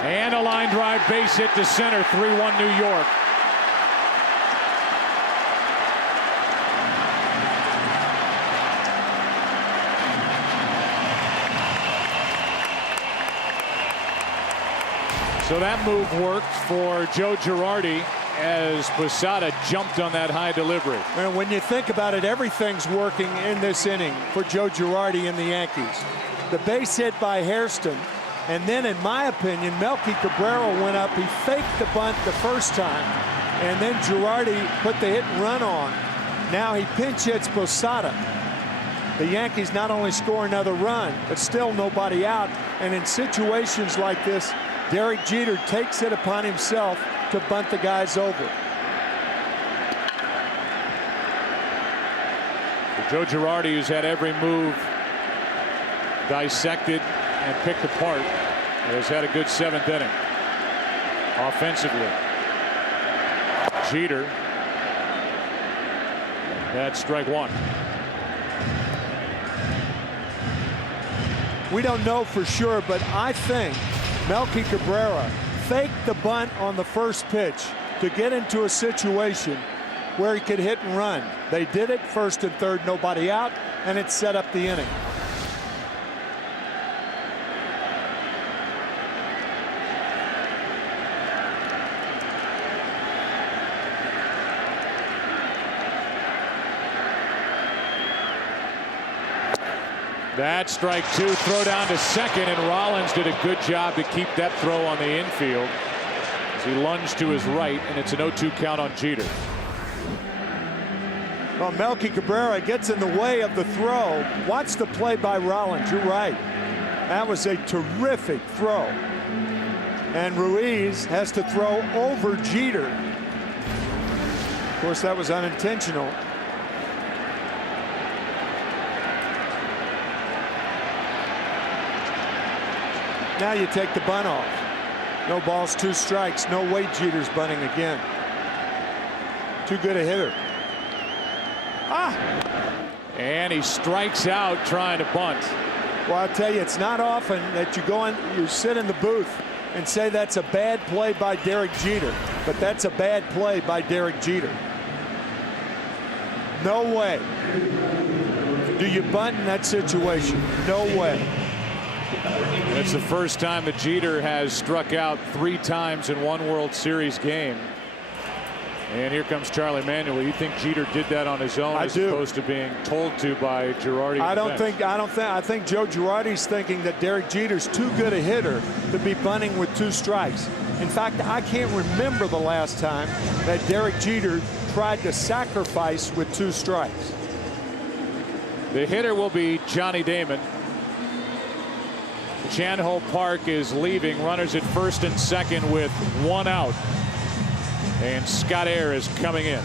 And a line drive, base hit to center, 3-1 New York. So that move worked for Joe Girardi as Posada jumped on that high delivery. And when you think about it, everything's working in this inning for Joe Girardi and the Yankees. The base hit by Hairston. And then, in my opinion, Melky Cabrera went up. He faked the bunt the first time. And then Girardi put the hit and run on. Now he pinch hits Posada. The Yankees not only score another run, but still nobody out. And in situations like this, Derek Jeter takes it upon himself to bunt the guys over. Joe Girardi, who's had every move dissected and picked apart, has had a good 7th inning offensively. Jeter, that's strike 1. We don't know for sure, but I think Melky Cabrera faked the bunt on the first pitch to get into a situation where he could hit and run. They did it, first and third, nobody out, and it set up the inning. That strike two, throw down to second, and Rollins did a good job to keep that throw on the infield as he lunged to his right, and it's an 0-2 count on Jeter. Well, Melky Cabrera gets in the way of the throw. Watch the play by Rollins. You're right. That was a terrific throw. And Ruiz has to throw over Jeter. Of course, that was unintentional. Now you take the bunt off. No balls, 2 strikes. No way Jeter's bunting again. Too good a hitter. And he strikes out trying to bunt. Well, I'll tell you, it's not often that you sit in the booth and say that's a bad play by Derek Jeter, but that's a bad play by Derek Jeter. No way do you bunt in that situation. No way. It's the first time that Jeter has struck out 3 times in one World Series game. And here comes Charlie Manuel. You think Jeter did that on his own as opposed to being told to by Girardi? I think Joe Girardi's thinking that Derek Jeter's too good a hitter to be bunting with 2 strikes. In fact, I can't remember the last time that Derek Jeter tried to sacrifice with 2 strikes. The hitter will be Johnny Damon. Chan-Ho Park is leaving. Runners at first and second with 1 out. And Scott Air is coming in.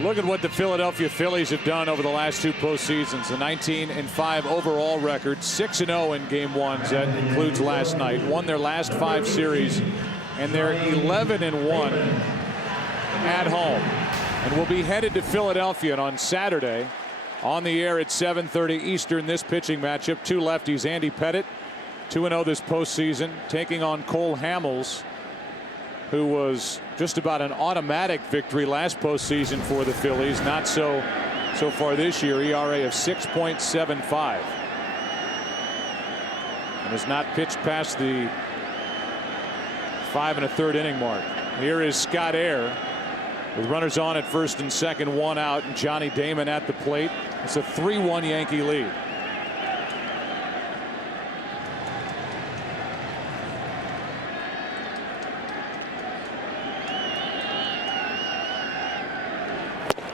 Look at what the Philadelphia Phillies have done over the last 2 postseasons. A 19-5 overall record, 6-0 in game 1s. That includes last night. Won their last 5 series, and they're 11-1 at home. And will be headed to Philadelphia on Saturday. On the air at 7:30 Eastern, this pitching matchup. 2 lefties, Andy Pettitte, 2-0 this postseason, taking on Cole Hamels, who was just about an automatic victory last postseason for the Phillies. Not so far this year. ERA of 6.75. And has not pitched past the 5 1/3 inning mark. Here is Scott Air with runners on at first and second, 1 out, and Johnny Damon at the plate. It's a 3-1 Yankee lead.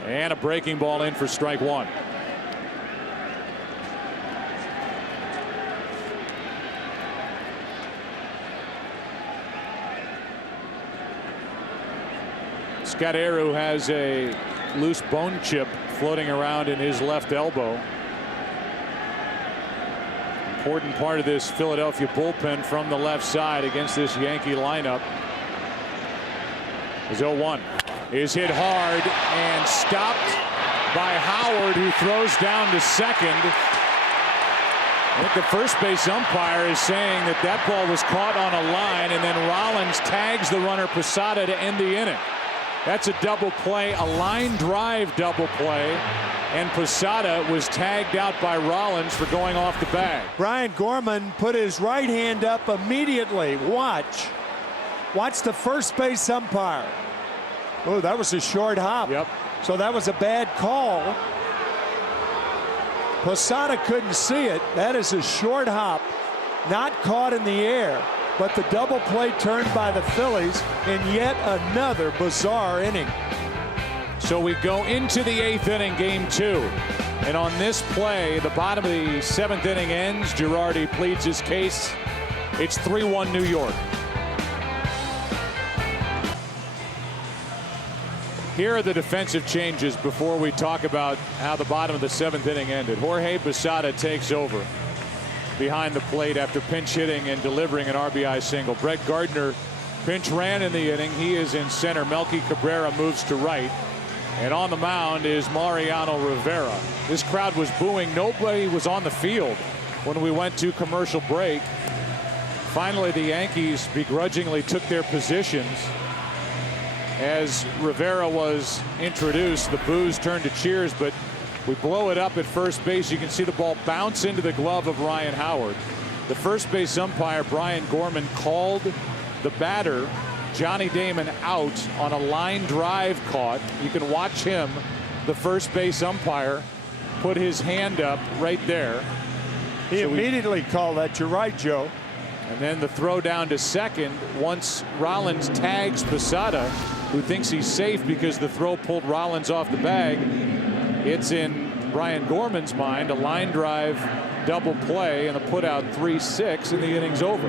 And a breaking ball in for strike 1. Scott Air, who has a loose bone chip floating around in his left elbow. Important part of this Philadelphia bullpen from the left side against this Yankee lineup. Is 0-1. Is hit hard and stopped by Howard, who throws down to second. I think the first base umpire is saying that ball was caught on a line, and then Rollins tags the runner Posada to end the inning. That's a double play, a line drive double play, and Posada was tagged out by Rollins for going off the bag. Brian Gorman put his right hand up immediately. Watch the first base umpire. Oh, that was a short hop. Yep. So that was a bad call. Posada couldn't see it. That is a short hop, not caught in the air. But the double play turned by the Phillies in yet another bizarre inning. So we go into the 8th inning, game 2. And on this play, the bottom of the 7th inning ends. Girardi pleads his case. It's 3-1 New York. Here are the defensive changes before we talk about how the bottom of the 7th inning ended. Jorge Posada takes over behind the plate after pinch hitting and delivering an RBI single. Brett Gardner pinch ran in the inning. He is in center. Melky Cabrera moves to right. And on the mound is Mariano Rivera. This crowd was booing. Nobody was on the field when we went to commercial break. Finally, the Yankees begrudgingly took their positions. As Rivera was introduced, the boos turned to cheers, but we blow it up at first base. You can see the ball bounce into the glove of Ryan Howard. The first base umpire, Brian Gorman, called the batter, Johnny Damon, out on a line drive caught. You can watch him, the first base umpire, put his hand up right there. He immediately called that. You're right, Joe. And then the throw down to second. Once Rollins tags Posada, who thinks he's safe because the throw pulled Rollins off the bag, it's in Brian Gorman's mind a line drive double play and a put out 3-6, and the inning's over.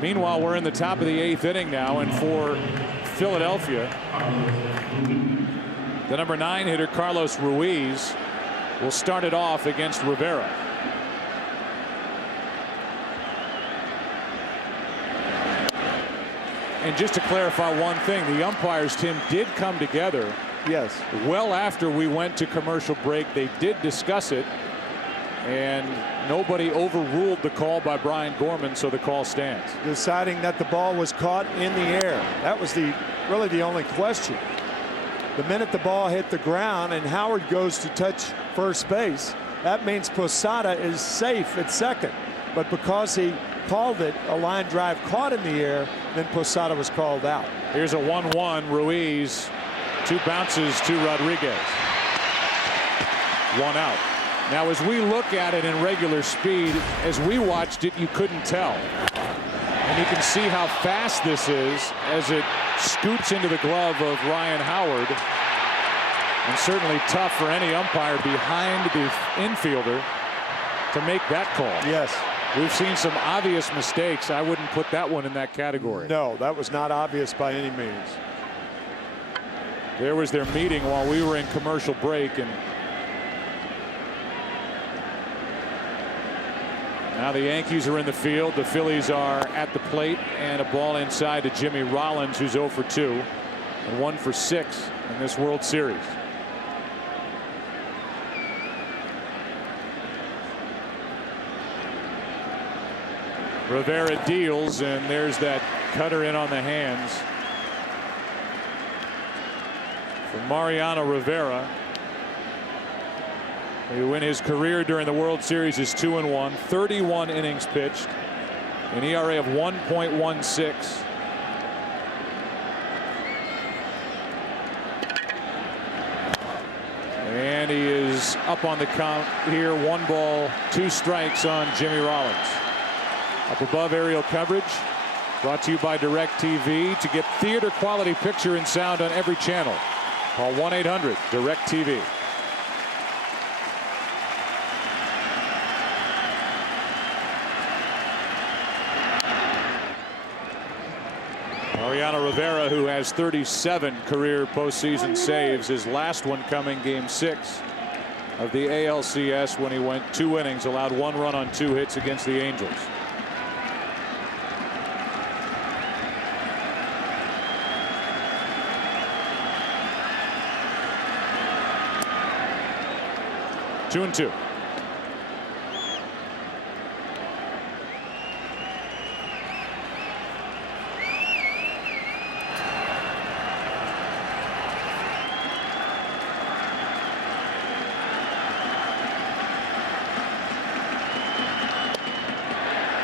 Meanwhile, we're in the top of the 8th inning now, and for Philadelphia, the number 9 hitter Carlos Ruiz will start it off against Rivera. And just to clarify one thing, the umpires, Tim, did come together. Yes. Well after we went to commercial break, they did discuss it, and nobody overruled the call by Brian Gorman, so the call stands. Deciding that the ball was caught in the air. That was really the only question. The minute the ball hit the ground and Howard goes to touch first base, that means Posada is safe at second. But because he called it a line drive caught in the air, then Posada was called out. Here's a 1-1. Ruiz, 2 bounces to Rodriguez. 1 out. Now, as we look at it in regular speed, as we watched it, you couldn't tell. And you can see how fast this is as it scoots into the glove of Ryan Howard. And certainly tough for any umpire behind the infielder to make that call. Yes. We've seen some obvious mistakes. I wouldn't put that one in that category. No, that was not obvious by any means. There was their meeting while we were in commercial break, and now the Yankees are in the field. The Phillies are at the plate, and a ball inside to Jimmy Rollins, who's 0 for 2 and 1 for 6 in this World Series. Rivera deals, and there's that cutter in on the hands for Mariano Rivera, who in his career during the World Series is 2-1, 31 innings pitched, an ERA of 1.16. And he is up on the count here. 1 ball, 2 strikes on Jimmy Rollins. Up above, aerial coverage brought to you by DirecTV. To get theater quality picture and sound on every channel, call 1-800-DirecTV. Mariano Rivera, who has 37 career postseason saves, his last one coming game 6 of the ALCS when he went 2 innings, allowed 1 run on 2 hits against the Angels. Two and 2.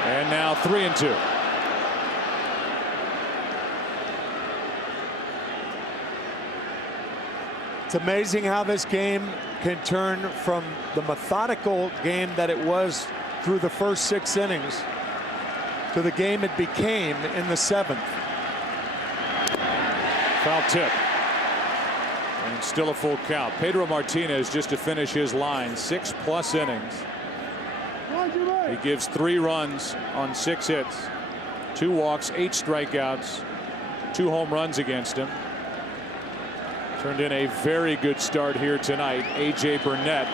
And now 3 and 2. It's amazing how this game can turn from the methodical game that it was through the first 6 innings to the game it became in the 7th. Foul tip. And still a full count. Pedro Martinez, just to finish his line, 6+ innings. He gives 3 runs on 6 hits, 2 walks, 8 strikeouts, 2 home runs against him. Turned in a very good start here tonight. A.J. Burnett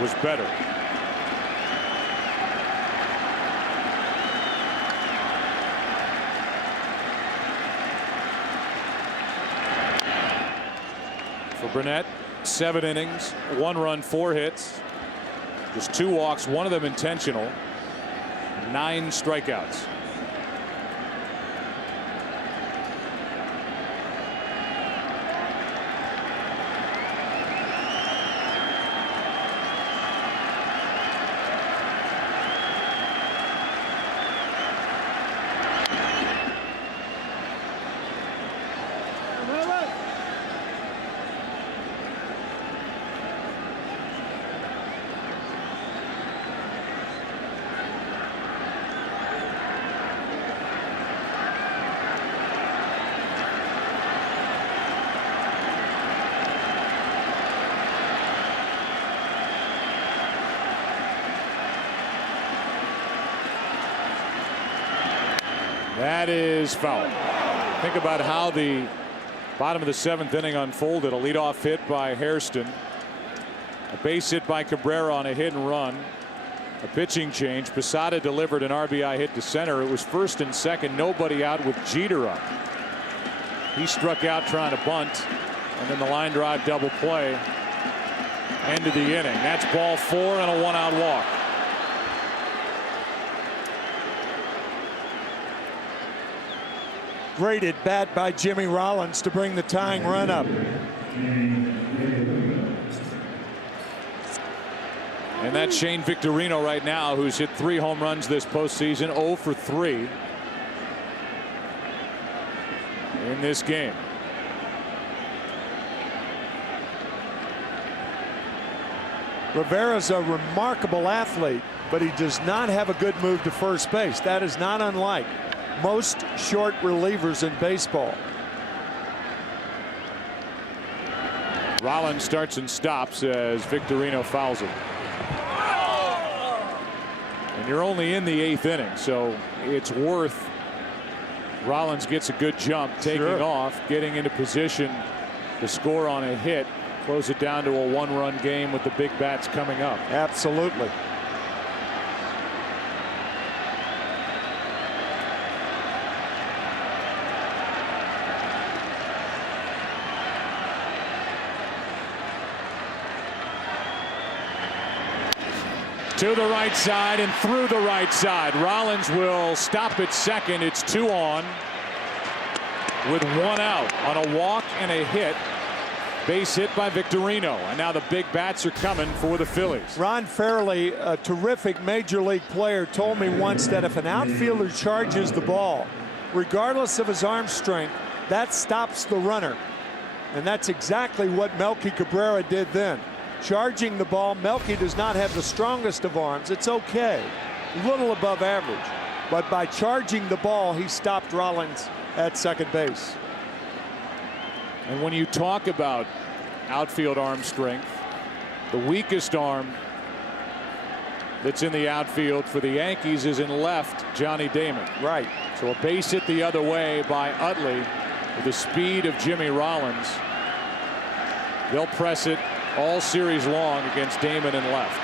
was better. For Burnett, 7 innings, 1 run, 4 hits, just 2 walks, 1 of them intentional, 9 strikeouts. That is foul. Think about how the bottom of the 7th inning unfolded. A leadoff hit by Hairston, a base hit by Cabrera on a hit and run, a pitching change. Posada delivered an RBI hit to center. It was 1st and 2nd, nobody out with Jeter up. He struck out trying to bunt, and then the line drive double play. End of the inning. That's ball 4 and a 1-out walk. Great at bat by Jimmy Rollins to bring the tying run up. And that's Shane Victorino right now, who's hit 3 home runs this postseason, 0 for 3 in this game. Rivera's a remarkable athlete, but he does not have a good move to first base. That is not unlike most short relievers in baseball. Rollins starts and stops as Victorino fouls him. And you're only in the 8th inning, so it's worth. Rollins gets a good jump, taking off, getting into position to score on a hit, close it down to a 1-run game with the big bats coming up. Absolutely. To the right side and through the right side. Rollins will stop at second. It's 2 on with 1 out on a walk and a hit. Base hit by Victorino. And now the big bats are coming for the Phillies. Ron Fairley, a terrific major league player, told me once that if an outfielder charges the ball, regardless of his arm strength, that stops the runner. And that's exactly what Melky Cabrera did then. Charging the ball, Melky does not have the strongest of arms. It's okay, a little above average. But by charging the ball, he stopped Rollins at second base. And when you talk about outfield arm strength, the weakest arm that's in the outfield for the Yankees is in left, Johnny Damon. Right. So a base hit the other way by Utley with the speed of Jimmy Rollins. They'll press it all series long against Damon in left.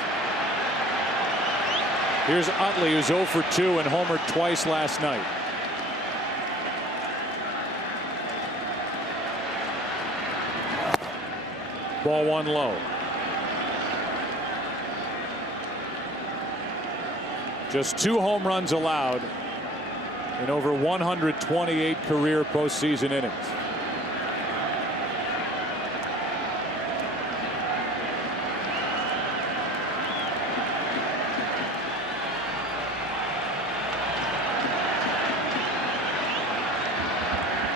Here's Utley, who's 0 for 2 and homered twice last night. Ball 1 low. Just 2 home runs allowed in over 128 career postseason innings.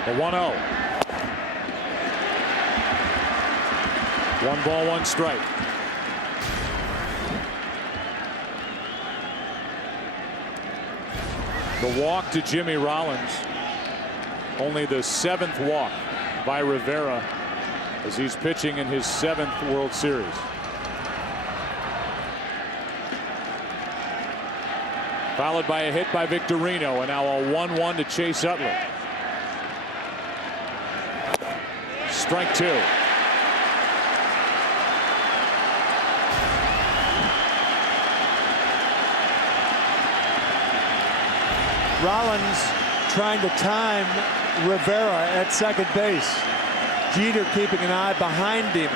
The 1-0. 1 ball, 1 strike. The walk to Jimmy Rollins. Only the 7th walk by Rivera as he's pitching in his 7th World Series. Followed by a hit by Victorino, and now a 1-1 to Chase Utley. Strike 2. Rollins trying to time Rivera at second base. Jeter keeping an eye behind him.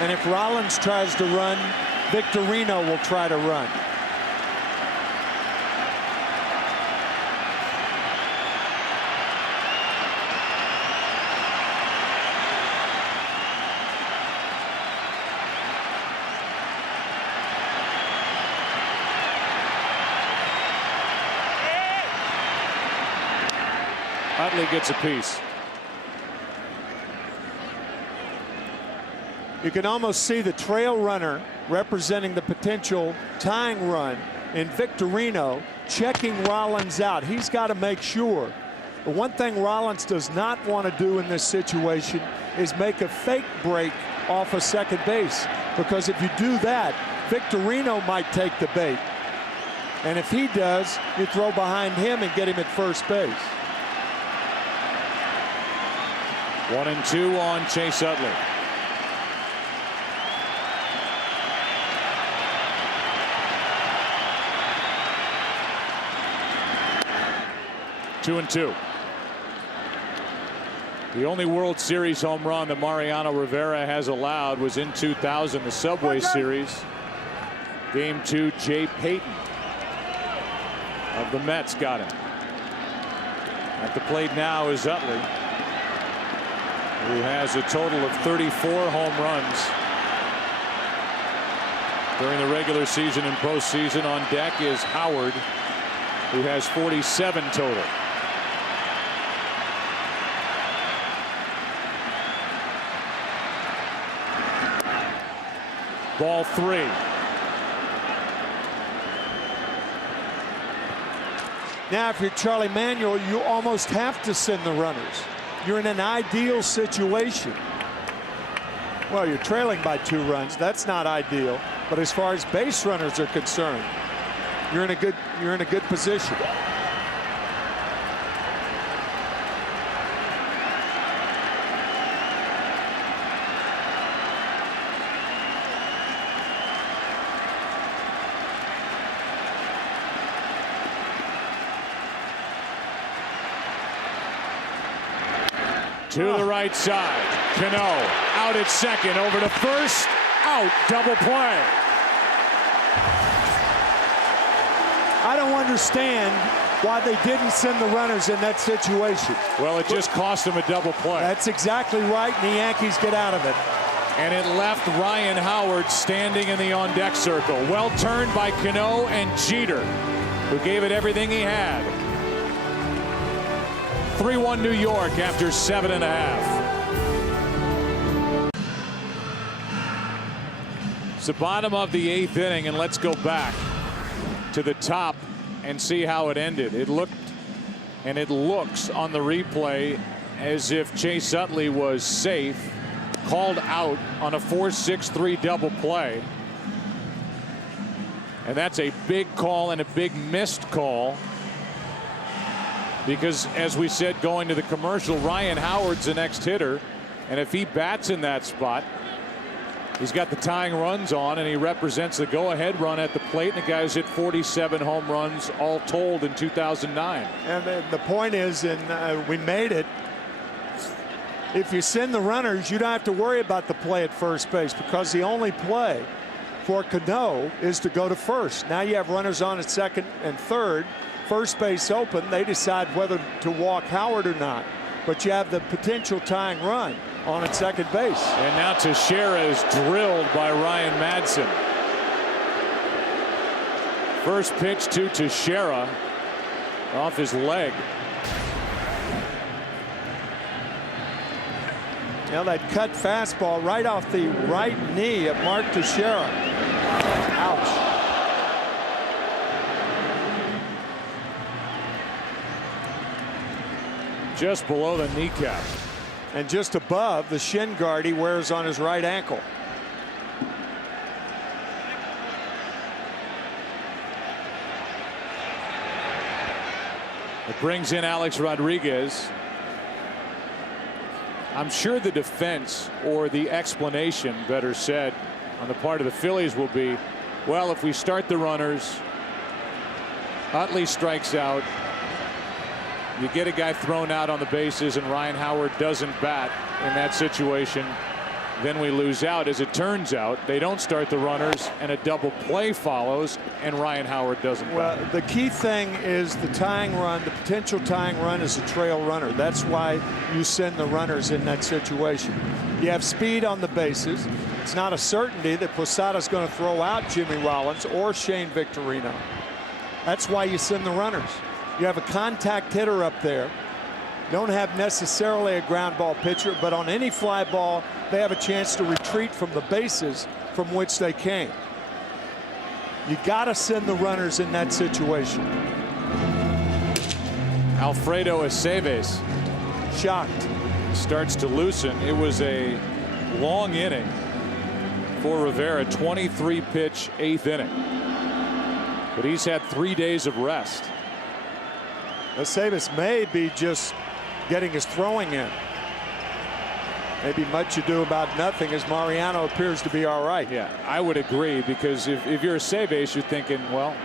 And if Rollins tries to run, Victorino will try to run. Utley gets a piece. You can almost see the trail runner representing the potential tying run in Victorino checking Rollins out. He's got to make sure. The one thing Rollins does not want to do in this situation is make a fake break off of second base, because if you do that, Victorino might take the bait. And if he does, you throw behind him and get him at first base. 1-2 on Chase Utley. Two and two. The only World Series home run that Mariano Rivera has allowed was in 2000, the Subway Series. Game 2, Jay Payton of the Mets got him. At the plate now is Utley, who has a total of 34 home runs during the regular season and postseason. On deck is Howard, who has 47 total. Ball 3. Now, if you're Charlie Manuel, you almost have to send the runners. You're in an ideal situation. Well, you're trailing by 2 runs. That's not ideal. But as far as base runners are concerned, you're in a good position. To the right side. Cano out at second, over to first, out, double play. I don't understand why they didn't send the runners in that situation. Well, it just cost them a double play. That's exactly right, and the Yankees get out of it. And it left Ryan Howard standing in the on-deck circle. Well turned by Cano and Jeter, who gave it everything he had. 3-1 New York after 7.5. It's the bottom of the 8th inning, and let's go back to the top and see how it ended. It looked, and it looks on the replay, as if Chase Utley was safe, called out on a 4-6-3 double play. And that's a big call and a big missed call. Because, as we said going to the commercial, Ryan Howard's the next hitter, and if he bats in that spot, he's got the tying runs on, and he represents the go-ahead run at the plate. And the guy's hit 47 home runs all told in 2009. And the point is, and we made it, if you send the runners, you don't have to worry about the play at first base, because the only play for Cano is to go to first. Now you have runners on at second and third. First base open, they decide whether to walk Howard or not. But you have the potential tying run on at second base. And now Teixeira is drilled by Ryan Madsen. First pitch to Teixeira off his leg. Now that cut fastball right off the right knee of Mark Teixeira. Ouch. Just below the kneecap. And just above the shin guard he wears on his right ankle. It brings in Alex Rodriguez. I'm sure the defense, or the explanation, better said, on the part of the Phillies will be, well, if we start the runners, Utley strikes out, You get a guy thrown out on the bases and Ryan Howard doesn't bat in that situation. Then we lose out. As it turns out, they don't start the runners and a double play follows and Ryan Howard doesn't bat. Well, the key thing is the tying run. The potential tying run is a trail runner. That's why you send the runners in that situation. You have speed on the bases. It's not a certainty that Posada's going to throw out Jimmy Rollins or Shane Victorino. That's why you send the runners. You have a contact hitter up there. Don't have necessarily a ground ball pitcher, but on any fly ball, they have a chance to retreat from the bases from which they came. You got to send the runners in that situation. Alfredo Aceves shocked. Starts to loosen. It was a long inning for Rivera, 23-pitch 8th inning. But he's had 3 days of rest. Aceves may be just getting his throwing in. Maybe much ado about nothing as Mariano appears to be all right. Yeah, I would agree, because if you're Aceves, you're thinking, well,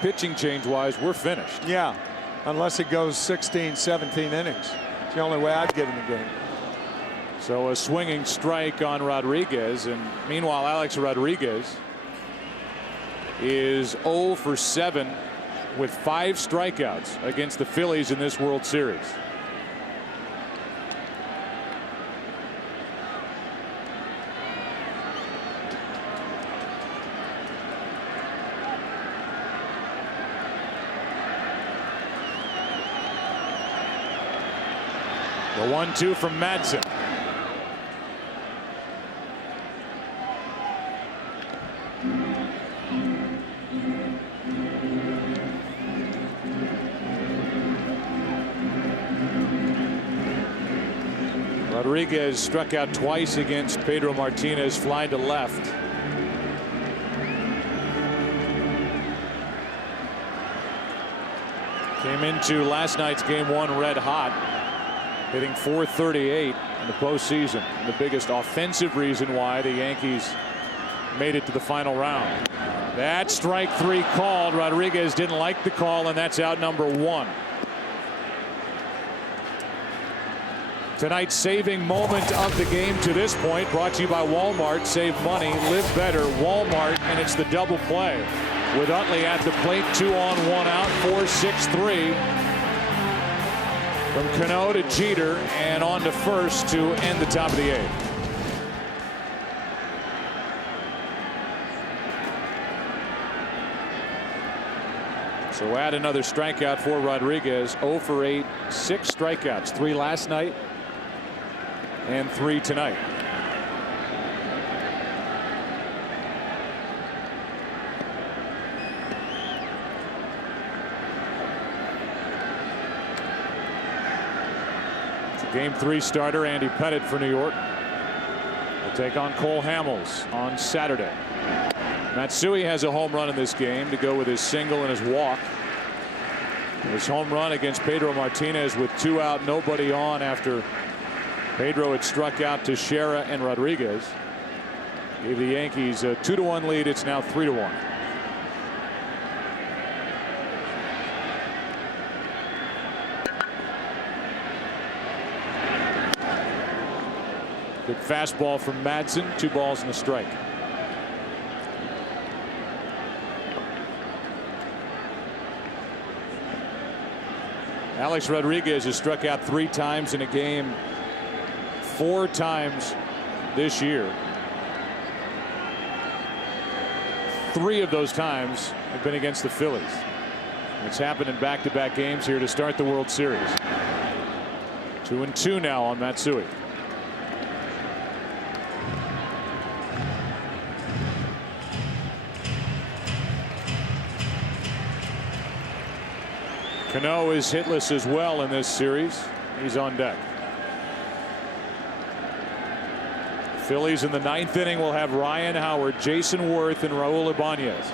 pitching change-wise, we're finished. Yeah, unless it goes 16, 17 innings. It's the only way I'd get in the game. So a swinging strike on Rodriguez, and meanwhile Alex Rodriguez is 0 for 7 with 5 strikeouts against the Phillies in this World Series. The 1-2 from Madsen. Rodriguez struck out twice against Pedro Martinez, fly to left. Came into last night's game 1 red hot, hitting .438 in the postseason. The biggest offensive reason why the Yankees made it to the final round. That strike 3 called. Rodriguez didn't like the call, and that's out number 1. Tonight's saving moment of the game to this point brought to you by Walmart. Save money, live better. Walmart, and it's the double play with Utley at the plate. 2 on, 1 out. 4-6-3 from Cano to Jeter and on to first to end the top of the 8th. So add another strikeout for Rodriguez. 0 for 8, 6 strikeouts, 3 last night and 3 tonight. Game 3 starter Andy Pettitte for New York will take on Cole Hamels on Saturday. Matsui has a home run in this game to go with his single and his walk. His home run against Pedro Martinez with 2 out, nobody on after Pedro had struck out Teixeira and Rodriguez. Gave the Yankees a 2-1 lead. It's now 3-1. Good fastball from Madsen. 2 balls and a strike. Alex Rodriguez has struck out 3 times in a game, 4 times this year. 3 of those times have been against the Phillies. It's happened in back-to-back games here to start the World Series. 2-2 now on Matsui. Cano is hitless as well in this series. He's on deck. Phillies in the 9th inning will have Ryan Howard, Jason Worth, and Raul Ibanez.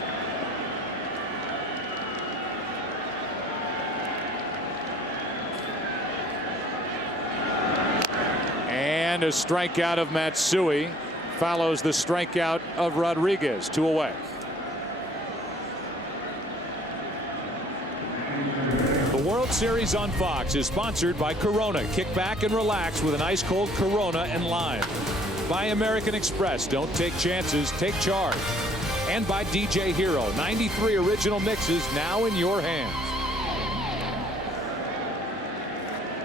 And a strikeout of Matsui follows the strikeout of Rodriguez. 2 away. The World Series on Fox is sponsored by Corona. Kick back and relax with an ice-cold Corona and lime. By American Express. Don't take chances, take charge. And by DJ Hero. 93 original mixes now in your hands.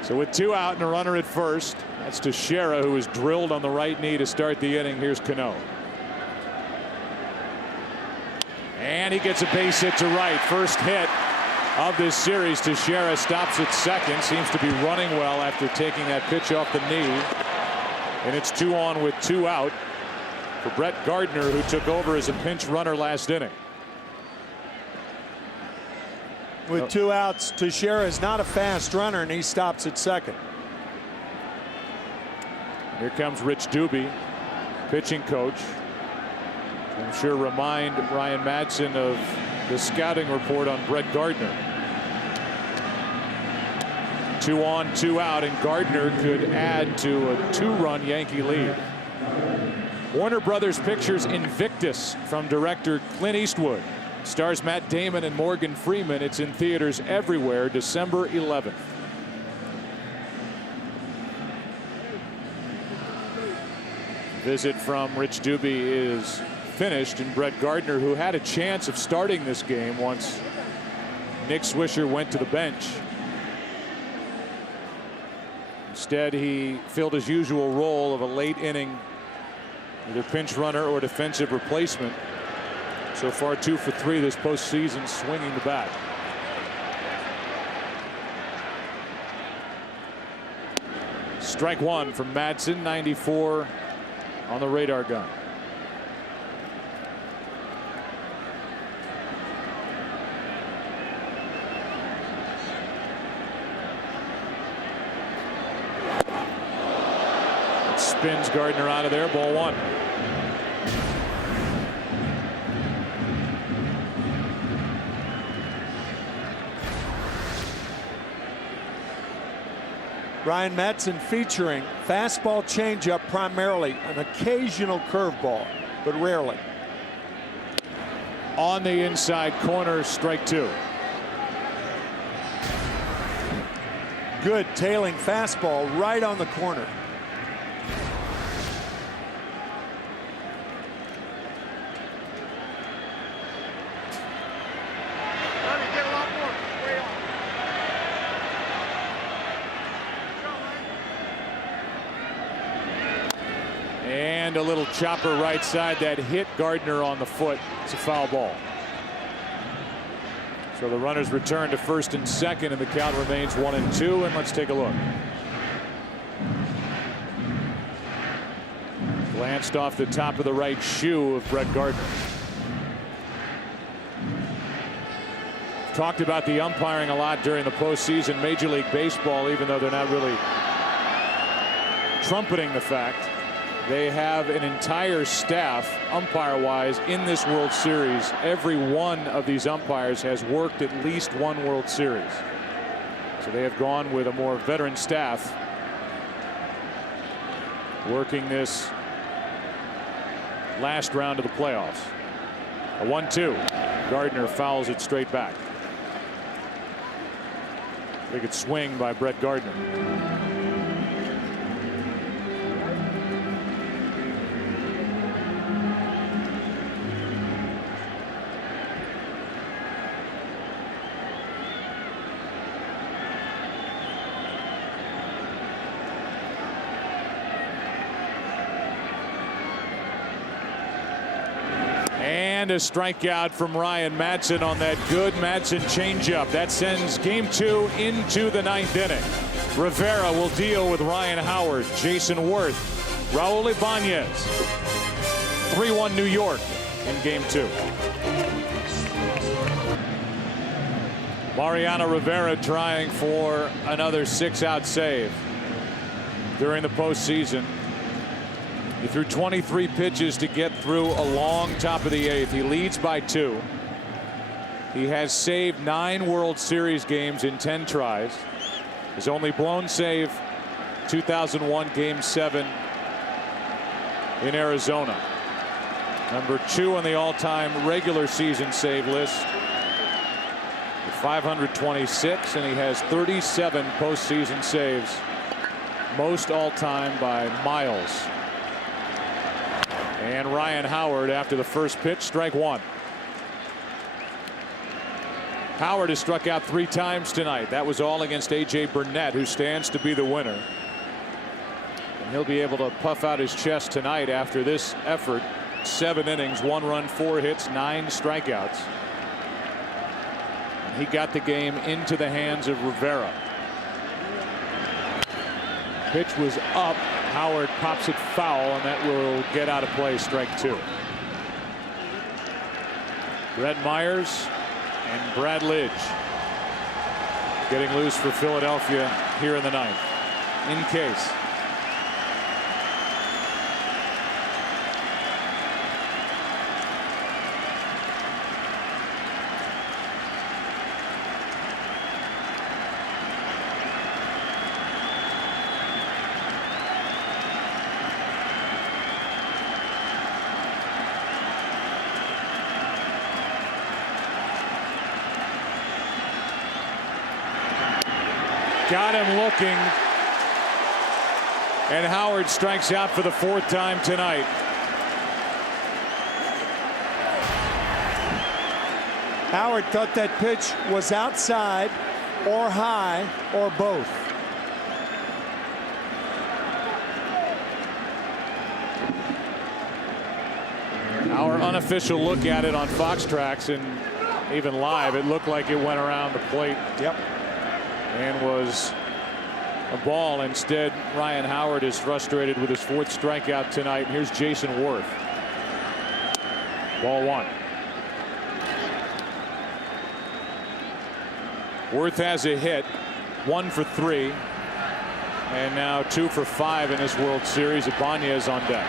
So with 2 out and a runner at first, that's Teixeira, who was drilled on the right knee to start the inning. Here's Cano. And he gets a base hit to right. First hit of this series. Teixeira stops at second. Seems to be running well after taking that pitch off the knee. And it's 2 on with 2 out for Brett Gardner, who took over as a pinch runner last inning. With 2 outs, Teixeira is not a fast runner, and he stops at second. Here comes Rich Doobie, pitching coach. I'm sure remind Ryan Madson of the scouting report on Brett Gardner. 2 on, 2 out, and Gardner could add to a 2-run Yankee lead. Warner Brothers Pictures Invictus from director Clint Eastwood. Stars Matt Damon and Morgan Freeman. It's in theaters everywhere December 11th. Visit from Rich Doobie is finished, and Brett Gardner, who had a chance of starting this game once Nick Swisher went to the bench. Instead, he filled his usual role of a late inning either pinch runner or defensive replacement. So far 2 for 3 this postseason, swinging the bat. Strike 1 from Madsen. 94 on the radar gun. It spins Gardner out of there. Ball 1. Ryan Madson featuring fastball, changeup primarily, an occasional curveball, but rarely. On the inside corner, strike 2. Good tailing fastball right on the corner. And a little chopper right side that hit Gardner on the foot. It's a foul ball. So the runners return to first and second, and the count remains 1-2. And let's take a look. Glanced off the top of the right shoe of Brett Gardner. Talked about the umpiring a lot during the postseason. Major League Baseball, even though they're not really trumpeting the fact, they have an entire staff, umpire-wise, in this World Series. Every one of these umpires has worked at least one World Series. So they have gone with a more veteran staff working this last round of the playoffs. A 1-2. Gardner fouls it straight back. They could swing by Brett Gardner. And a strikeout from Ryan Madson on that good Madson changeup. That sends game 2 into the 9th inning. Rivera will deal with Ryan Howard, Jason Worth, Raul Ibanez. 3-1 New York in game 2. Mariano Rivera trying for another 6-out save during the postseason. He threw 23 pitches to get through a long top of the 8th. He leads by 2. He has saved 9 World Series games in 10 tries. His only blown save, 2001 Game 7 in Arizona. Number 2 on the all-time regular season save list. The 526, and he has 37 postseason saves, most all-time by miles. And Ryan Howard, after the first pitch, strike one. Howard has struck out 3 times tonight. That was all against A.J. Burnett, who stands to be the winner. And he'll be able to puff out his chest tonight after this effort. 7 innings, 1 run, 4 hits, 9 strikeouts. And he got the game into the hands of Rivera. Pitch was up. Howard pops it foul, and that will get out of play. Strike 2. Brett Myers and Brad Lidge getting loose for Philadelphia here in the 9th. In case. Got him looking, and Howard strikes out for the 4th time tonight. Howard thought that pitch was outside or high or both. Our unofficial look at it on Fox Tracks and even live, it looked like it went around the plate. Yep. And was a ball. Instead, Ryan Howard is frustrated with his 4th strikeout tonight. Here's Jason Worth. Ball 1. Worth has a hit, 1 for 3, and now 2 for 5 in this World Series. Ibanez on deck.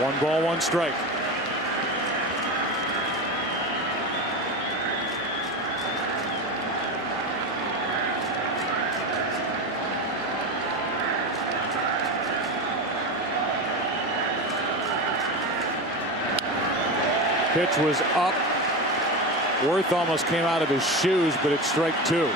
One ball, 1 strike. Pitch was up. Worth almost came out of his shoes, but it's strike 2.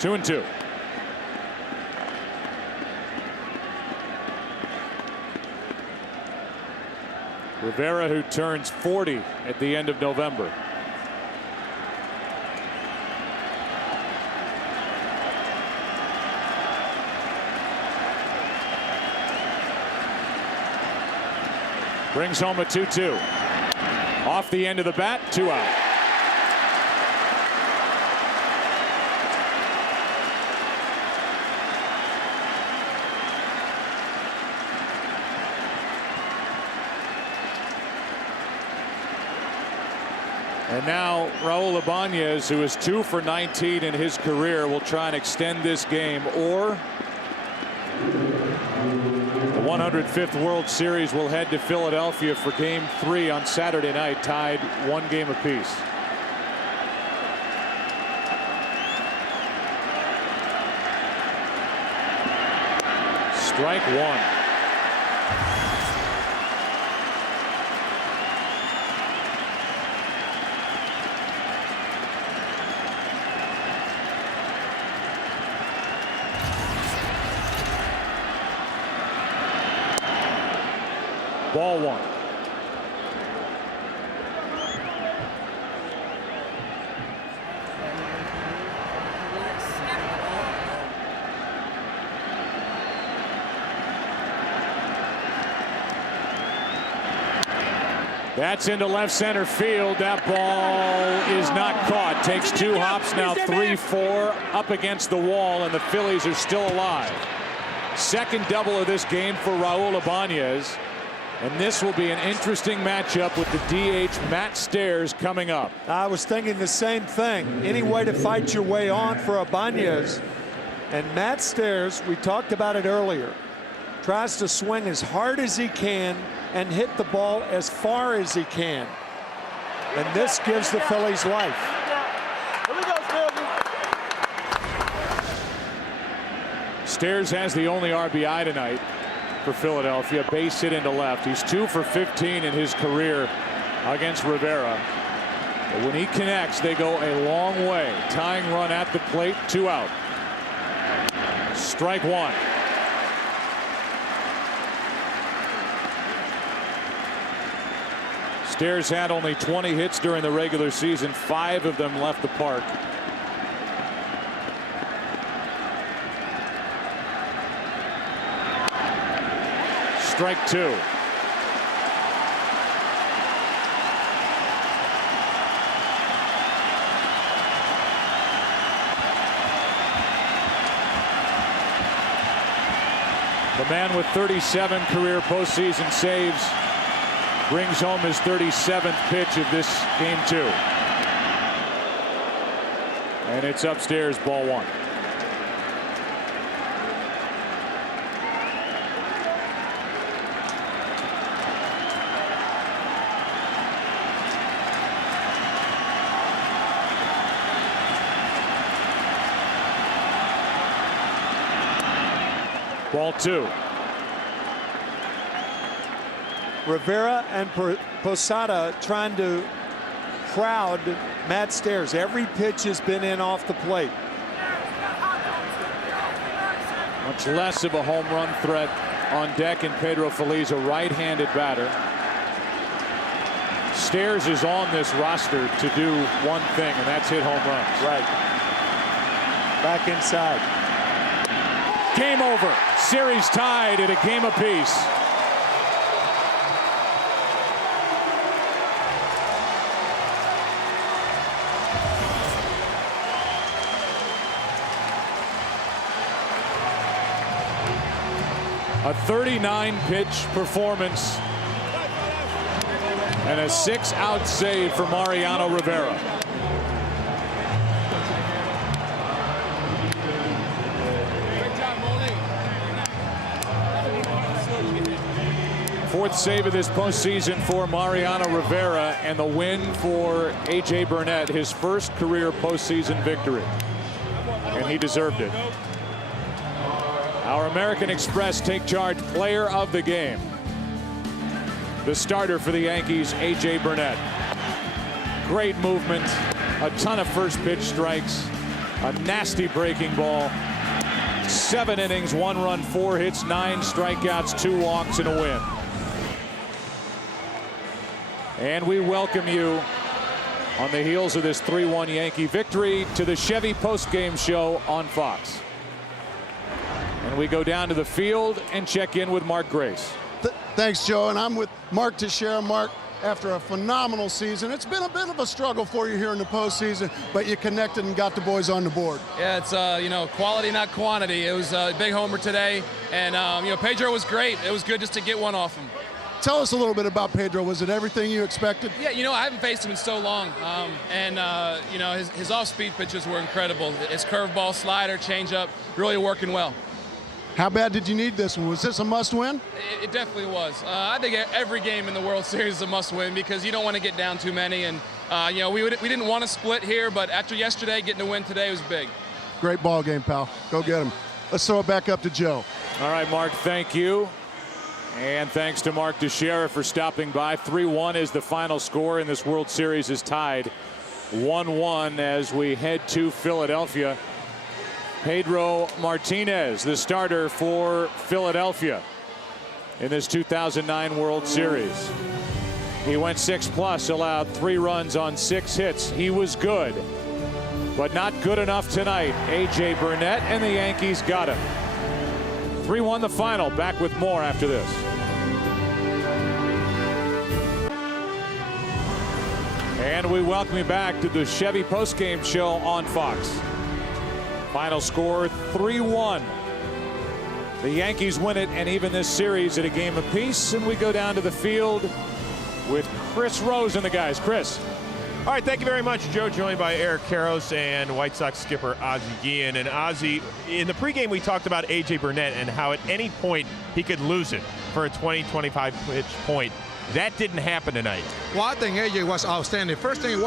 Two and 2. Rivera, who turns 40 at the end of November. Brings home a 2-2. Off the end of the bat, 2 out. And now Raul Ibanez, who is 2 for 19 in his career, will try and extend this game, or the 105th World Series will head to Philadelphia for Game 3 on Saturday night, tied 1 game apiece. Strike 1. Ball 1. That's into left center field. That ball is not caught. Takes 2 hops, now 3-4 up against the wall, and the Phillies are still alive. Second double of this game for Raul Ibanez. And this will be an interesting matchup with the DH Matt Stairs coming up. I was thinking the same thing. Any way to fight your way on for Ibanez. And Matt Stairs, we talked about it earlier, tries to swing as hard as he can and hit the ball as far as he can. And this gives the Phillies life. Stairs has the only RBI tonight for Philadelphia. Base hit into left. He's 2 for 15 in his career against Rivera. But when he connects, they go a long way. Tying run at the plate, 2 out. Strike 1. Stairs had only 20 hits during the regular season. 5 of them left the park. Strike 2. The man with 37 career postseason saves brings home his 37th pitch of this game 2. And it's upstairs, ball 1. Ball 2. Rivera and Posada trying to crowd Matt Stairs. Every pitch has been in off the plate. Much less of a home run threat on deck in Pedro Feliz, a right-handed batter. Stairs is on this roster to do one thing, and that's hit home runs. Right. Back inside. Game over. Series tied at a game apiece. A 39-pitch performance and a 6-out save for Mariano Rivera. Fourth save of this postseason for Mariano Rivera, and the win for A.J. Burnett, his first career postseason victory. And he deserved it. Our American Express take charge player of the game. The starter for the Yankees, A.J. Burnett. Great movement, a ton of first pitch strikes, a nasty breaking ball. 7 innings, 1 run, 4 hits, 9 strikeouts, 2 walks, and a win. And we welcome you on the heels of this 3-1 Yankee victory to the Chevy postgame show on Fox. And we go down to the field and check in with Mark Grace. Thanks, Joe. And I'm with Mark Teixeira. Mark, after a phenomenal season, it's been a bit of a struggle for you here in the postseason, but you connected and got the boys on the board. Yeah, it's quality, not quantity. It was a big homer today, and Pedro was great. It was good just to get one off him. Tell us a little bit about Pedro. Was it everything you expected? Yeah, I haven't faced him in so long, his off-speed pitches were incredible. His curveball, slider, changeup, really working well. How bad did you need this one? Was this a must-win? It definitely was. I think every game in the World Series is a must-win because you don't want to get down too many. And we didn't want to split here, but after yesterday, getting a win today was big. Great ball game, pal. Go get him. Let's throw it back up to Joe. All right, Mark, thank you. And thanks to Mark Teixeira for stopping by. 3-1 is the final score, and this World Series is tied 1-1 as we head to Philadelphia. Pedro Martinez, the starter for Philadelphia in this 2009 World Series. He went 6+, allowed 3 runs on 6 hits. He was good, but not good enough tonight. A.J. Burnett and the Yankees got him. 3-1 the final. Back with more after this. And we welcome you back to the Chevy postgame show on Fox. Final score 3-1. The Yankees win it and even this series at a game apiece, and we go down to the field with Chris Rose and the guys. Chris. All right, thank you very much, Joe. Joined by Eric Karros and White Sox skipper Ozzie Guillen. And Ozzie, in the pregame, we talked about A.J. Burnett and how at any point he could lose it for a 20-25 pitch point. That didn't happen tonight. Well, I think A.J. was outstanding. First thing he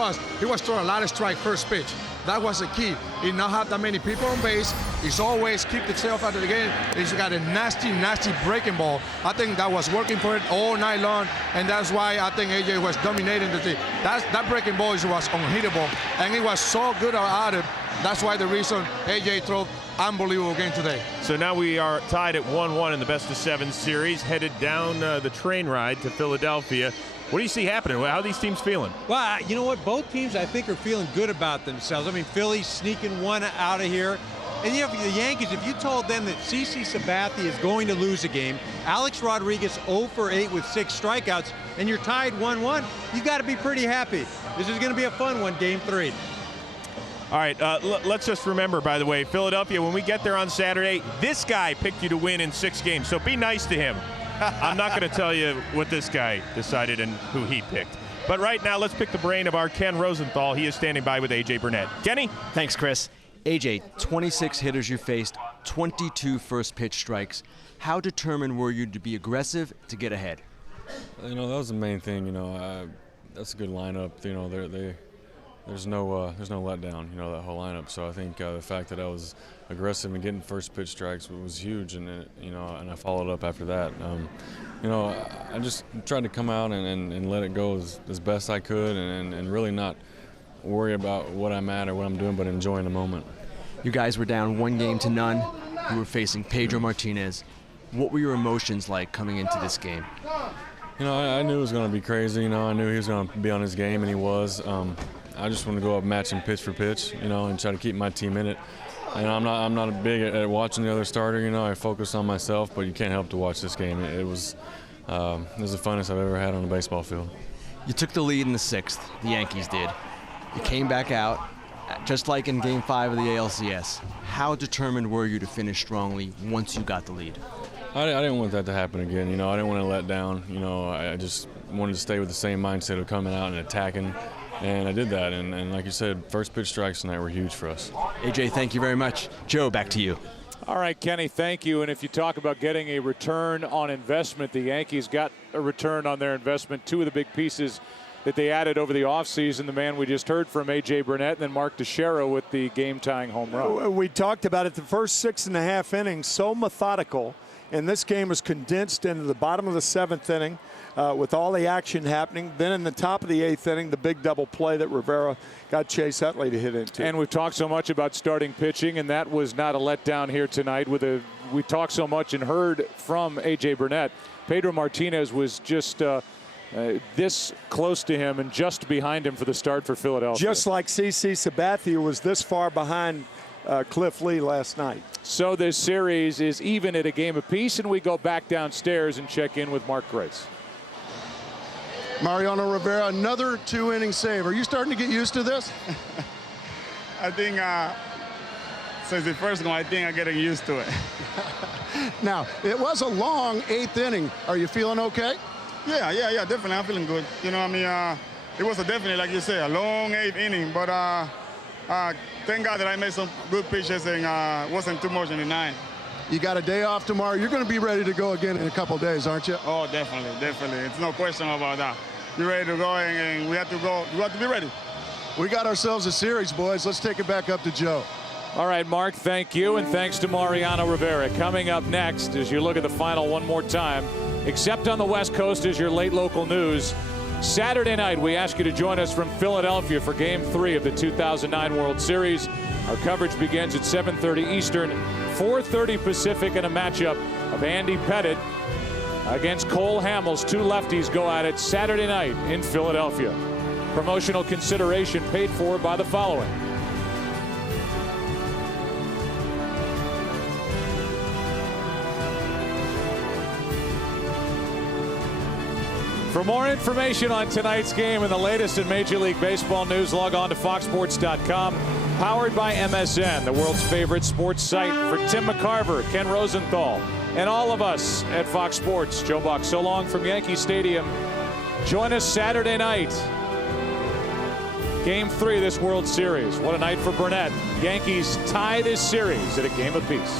was throwing a lot of strike first pitch. That was the key. He not have that many people on base. He's always keep himself out of the game. He's got a nasty, nasty breaking ball. I think that was working for it all night long, and that's why I think A.J. was dominating the team. That breaking ball was unhittable, and he was so good at it. That's why the reason A.J. threw unbelievable game today. So now we are tied at 1-1 in the best-of-7 series, headed down the train ride to Philadelphia. What do you see happening? How are these teams feeling? Well, you know what? Both teams, I think, are feeling good about themselves. I mean, Phillies sneaking one out of here. And, you know, the Yankees, if you told them that CC Sabathia is going to lose a game, Alex Rodriguez 0 for 8 with 6 strikeouts, and you're tied 1-1, you've got to be pretty happy. This is going to be a fun one, Game 3. All right, let's just remember, by the way, Philadelphia, when we get there on Saturday, this guy picked you to win in 6 games, so be nice to him. I'm not going to tell you what this guy decided and who he picked. But right now, let's pick the brain of our Ken Rosenthal. He is standing by with A.J. Burnett. Kenny? Thanks, Chris. A.J., 26 hitters you faced, 22 first pitch strikes. How determined were you to be aggressive to get ahead? You know, that was the main thing. You know, that's a good lineup. You know, there's no letdown. You know, that whole lineup. So I think the fact that I was aggressive and getting first pitch strikes was huge, and you know, and I followed up after that. You know, I just tried to come out and let it go as best I could, and really not worry about what I'm at or what I'm doing, but enjoying the moment. You guys were down 1-0. You were facing Pedro Martinez. What were your emotions like coming into this game? You know, I knew it was going to be crazy. You know, I knew he was going to be on his game, and he was. I just want to go up matching pitch for pitch, you know, and try to keep my team in it. And I'm not big at watching the other starter. You know, I focus on myself, but you can't help to watch this game. It was the funnest I've ever had on a baseball field. You took the lead in the 6th. The Yankees did. You came back out, just like in Game 5 of the ALCS. How determined were you to finish strongly once you got the lead? I didn't want that to happen again. You know, I didn't want to let down. You know, I just wanted to stay with the same mindset of coming out and attacking. And I did that, and like you said, first pitch strikes tonight were huge for us. AJ, thank you very much. Joe, back to you. All right, Kenny, thank you. And if you talk about getting a return on investment, the Yankees got a return on their investment. 2 of the big pieces that they added over the offseason, the man we just heard from, A.J. Burnett, and then Mark Teixeira with the game-tying home run. We talked about it, the first 6.5 innings, so methodical. And this game was condensed into the bottom of the 7th inning with all the action happening. Then in the top of the 8th inning, the big double play that Rivera got Chase Utley to hit into. And we've talked so much about starting pitching, and that was not a letdown here tonight. We talked so much and heard from A.J. Burnett. Pedro Martinez was just this close to him and just behind him for the start for Philadelphia. Just like CC Sabathia was this far behind Cliff Lee last night. So this series is even at a game apiece, and we go back downstairs and check in with Mark Grace. Mariano Rivera, another 2-inning save. Are you starting to get used to this? I think since the first one, I think I'm getting used to it. Now, it was a long 8th inning. Are you feeling okay? Yeah, definitely. I'm feeling good. You know, I mean, it was definitely, like you say, a long 8th inning, but thank God that I made some good pitches and wasn't too much in the 9th. You got a day off tomorrow. You're going to be ready to go again in a couple of days, aren't you? Oh, definitely. It's no question about that. You're ready to go, and we have to go. You have to be ready. We got ourselves a series, boys. Let's take it back up to Joe. All right, Mark, thank you, and thanks to Mariano Rivera. Coming up next, as you look at the final one more time, except on the West Coast, is your late local news. Saturday night, we ask you to join us from Philadelphia for Game 3 of the 2009 World Series. Our coverage begins at 7:30 Eastern, 4:30 Pacific, in a matchup of Andy Pettitte against Cole Hamels. 2 lefties go at it Saturday night in Philadelphia. Promotional consideration paid for by the following. For more information on tonight's game and the latest in Major League Baseball news, log on to foxsports.com. Powered by MSN, the world's favorite sports site. For Tim McCarver, Ken Rosenthal, and all of us at Fox Sports. Joe Buck, so long from Yankee Stadium. Join us Saturday night. Game 3 of this World Series. What a night for Burnett. Yankees tie this series at a game apiece.